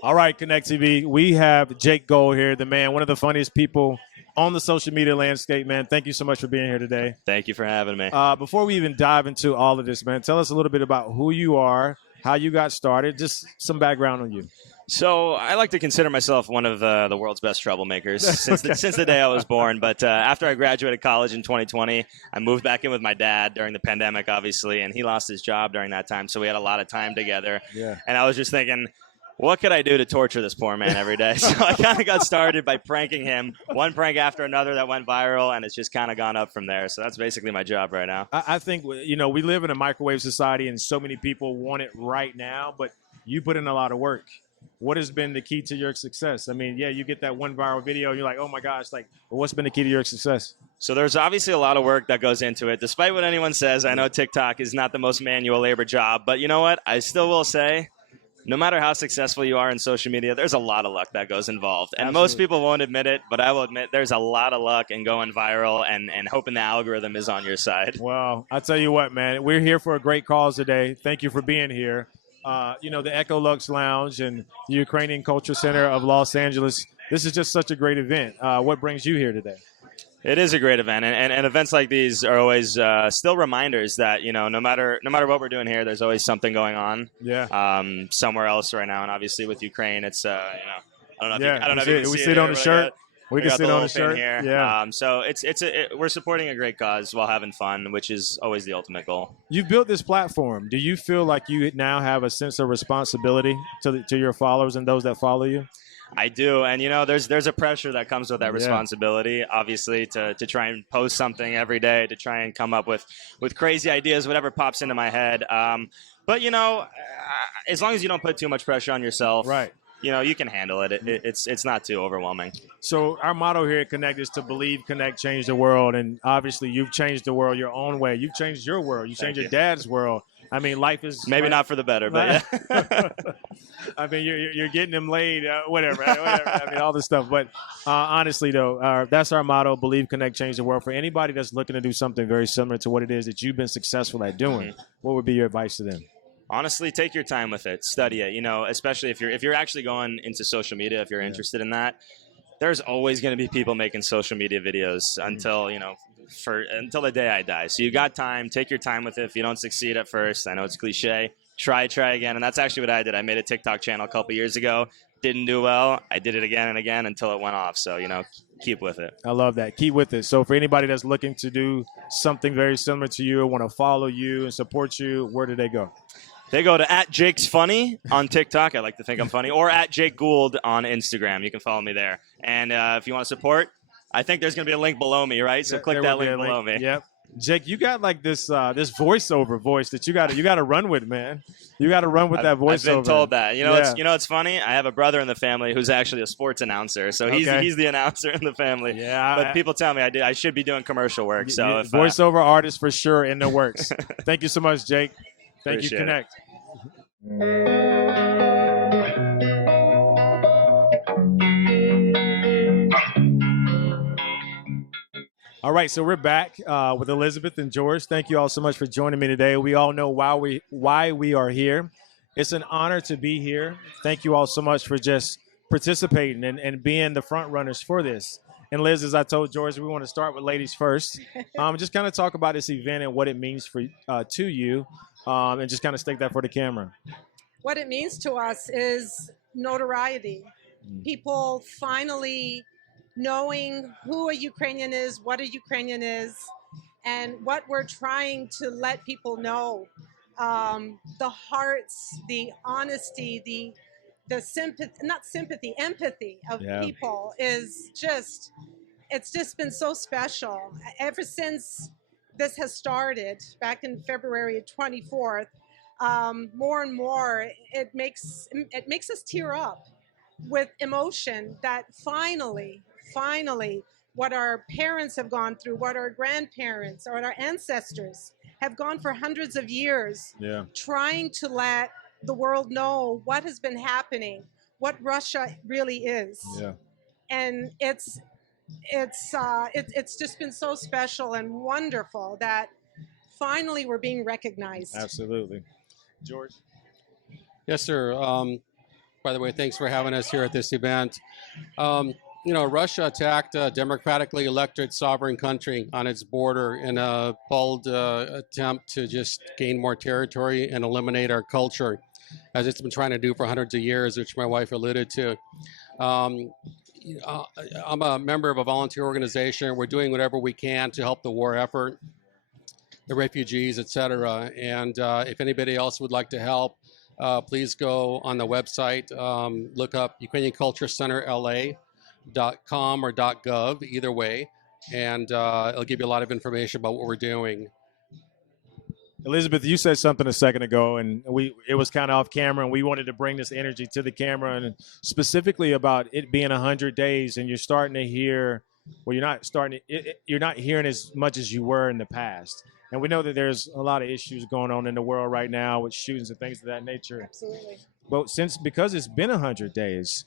All right, Connect TV. We have Jake Gold here, the man, one of the funniest people on the social media landscape, man. Thank you so much for being here today. Thank you for having me. Before we even dive into all of this, man, tell us a little bit about who you are, how you got started, just some background on you. So I like to consider myself one of the world's best troublemakers since the day I was born. But after I graduated college in 2020, I moved back in with my dad during the pandemic, obviously, and he lost his job during that time. So we had a lot of time together. Yeah. And I was just thinking, what could I do to torture this poor man every day? So I kind of got started by pranking him, one prank after another that went viral, and it's just kind of gone up from there. So that's basically my job right now. I think, we live in a microwave society, and so many people want it right now, but you put in a lot of work. What has been the key to your success? I mean, yeah, you get that one viral video, and you're like, oh my gosh, well, what's been the key to your success? So there's obviously a lot of work that goes into it. Despite what anyone says, I know TikTok is not the most manual labor job, but you know what? I still will say, no matter how successful you are in social media, there's a lot of luck that goes involved. And Absolutely. Most people won't admit it, but I will admit there's a lot of luck in going viral and hoping the algorithm is on your side. Well, I tell you what, man, we're here for a great cause today. Thank you for being here. The Ecoluxe Lounge and the Ukrainian Culture Center of Los Angeles. This is just such a great event. What brings you here today? It is a great event, and events like these are always still reminders that no matter what we're doing here, there's always something going on. Yeah. Somewhere else right now, and obviously with Ukraine, it's I don't know. If Yeah, you, I don't know if you can we see see it on the shirt. We can got see it the on the little pin shirt. here. Yeah. So we're supporting a great cause while having fun, which is always the ultimate goal. You've built this platform. Do you feel like you now have a sense of responsibility to your followers and those that follow you? I do, and there's a pressure that comes with that Yeah. responsibility, obviously, to try and post something every day, to try and come up with crazy ideas, whatever pops into my head. But as long as you don't put too much pressure on yourself, right? You can handle it. It's not too overwhelming. So our motto here at Connect is to believe, connect, change the world, and obviously you've changed the world your own way. You've changed your world. You changed your dad's world. I mean, life is maybe not for the better, but yeah. I mean, you're getting them laid, whatever. I mean, all this stuff. But honestly, though, that's our motto: believe, connect, change the world. For anybody that's looking to do something very similar to what it is that you've been successful at doing, what would be your advice to them? Honestly, take your time with it. Study it. Especially if you're actually going into social media, if you're interested in that. There's always going to be people making social media videos until until the day I die. So you got time. Take your time with it. If you don't succeed at first, I know it's cliche. Try again. And that's actually what I did. I made a TikTok channel a couple years ago. Didn't do well. I did it again and again until it went off. So keep with it. I love that. Keep with it. So for anybody that's looking to do something very similar to you or want to follow you and support you, where do they go? They go to @JakesFunny on TikTok. I like to think I'm funny. Or @JakeGould on Instagram. You can follow me there. And if you want to support, I think there's going to be a link below me, right? So click that link below me. Yep. Jake, you got like this voiceover voice that you got to run with, man. You got to run with that voiceover. I've been told that. It's funny. I have a brother in the family who's actually a sports announcer, so he's the announcer in the family. Yeah. But people tell me I should be doing commercial work. So voiceover artist for sure in the works. Thank you so much, Jake. Thank you, Connect. All right, so we're back with Elizabeth and George. Thank you all so much for joining me today. We all know why we are here. It's an honor to be here. Thank you all so much for just participating and being the front runners for this. And Liz, as I told George, we want to start with ladies first. Just kind of talk about this event and what it means to you, and just kind of stake that for the camera. What it means to us is notoriety. People finally knowing who a Ukrainian is, what a Ukrainian is, and what we're trying to let people know. The hearts, the honesty, the sympathy, not sympathy, empathy of people is just, it's just been so special. Ever since this has started back in February 24th, more and more, it makes us tear up with emotion that finally, what our parents have gone through, what our grandparents or our ancestors have gone for hundreds of years, trying to let the world know what has been happening, what Russia really is. And it's just been so special and wonderful that finally we're being recognized. Absolutely. George? Yes, sir. by the way. Thanks for having us here at this event. Russia attacked a democratically elected sovereign country on its border in a bold attempt to just gain more territory and eliminate our culture, as it's been trying to do for hundreds of years, which my wife alluded to. I'm a member of a volunteer organization. We're doing whatever we can to help the war effort, the refugees, etc. And if anybody else would like to help, please go on the website, look up Ukrainian Culture Center LA.com or .gov, either way, and it'll give you a lot of information about what we're doing. Elizabeth, you said something a second ago, and it was kind of off camera, and we wanted to bring this energy to the camera, and specifically about it being 100 days, and you're starting to hear, well, you're not hearing as much as you were in the past. And we know that there's a lot of issues going on in the world right now with shootings and things of that nature. Absolutely. But because it's been 100 days,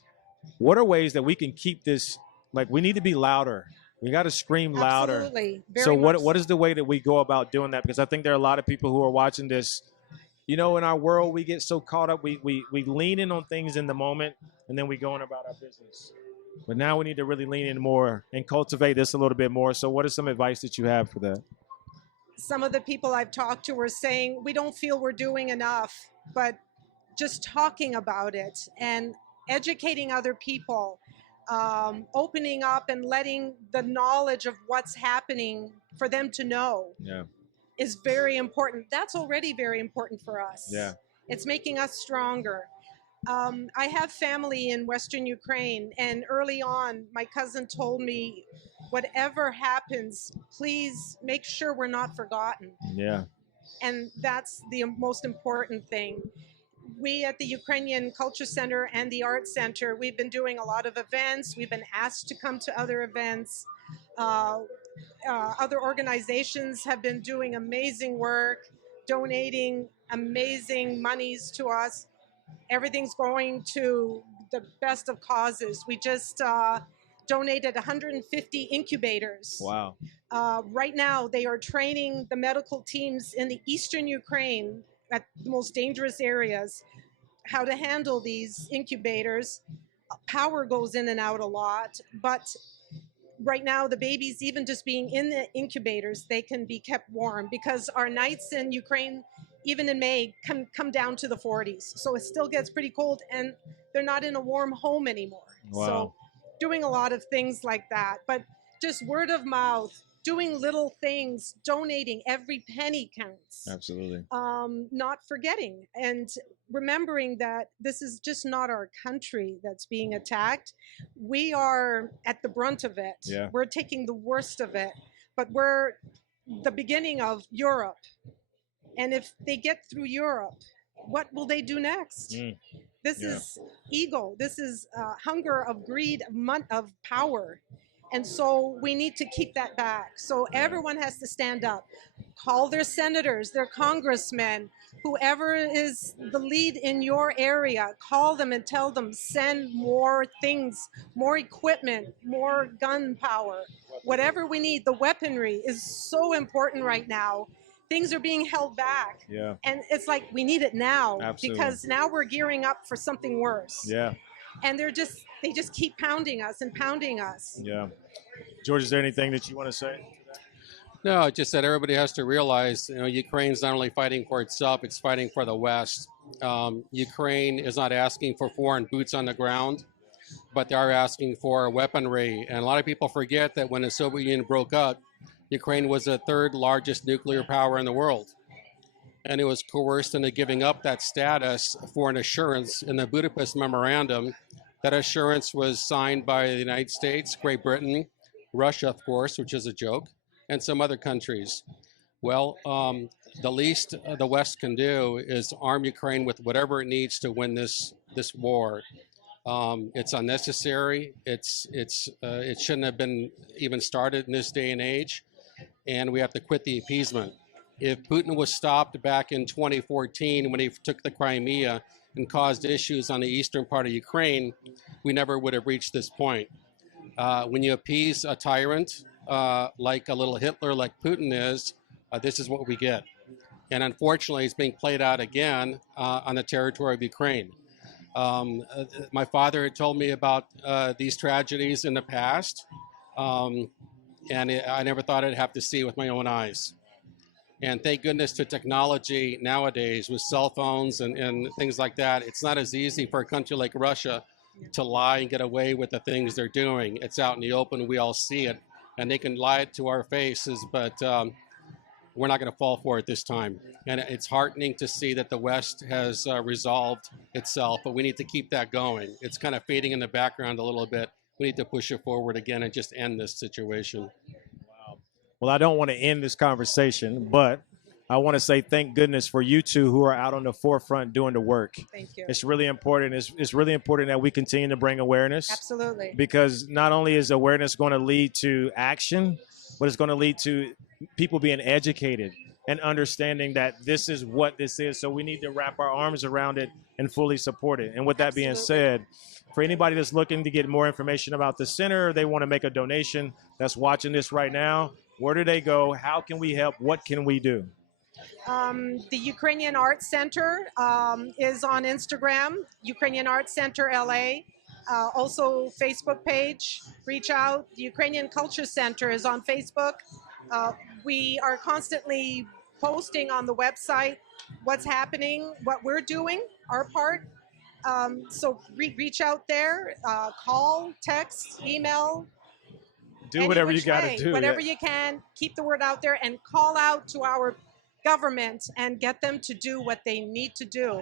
what are ways that we can keep this, like, we need to be louder. We got to scream louder. Absolutely. So what is the way that we go about doing that? Because I think there are a lot of people who are watching this. In our world, we get so caught up. We lean in on things in the moment, and then we go on about our business. But now we need to really lean in more and cultivate this a little bit more. So what is some advice that you have for that? Some of the people I've talked to were saying, we don't feel we're doing enough, but just talking about it and educating other people, opening up and letting the knowledge of what's happening for them to know is very important. That's already very important for us. Yeah. It's making us stronger. I have family in Western Ukraine, and early on, my cousin told me, whatever happens, please make sure we're not forgotten. Yeah. And that's the most important thing. We at the Ukrainian Culture Center and the Art Center, we've been doing a lot of events. We've been asked to come to other events. Other organizations have been doing amazing work, donating amazing monies to us. Everything's going to the best of causes. We just donated 150 incubators. Wow. Right now, they are training the medical teams in the eastern Ukraine at the most dangerous areas how to handle these incubators. Power goes in and out a lot, but right now the babies, even just being in the incubators, they can be kept warm because our nights in Ukraine, even in May, can come down to the 40s. So it still gets pretty cold, and they're not in a warm home anymore. Wow. So doing a lot of things like that, but just word of mouth, doing little things, donating, every penny counts. Absolutely. Not forgetting and remembering that this is just not our country that's being attacked. We are at the brunt of it. Yeah. We're taking the worst of it, but we're the beginning of Europe. And if they get through Europe, what will they do next? This is ego. This is hunger of greed, of power. And so we need to keep that back. So everyone has to stand up, call their senators, their congressmen, whoever is the lead in your area, call them and tell them, send more things, more equipment, more gun power, whatever we need. The weaponry is so important right now. Things are being held back. Yeah. And it's like, we need it now. Absolutely. Because now we're gearing up for something worse. Yeah. And they just keep pounding us and pounding us. Yeah. George, is there anything that you want to say? No, just that everybody has to realize, Ukraine's not only fighting for itself, it's fighting for the West. Ukraine is not asking for foreign boots on the ground, but they are asking for weaponry. And a lot of people forget that when the Soviet Union broke up, Ukraine was the third largest nuclear power in the world. And it was coerced into giving up that status for an assurance in the Budapest Memorandum. That assurance was signed by the United States, Great Britain, Russia, of course, which is a joke, and some other countries. Well, the least the West can do is arm Ukraine with whatever it needs to win this war. It's unnecessary. It shouldn't have been even started in this day and age, and we have to quit the appeasement. If Putin was stopped back in 2014 when he took the Crimea and caused issues on the eastern part of Ukraine, we never would have reached this point. When you appease a tyrant, like a little Hitler, like Putin is, this is what we get. And unfortunately, it's being played out again on the territory of Ukraine. My father had told me about these tragedies in the past, and I never thought I'd have to see it with my own eyes. And thank goodness to technology nowadays with cell phones and things like that. It's not as easy for a country like Russia to lie and get away with the things they're doing. It's out in the open. We all see it. And they can lie it to our faces, but we're not going to fall for it this time. And it's heartening to see that the West has resolved itself, but we need to keep that going. It's kind of fading in the background a little bit. We need to push it forward again and just end this situation. Well, I don't want to end this conversation, but I want to say thank goodness for you two who are out on the forefront doing the work. Thank you. It's really important. It's really important that we continue to bring awareness. Absolutely. Because not only is awareness going to lead to action, but it's going to lead to people being educated and understanding that this is what this is. So we need to wrap our arms around it and fully support it. And with that being said, for anybody that's looking to get more information about the center, or they want to make a donation that's watching this right now, where do they go? How can we help? What can we do? The Ukrainian Arts Center is on Instagram, Ukrainian Arts Center LA. Also Facebook page, reach out. The Ukrainian Culture Center is on Facebook. We are constantly posting on the website what's happening, what we're doing, our part. So reach out there, call, text, email. Do whatever you got to do. Whatever you can, keep the word out there and call out to our government and get them to do what they need to do.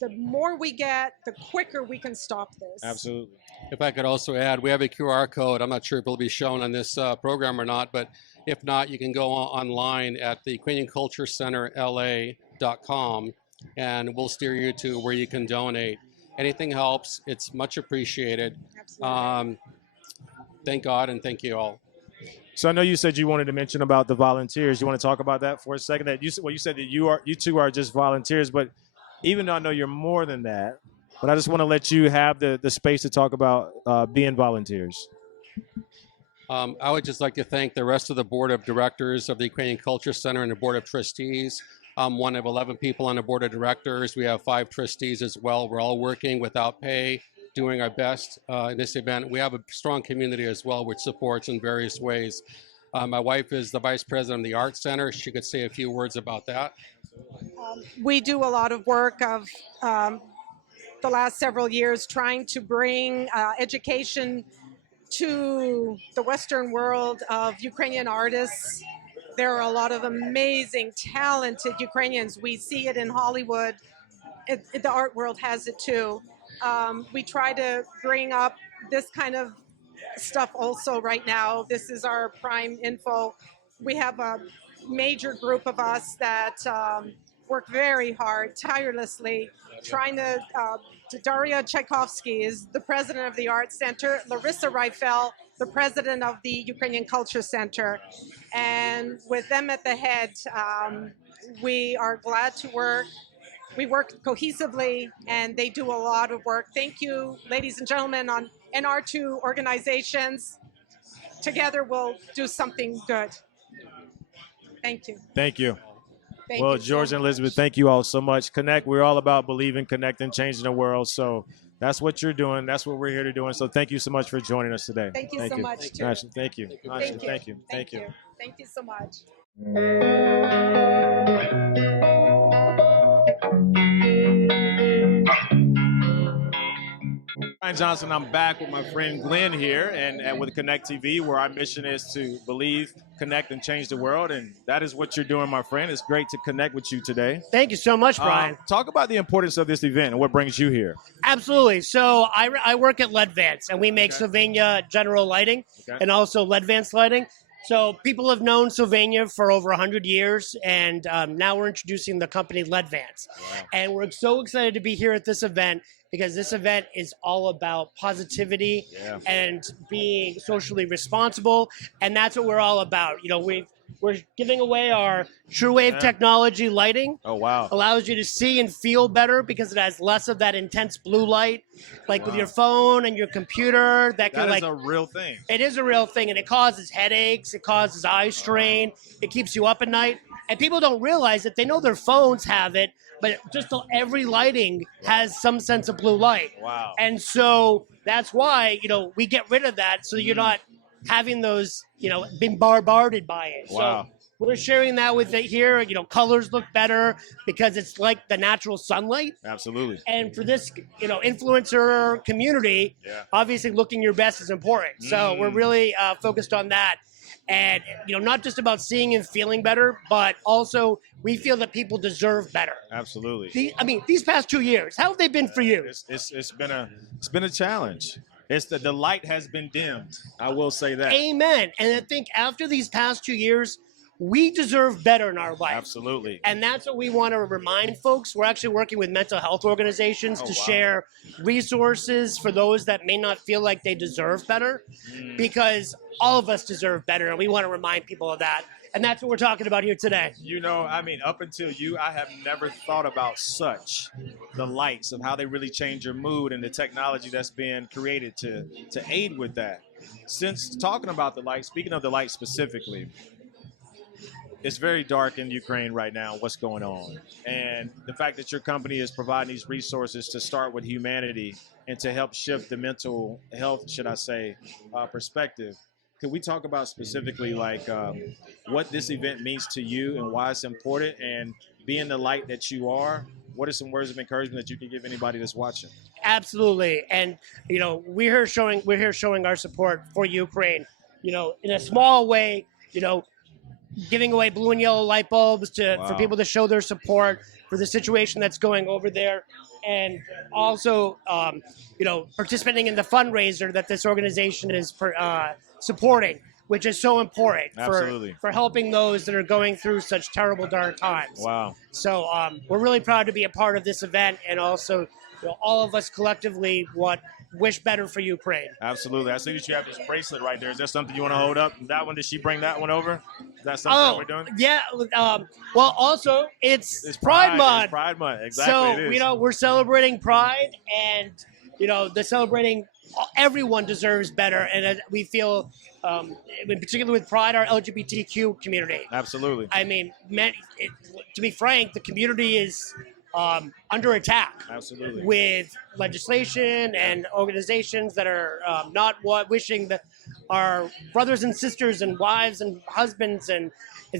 The more we get, the quicker we can stop this. Absolutely. If I could also add, we have a QR code. I'm not sure if it'll be shown on this program or not, but if not, you can go online at the Ukrainian Culture Center LA.com and we'll steer you to where you can donate. Anything helps. It's much appreciated. Absolutely. Thank God and thank you all. So I know you said you wanted to mention about the volunteers. You want to talk about that for a second? That you said that you two are just volunteers, but even though I know you're more than that, but I just want to let you have the space to talk about being volunteers. I would just like to thank the rest of the board of directors of the Ukrainian Culture Center and the board of trustees. I'm one of 11 people on the board of directors. We have 5 trustees as well. We're all working without pay, doing our best in this event. We have a strong community as well, which supports in various ways. My wife is the vice president of the Arts Center. She could say a few words about that. We do a lot of work of the last several years trying to bring education to the Western world of Ukrainian artists. There are a lot of amazing, talented Ukrainians. We see it in Hollywood. The art world has it too. We try to bring up this kind of stuff also right now. This is our prime info. We have a major group of us that work very hard, tirelessly, trying to Daria Tchaikovsky is the president of the Arts Center, Larissa Reifel, the president of the Ukrainian Culture Center. And with them at the head, we are glad to work. We work cohesively, and they do a lot of work. Thank you, ladies and gentlemen, in our 2 organizations. Together, we'll do something good. Thank you. Thank you. Thank well, you George so and Elizabeth, thank you all so much. Connect. We're all about believing, connecting, changing the world. So that's what you're doing. That's what we're here to do. And so thank you so much for joining us today. Thank you so much, too. Ashley, thank you. Thank you. Thank you. Thank you. Thank you so much. Brian Johnson, I'm back with my friend Glenn here and with Connect TV, where our mission is to believe, connect, and change the world. And that is what you're doing, my friend. It's great to connect with you today. Thank you so much, Brian. Talk about the importance of this event and what brings you here. Absolutely. So I work at Ledvance, and we make Sylvania general lighting and also Ledvance lighting. So people have known Sylvania for over 100 years, and now we're introducing the company Ledvance. Wow. And we're so excited to be here at this event because this event is all about positivity and being socially responsible, and that's what we're all about. You know, we're giving away our True Wave technology lighting. Oh, wow. Allows you to see and feel better because it has less of that intense blue light, like with your phone and your computer. That is a real thing. It is a real thing, and it causes headaches. It causes eye strain. It keeps you up at night. And people don't realize that they know their phones have it, but just every lighting has some sense of blue light. Wow. And so that's why, we get rid of that so that you're not having those, being bombarded by it. Wow. So we're sharing that with it here. Colors look better because it's like the natural sunlight. Absolutely. And for this, influencer community, obviously looking your best is important. So we're really focused on that. And, not just about seeing and feeling better, but also we feel that people deserve better. Absolutely. These past 2 years, how have they been for you? It's been a challenge. It's the light has been dimmed. I will say that. Amen. And I think after these past 2 years, we deserve better in our life. Absolutely. And that's what we want to remind folks. We're actually working with mental health organizations to share resources for those that may not feel like they deserve better, because all of us deserve better. And we want to remind people of that. And that's what we're talking about here today. Up until you, I have never thought about the lights of how they really change your mood and the technology that's being created to aid with that. Since talking about the light, speaking of the light specifically, it's very dark in Ukraine right now, what's going on. And the fact that your company is providing these resources to start with humanity and to help shift the mental health, perspective. Could we talk about specifically what this event means to you and why it's important, and being the light that you are? What are some words of encouragement that you can give anybody that's watching? Absolutely. And, we're here showing our support for Ukraine, in a small way, giving away blue and yellow light bulbs for people to show their support for the situation that's going over there. And also, participating in the fundraiser that this organization is supporting, which is so important for helping those that are going through such terrible, dark times. Wow. So we're really proud to be a part of this event, and also all of us collectively wish better for Ukraine. Absolutely. I see that you have this bracelet right there. Is that something you want to hold up? That one, did she bring that one over? Is that something that we're doing? Yeah. Well, also, it's Pride Month. It's Pride Month. Exactly. So, we're celebrating Pride, and, the celebrating, everyone deserves better. And we feel, in particular with Pride, our LGBTQ community. Absolutely. To be frank, the community is under attack. Absolutely. With legislation and organizations that are not wishing that our brothers and sisters and wives and husbands and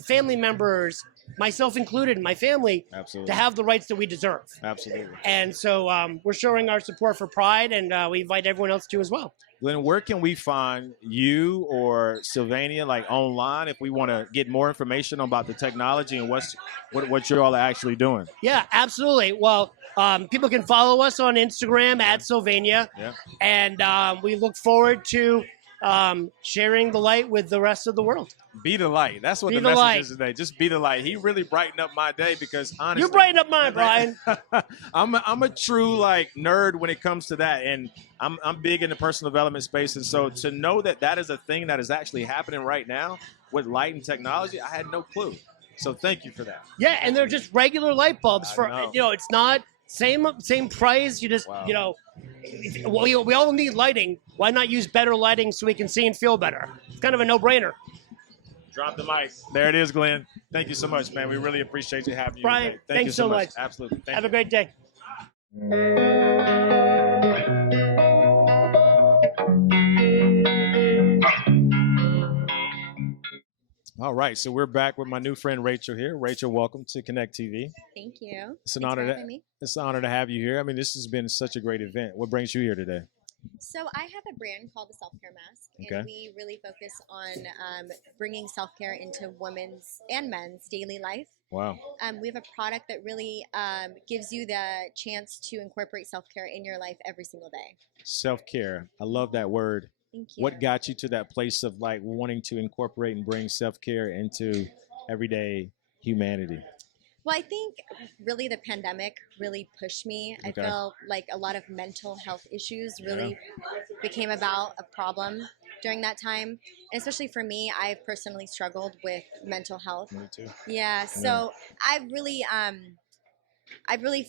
family members, myself included, my family, Absolutely. to have the rights that we deserve. Absolutely. And so we're showing our support for Pride, and we invite everyone else to as well. Glenn, where can we find you or Sylvania, online, if we want to get more information about the technology and what you all are actually doing? Yeah, absolutely. Well, people can follow us on Instagram at Sylvania, and we look forward to sharing the light with the rest of the world. Be the light. That's what the message is today. Just be the light. He really brightened up my day, because honestly, you brighten up mine, Brian. I'm a true nerd when it comes to that, and I'm big in the personal development space, and so to know that is a thing that is actually happening right now with light and technology, I had no clue. So thank you for that. Yeah, and they're just regular light bulbs it's not same price. You just we all need lighting. Why not use better lighting so we can see and feel better? It's kind of a no-brainer. Drop the mic. There it is, Glenn. Thank you so much, man. We really appreciate you having you. Brian, thanks so much. Absolutely. Have a great day. All right, so we're back with my new friend Rachel here. Rachel, welcome to Connect TV. Thank you. It's an honor to have you here. This has been such a great event. What brings you here today? So I have a brand called the Self-Care Mask, and we really focus on bringing self-care into women's and men's daily life. Wow. We have a product that really gives you the chance to incorporate self-care in your life every single day. Self-care. I love that word. Thank you. What got you to that place of wanting to incorporate and bring self-care into everyday humanity? Well, I think really the pandemic really pushed me. I felt like a lot of mental health issues really became about a problem during that time. And especially for me, I've personally struggled with mental health. Me too. Yeah, so I've really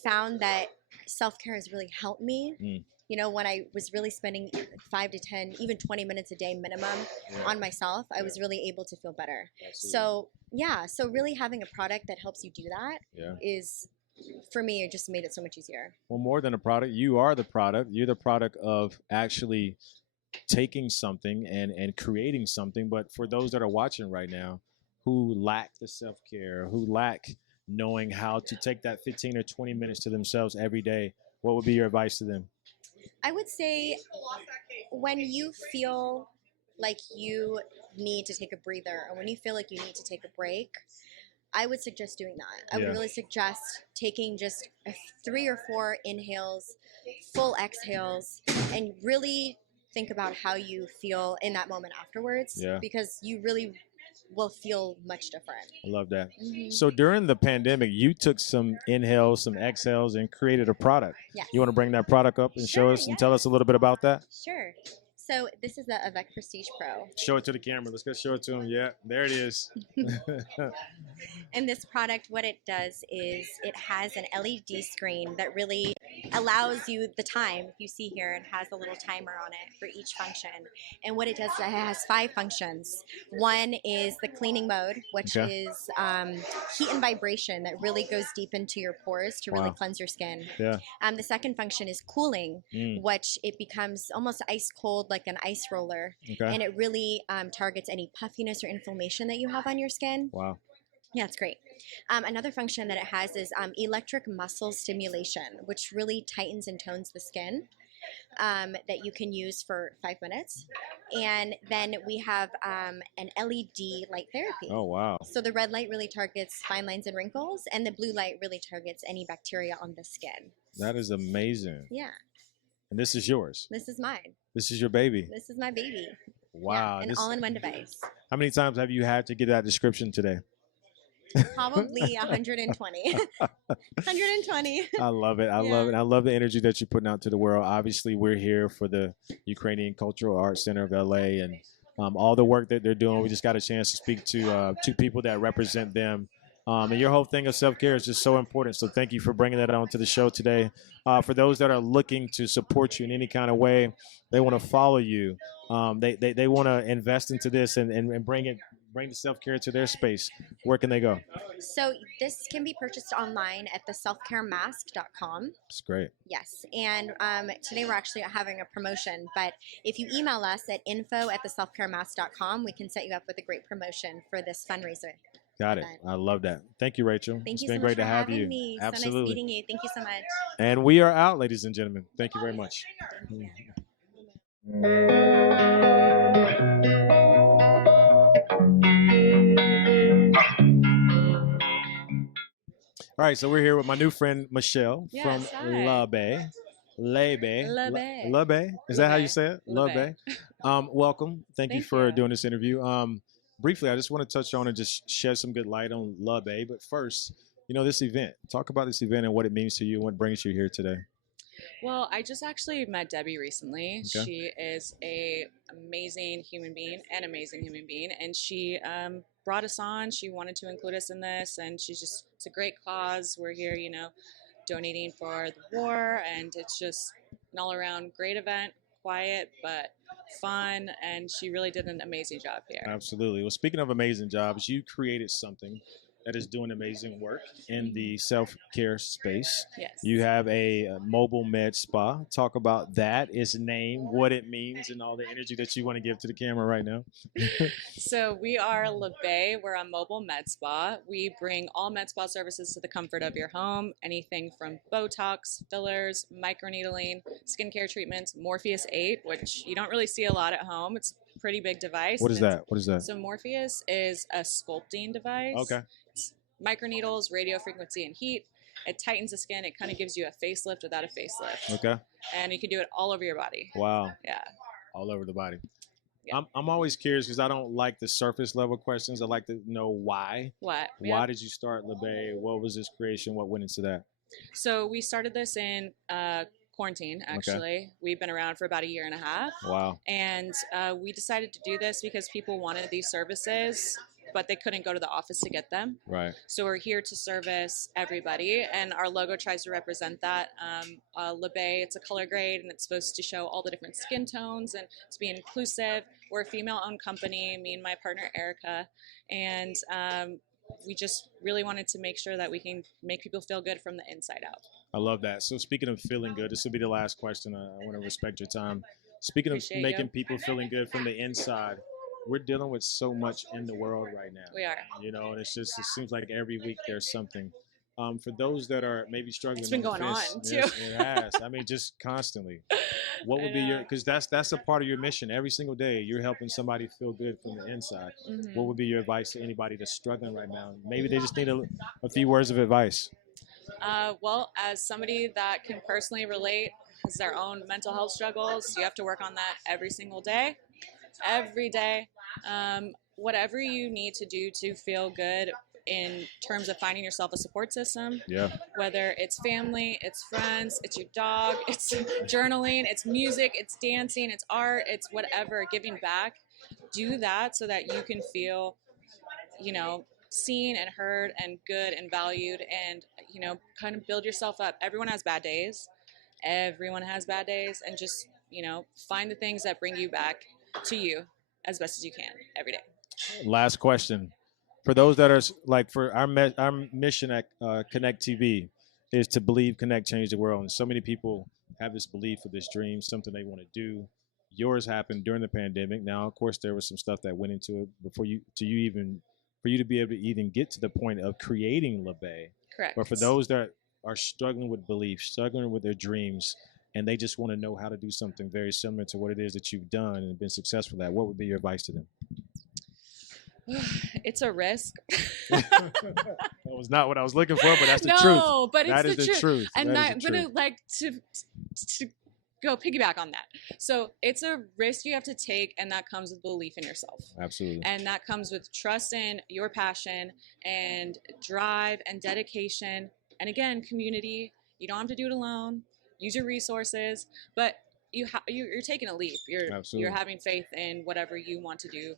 found that self-care has really helped me You know, when I was really spending 5 to 10, even 20 minutes a day minimum on myself, I was really able to feel better. So yeah, so really having a product that helps you do that is, for me, it just made it so much easier. Well, more than a product, you are the product. You're the product of actually taking something and creating something. But for those that are watching right now who lack the self-care, who lack knowing how to take that 15 or 20 minutes to themselves every day, what would be your advice to them? I would say when you feel like you need to take a breather, or when you feel like you need to take a break, I would suggest doing that. I would really suggest taking just 3 or 4 inhales, full exhales, and really think about how you feel in that moment afterwards, because you really will feel much different. I love that. So during the pandemic, you took some inhales, some exhales, and created a product. Yes. You want to bring that product up and show us and tell us a little bit about that? Sure. So this is the Avec Prestige Pro. Show it to the camera. Let's go show it to them. Yeah, there it is. And this product, what it does is it has an LED screen that really allows you the time. If you see here, it has a little timer on it for each function. And what it does is it has 5 functions. One is the cleaning mode, which is heat and vibration that really goes deep into your pores to really cleanse your skin. Yeah. The second function is cooling, which it becomes almost ice cold, like an ice roller. And it really targets any puffiness or inflammation that you have on your skin. Wow. Yeah, it's great. Another function that it has is electric muscle stimulation, which really tightens and tones the skin, that you can use for 5 minutes. And then we have an LED light therapy. Oh, wow. So the red light really targets fine lines and wrinkles, and the blue light really targets any bacteria on the skin. That is amazing. Yeah. And this is yours. This is mine. This is your baby. This is my baby. Wow. Yeah, an all-in-one device. How many times have you had to get that description today? Probably 120. 120. I love it. I love it. I love the energy that you're putting out to the world. Obviously, we're here for the Ukrainian Cultural Arts Center of LA, and all the work that they're doing. We just got a chance to speak to 2 people that represent them. And your whole thing of self-care is just so important. So thank you for bringing that on to the show today. For those that are looking to support you in any kind of way, they want to follow you. They want to invest into this and bring the self-care to their space. Where can they go? So this can be purchased online at theselfcaremask.com. That's great. Yes. And today we're actually having a promotion, but if you email us at info@theselfcaremask.com, we can set you up with a great promotion for this fundraiser. Got it. I love that. Thank you, Rachel. Thank you It's been so great much to for have having you. me. Absolutely. So nice meeting you. Thank you so much. And we are out, ladies and gentlemen. Thank you very much. All right, so we're here with my new friend Michelle from La Bay. La Bay. La Bay. La Bay. Is that how you say it? La Bay. Welcome. Thank you for doing this interview. Briefly, I just want to touch on and just shed some good light on La Bay. But first, this event. Talk about this event and what it means to you and what brings you here today. Well, I just actually met Debbie recently. Okay. She is an amazing human being, and she brought us on. She wanted to include us in this, and it's a great cause. We're here, donating for the war, and it's just an all-around great event, quiet but fun, and she really did an amazing job here. Absolutely. Well, speaking of amazing jobs, you created something that is doing amazing work in the self-care space. Yes. You have a mobile med spa. Talk about that, its name, what it means, and all the energy that you want to give to the camera right now. So we are La Bay. We're a mobile med spa. We bring all med spa services to the comfort of your home. Anything from Botox, fillers, microneedling, skincare treatments, Morpheus 8, which you don't really see a lot at home. It's a pretty big device. What is that? What is that? So Morpheus is a sculpting device. Okay. It's microneedles, radio frequency, and heat. It tightens the skin. It kind of gives you a facelift without a facelift. Okay. And you can do it all over your body. Wow. Yeah. All over the body. Yeah. I'm always curious because I don't like the surface level questions. I like to know why. What? Why did you start La Bay? What was this creation? What went into that? So we started this in quarantine, actually. Okay. We've been around for about a year and a half. Wow. And we decided to do this because people wanted these services but they couldn't go to the office to get them. Right. So we're here to service everybody, and our logo tries to represent that. Le Bay, it's a color grade, and it's supposed to show all the different skin tones and to be inclusive. We're a female-owned company, me and my partner Erica, and we just really wanted to make sure that we can make people feel good from the inside out. I love that. So speaking of feeling good, this will be the last question. I want to respect your time. Speaking Appreciate of making you. people feeling good from the inside, we're dealing with so much in the world right now. We are. You know, and it seems like every week there's something. For those that are maybe struggling, It's been going on, too. Yes, it has. I mean, just constantly. What would be your? Because that's a part of your mission. Every single day, you're helping somebody feel good from the inside. Mhm. What would be your advice to anybody that's struggling right now? Maybe they just need a few words of advice. Well, as somebody that can personally relate, has their own mental health struggles, you have to work on that every single day. Every day. Whatever you need to do to feel good in terms of finding yourself a support system. Yeah. Whether it's family, it's friends, it's your dog, it's journaling, it's music, it's dancing, it's art, it's whatever, giving back. Do that so that you can feel, seen and heard and good and valued, and, kind of build yourself up. Everyone has bad days. Everyone has bad days, and just, find the things that bring you back to you as best as you can every day. Last question. For those that are like, for our mission at Connect TV is to believe, connect, change the world. And so many people have this belief or this dream, something they want to do. Yours happened during the pandemic. Now, of course, there was some stuff that went into it for you to be able to even get to the point of creating Le Bay. Correct. But for those that are struggling with belief, struggling with their dreams, and they just want to know how to do something very similar to what it is that you've done and been successful at, what would be your advice to them? It's a risk. That was not what I was looking for, but that's the truth. No, but That it's is the truth. And That is I'm the gonna truth. like to go piggyback on that. So it's a risk you have to take, and that comes with belief in yourself. Absolutely. And that comes with trust in your passion and drive and dedication. And again, community. You don't have to do it alone. Use your resources, but you're taking a leap. You're having faith in whatever you want to do,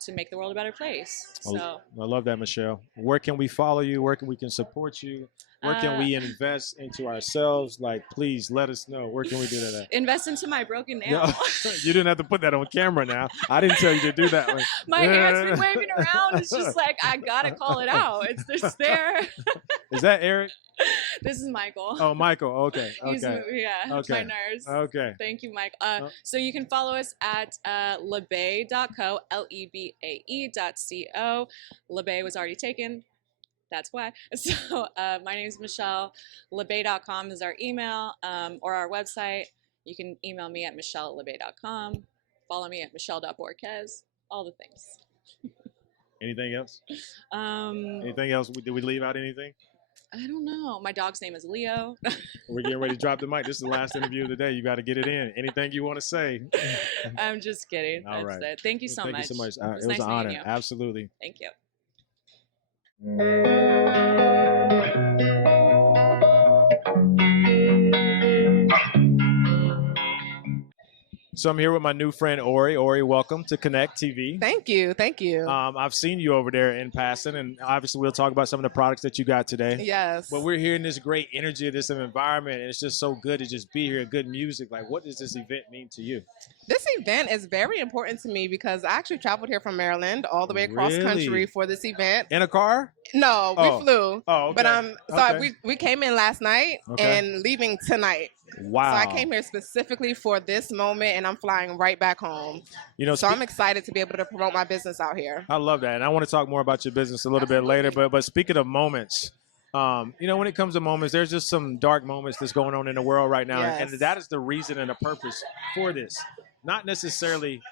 to make the world a better place. So I love that, Michelle. Where can we follow you? Where can we support you? Where can we invest into ourselves? Like, please let us know. Where can we do that at? invest into my broken nail. No, you didn't have to put that on camera now. I didn't tell you to do that one. My hair's been waving around. It's just like, I gotta call it out. It's just there. Is that Eric? This is Michael. Oh, Michael. Okay. He's, Okay. yeah, Okay. my nurse. Okay. Thank you, Mike. So you can follow us at lebay.co, LEBAE.co. Lebay was already taken. That's why. So my name is Michelle. Lebay.com is our email or our website. You can email me at michelle@lebay.com. Follow me at michelle.borquez. All the things. Anything else? Um, Anything else? Did we leave out anything? I don't know. My dog's name is Leo. We're getting ready to drop the mic. This is the last interview of the day. You got to get it in. Anything you want to say? I'm just kidding. All That's right. it. Thank you so much. Thank you so much. It was It was nice an meeting honor. you. Absolutely. Thank you. So I'm here with my new friend Ori. Ori, welcome to Connect TV. Thank you. Thank you. I've seen you over there in passing, and obviously we'll talk about some of the products that you got today. Yes. But we're hearing this great energy of this environment, and it's just so good to just be here, good music. Like, what does this event mean to you? This event is very important to me because I actually traveled here from Maryland all the way across Really? country for this event. In a car? No, Oh. we flew. Oh, okay. But so Okay. we came in last night Okay. and leaving tonight. Wow. So I came here specifically for this moment, and I'm flying right back home. You know, so I'm excited to be able to promote my business out here. I love that, and I want to talk more about your business a little bit later. But speaking of moments, when it comes to moments, there's just some dark moments that's going on in the world right now, Yes. and that is the reason and the purpose for this. Not necessarily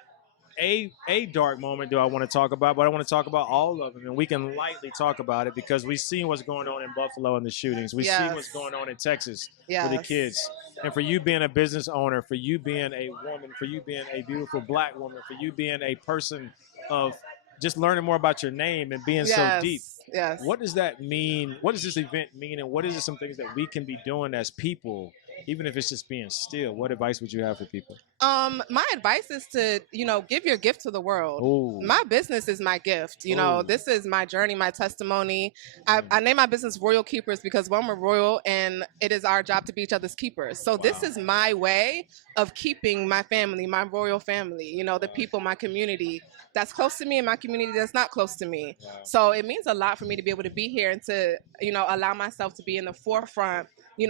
a dark moment do I want to talk about, but I want to talk about all of them, and we can lightly talk about it because we've seen what's going on in Buffalo and the shootings. We've seen what's going on in Texas with the Yes. kids. And for you being a business owner, for you being a woman, for you being a beautiful black woman, for you being a person of just learning more about your name and being so Yes. deep. Yes. What does that mean? What does this event mean? And what is some things that we can be doing as people even if it's just being still, what advice would you have for people? My advice is to, give your gift to the world. Ooh. My business is my gift. Ooh. This is my journey, my testimony. I name my business Royal Keepers because one, we're royal and it is our job to be each other's keepers. So this is my way of keeping my family, my royal family, the people, my community that's close to me and my community that's not close to me. So it means a lot for me to be able to be here and to, allow myself to be in the forefront,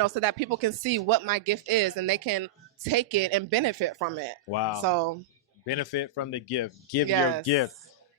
so that people can see what my gift is and they can take it and benefit from it. Wow. So benefit from the gift. Give Yes. your gift.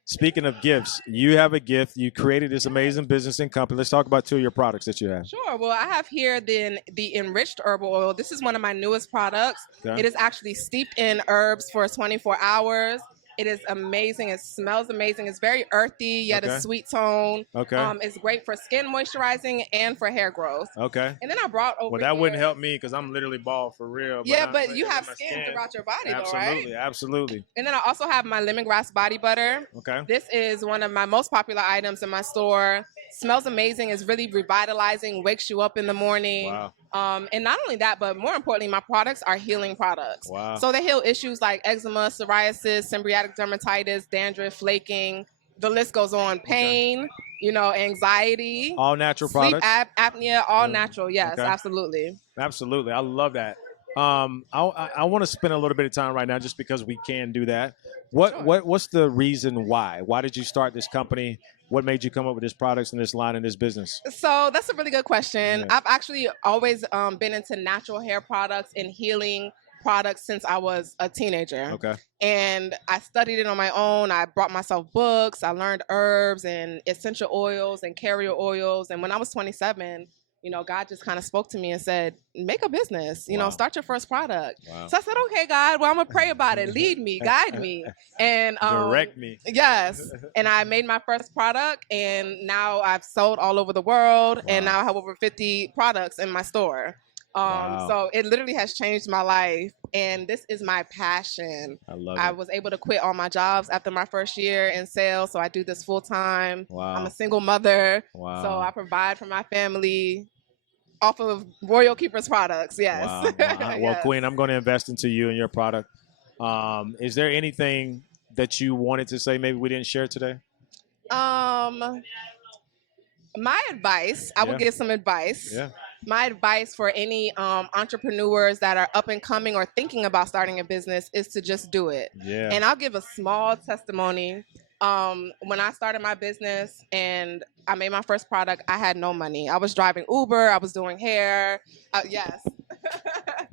Speaking of gifts, you have a gift. You created this amazing business and company. Let's talk about 2 of your products that you have. Sure. Well, I have here the enriched herbal oil. This is one of my newest products. Okay. It is actually steeped in herbs for 24 hours. It is amazing. It smells amazing. It's very earthy, yet Okay. a sweet tone. Okay. It's great for skin moisturizing and for hair growth. Okay. And then I brought over Well, that here- wouldn't help me because I'm literally bald for real. Yeah, I- but you have my skin throughout your body, though, Absolutely, right? absolutely. And then I also have my lemongrass body butter. Okay. This is one of my most popular items in my store. Smells amazing. It's really revitalizing, wakes you up in the morning. Wow. And not only that, but more importantly, my products are healing products. Wow. So they heal issues like eczema, psoriasis, symbiotic dermatitis, dandruff, flaking. The list goes on. Pain, anxiety. All natural sleep products? apnea, all natural. Yes, Okay. absolutely. Absolutely. I love that. I want to spend a little bit of time right now just because we can do that. What's the reason why? Why did you start this company? What made you come up with this products and this line and this business? So that's a really good question. Yeah. I've actually always been into natural hair products and healing products since I was a teenager. Okay. And I studied it on my own. I brought myself books. I learned herbs and essential oils and carrier oils. And when I was 27, God just kind of spoke to me and said, make a business, start your first product. Wow. So I said, okay, God, well, I'm going to pray about it. Lead me, guide me. And Direct me. Yes. And I made my first product and now I've sold all over the world. And now I have over 50 products in my store. Wow. So it literally has changed my life. And this is my passion. I love I it. was able to quit all my jobs after my first year in sales. So I do this full time. Wow. I'm a single mother. Wow. So I provide for my family off of Royal Keepers products. Yes. Wow. Wow. Well, Yes. Queen, I'm going to invest into you and your product. Is there anything that you wanted to say maybe we didn't share today? My advice, I will Yeah. give some advice. Yeah. My advice for any entrepreneurs that are up and coming or thinking about starting a business is to just do it. Yeah. And I'll give a small testimony. When I started my business and I made my first product, I had no money. I was driving Uber. I was doing hair. Yes.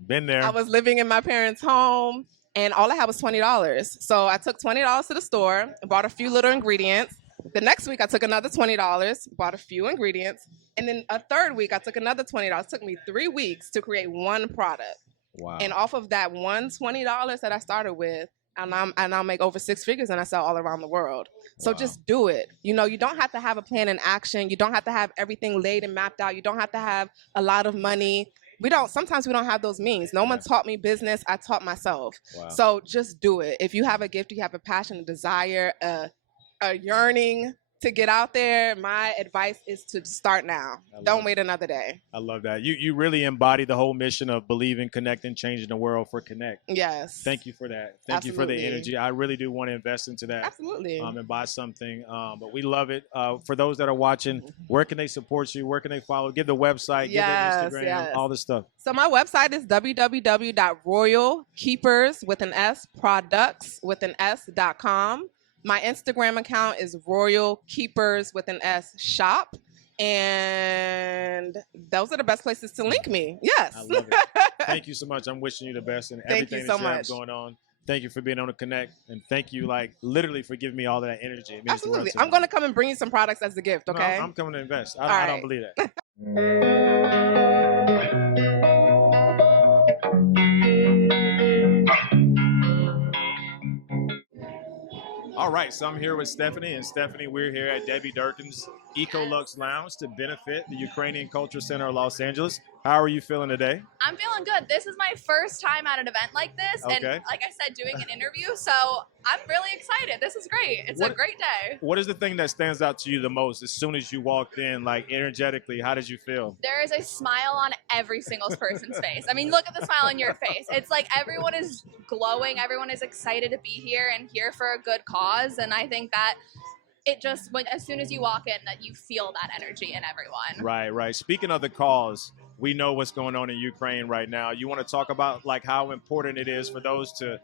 Been there. I was living in my parents' home and all I had was $20. So I took $20 to the store, bought a few little ingredients. The next week I took another $20, bought a few ingredients. And then a third week I took another $20. It took me 3 weeks to create one product. Wow. And off of that one $20 that I started with, and I'll make over 6 figures and I sell all around the world. So just do it. You don't have to have a plan in action. You don't have to have everything laid and mapped out. You don't have to have a lot of money. Sometimes we don't have those means. No one taught me business. I taught myself. Wow. So just do it. If you have a gift, you have a passion, a desire, a yearning to get out there, my advice is to start now. Don't wait another day. I love that. You really embody the whole mission of believing, connecting, changing the world for Connect. Yes. Thank you for that. Thank you for the Absolutely. energy. I really do want to invest into that. Absolutely. And buy something. But we love it. For those that are watching, where can they support you? Where can they follow? Give the website, Yes, give the Instagram, yes. all this stuff. So my website is www.royalkeepers with an S products with an S.com. My Instagram account is Royal Keepers with an S shop. And those are the best places to link me. Yes. I love it. Thank you so much. I'm wishing you the best in Thank everything you so that you have much. going on. Thank you for being on the Connect. And thank you, literally for giving me all of that energy. It means the world Absolutely. to me. I'm going to come and bring you some products as a gift, No, okay? I'm coming to invest. All I don't right. believe that. All right, so I'm here with Stephanie, and Stephanie, we're here at Debbie Durkin's Ecoluxe Lounge to benefit the Ukrainian Culture Center of Los Angeles. How are you feeling today? I'm feeling good. This is my first time at an event like this, and Okay. like I said, doing an interview. So I'm really excited. This is great. It's a great day. What is the thing that stands out to you the most as soon as you walked in, like energetically? How did you feel? There is a smile on every single person's face. I mean, look at the smile on your face. It's like everyone is glowing. Everyone is excited to be here and here for a good cause. And I think that it just, as soon as you walk in, that you feel that energy in everyone. Right, right. Speaking of the cause, we know what's going on in Ukraine right now. You want to talk about like how important it is for those to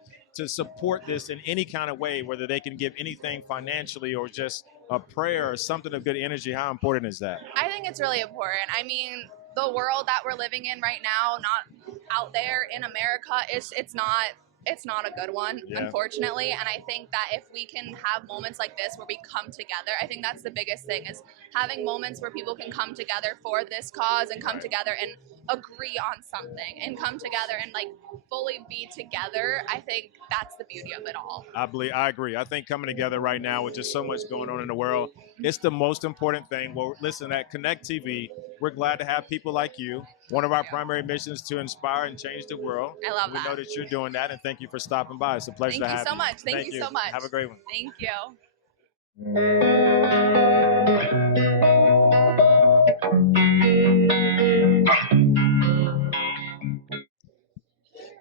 support this in any kind of way, whether they can give anything financially or just a prayer or something of good energy. How important is that? I think it's really important. I mean, the world that we're living in right now, not out there in America, it's not a good one, unfortunately. And I think that if we can have moments like this where we come together, I think that's the biggest thing, is having moments where people can come together for this cause and come together and agree on something and come together and like fully be together. I think that's the beauty of it all. I agree. I think coming together right now with just so much going on in the world, it's the most important thing. Well, listen, at Connect TV, we're glad to have people like you. One of our primary missions to inspire and change the world. I love that. We know that you're doing that, and thank you for stopping by. It's a pleasure to have you. Thank you so much. Thank you so much. Have a great one. Thank you.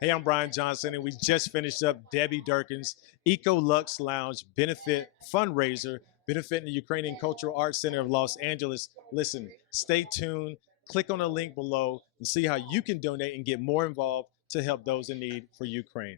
Hey, I'm Brian Johnson, and we just finished up Debbie Durkin's Ecoluxe Lounge benefit fundraiser benefiting the Ukrainian Cultural Arts Center of Los Angeles. Listen, stay tuned, click on the link below, and see how you can donate and get more involved to help those in need for Ukraine.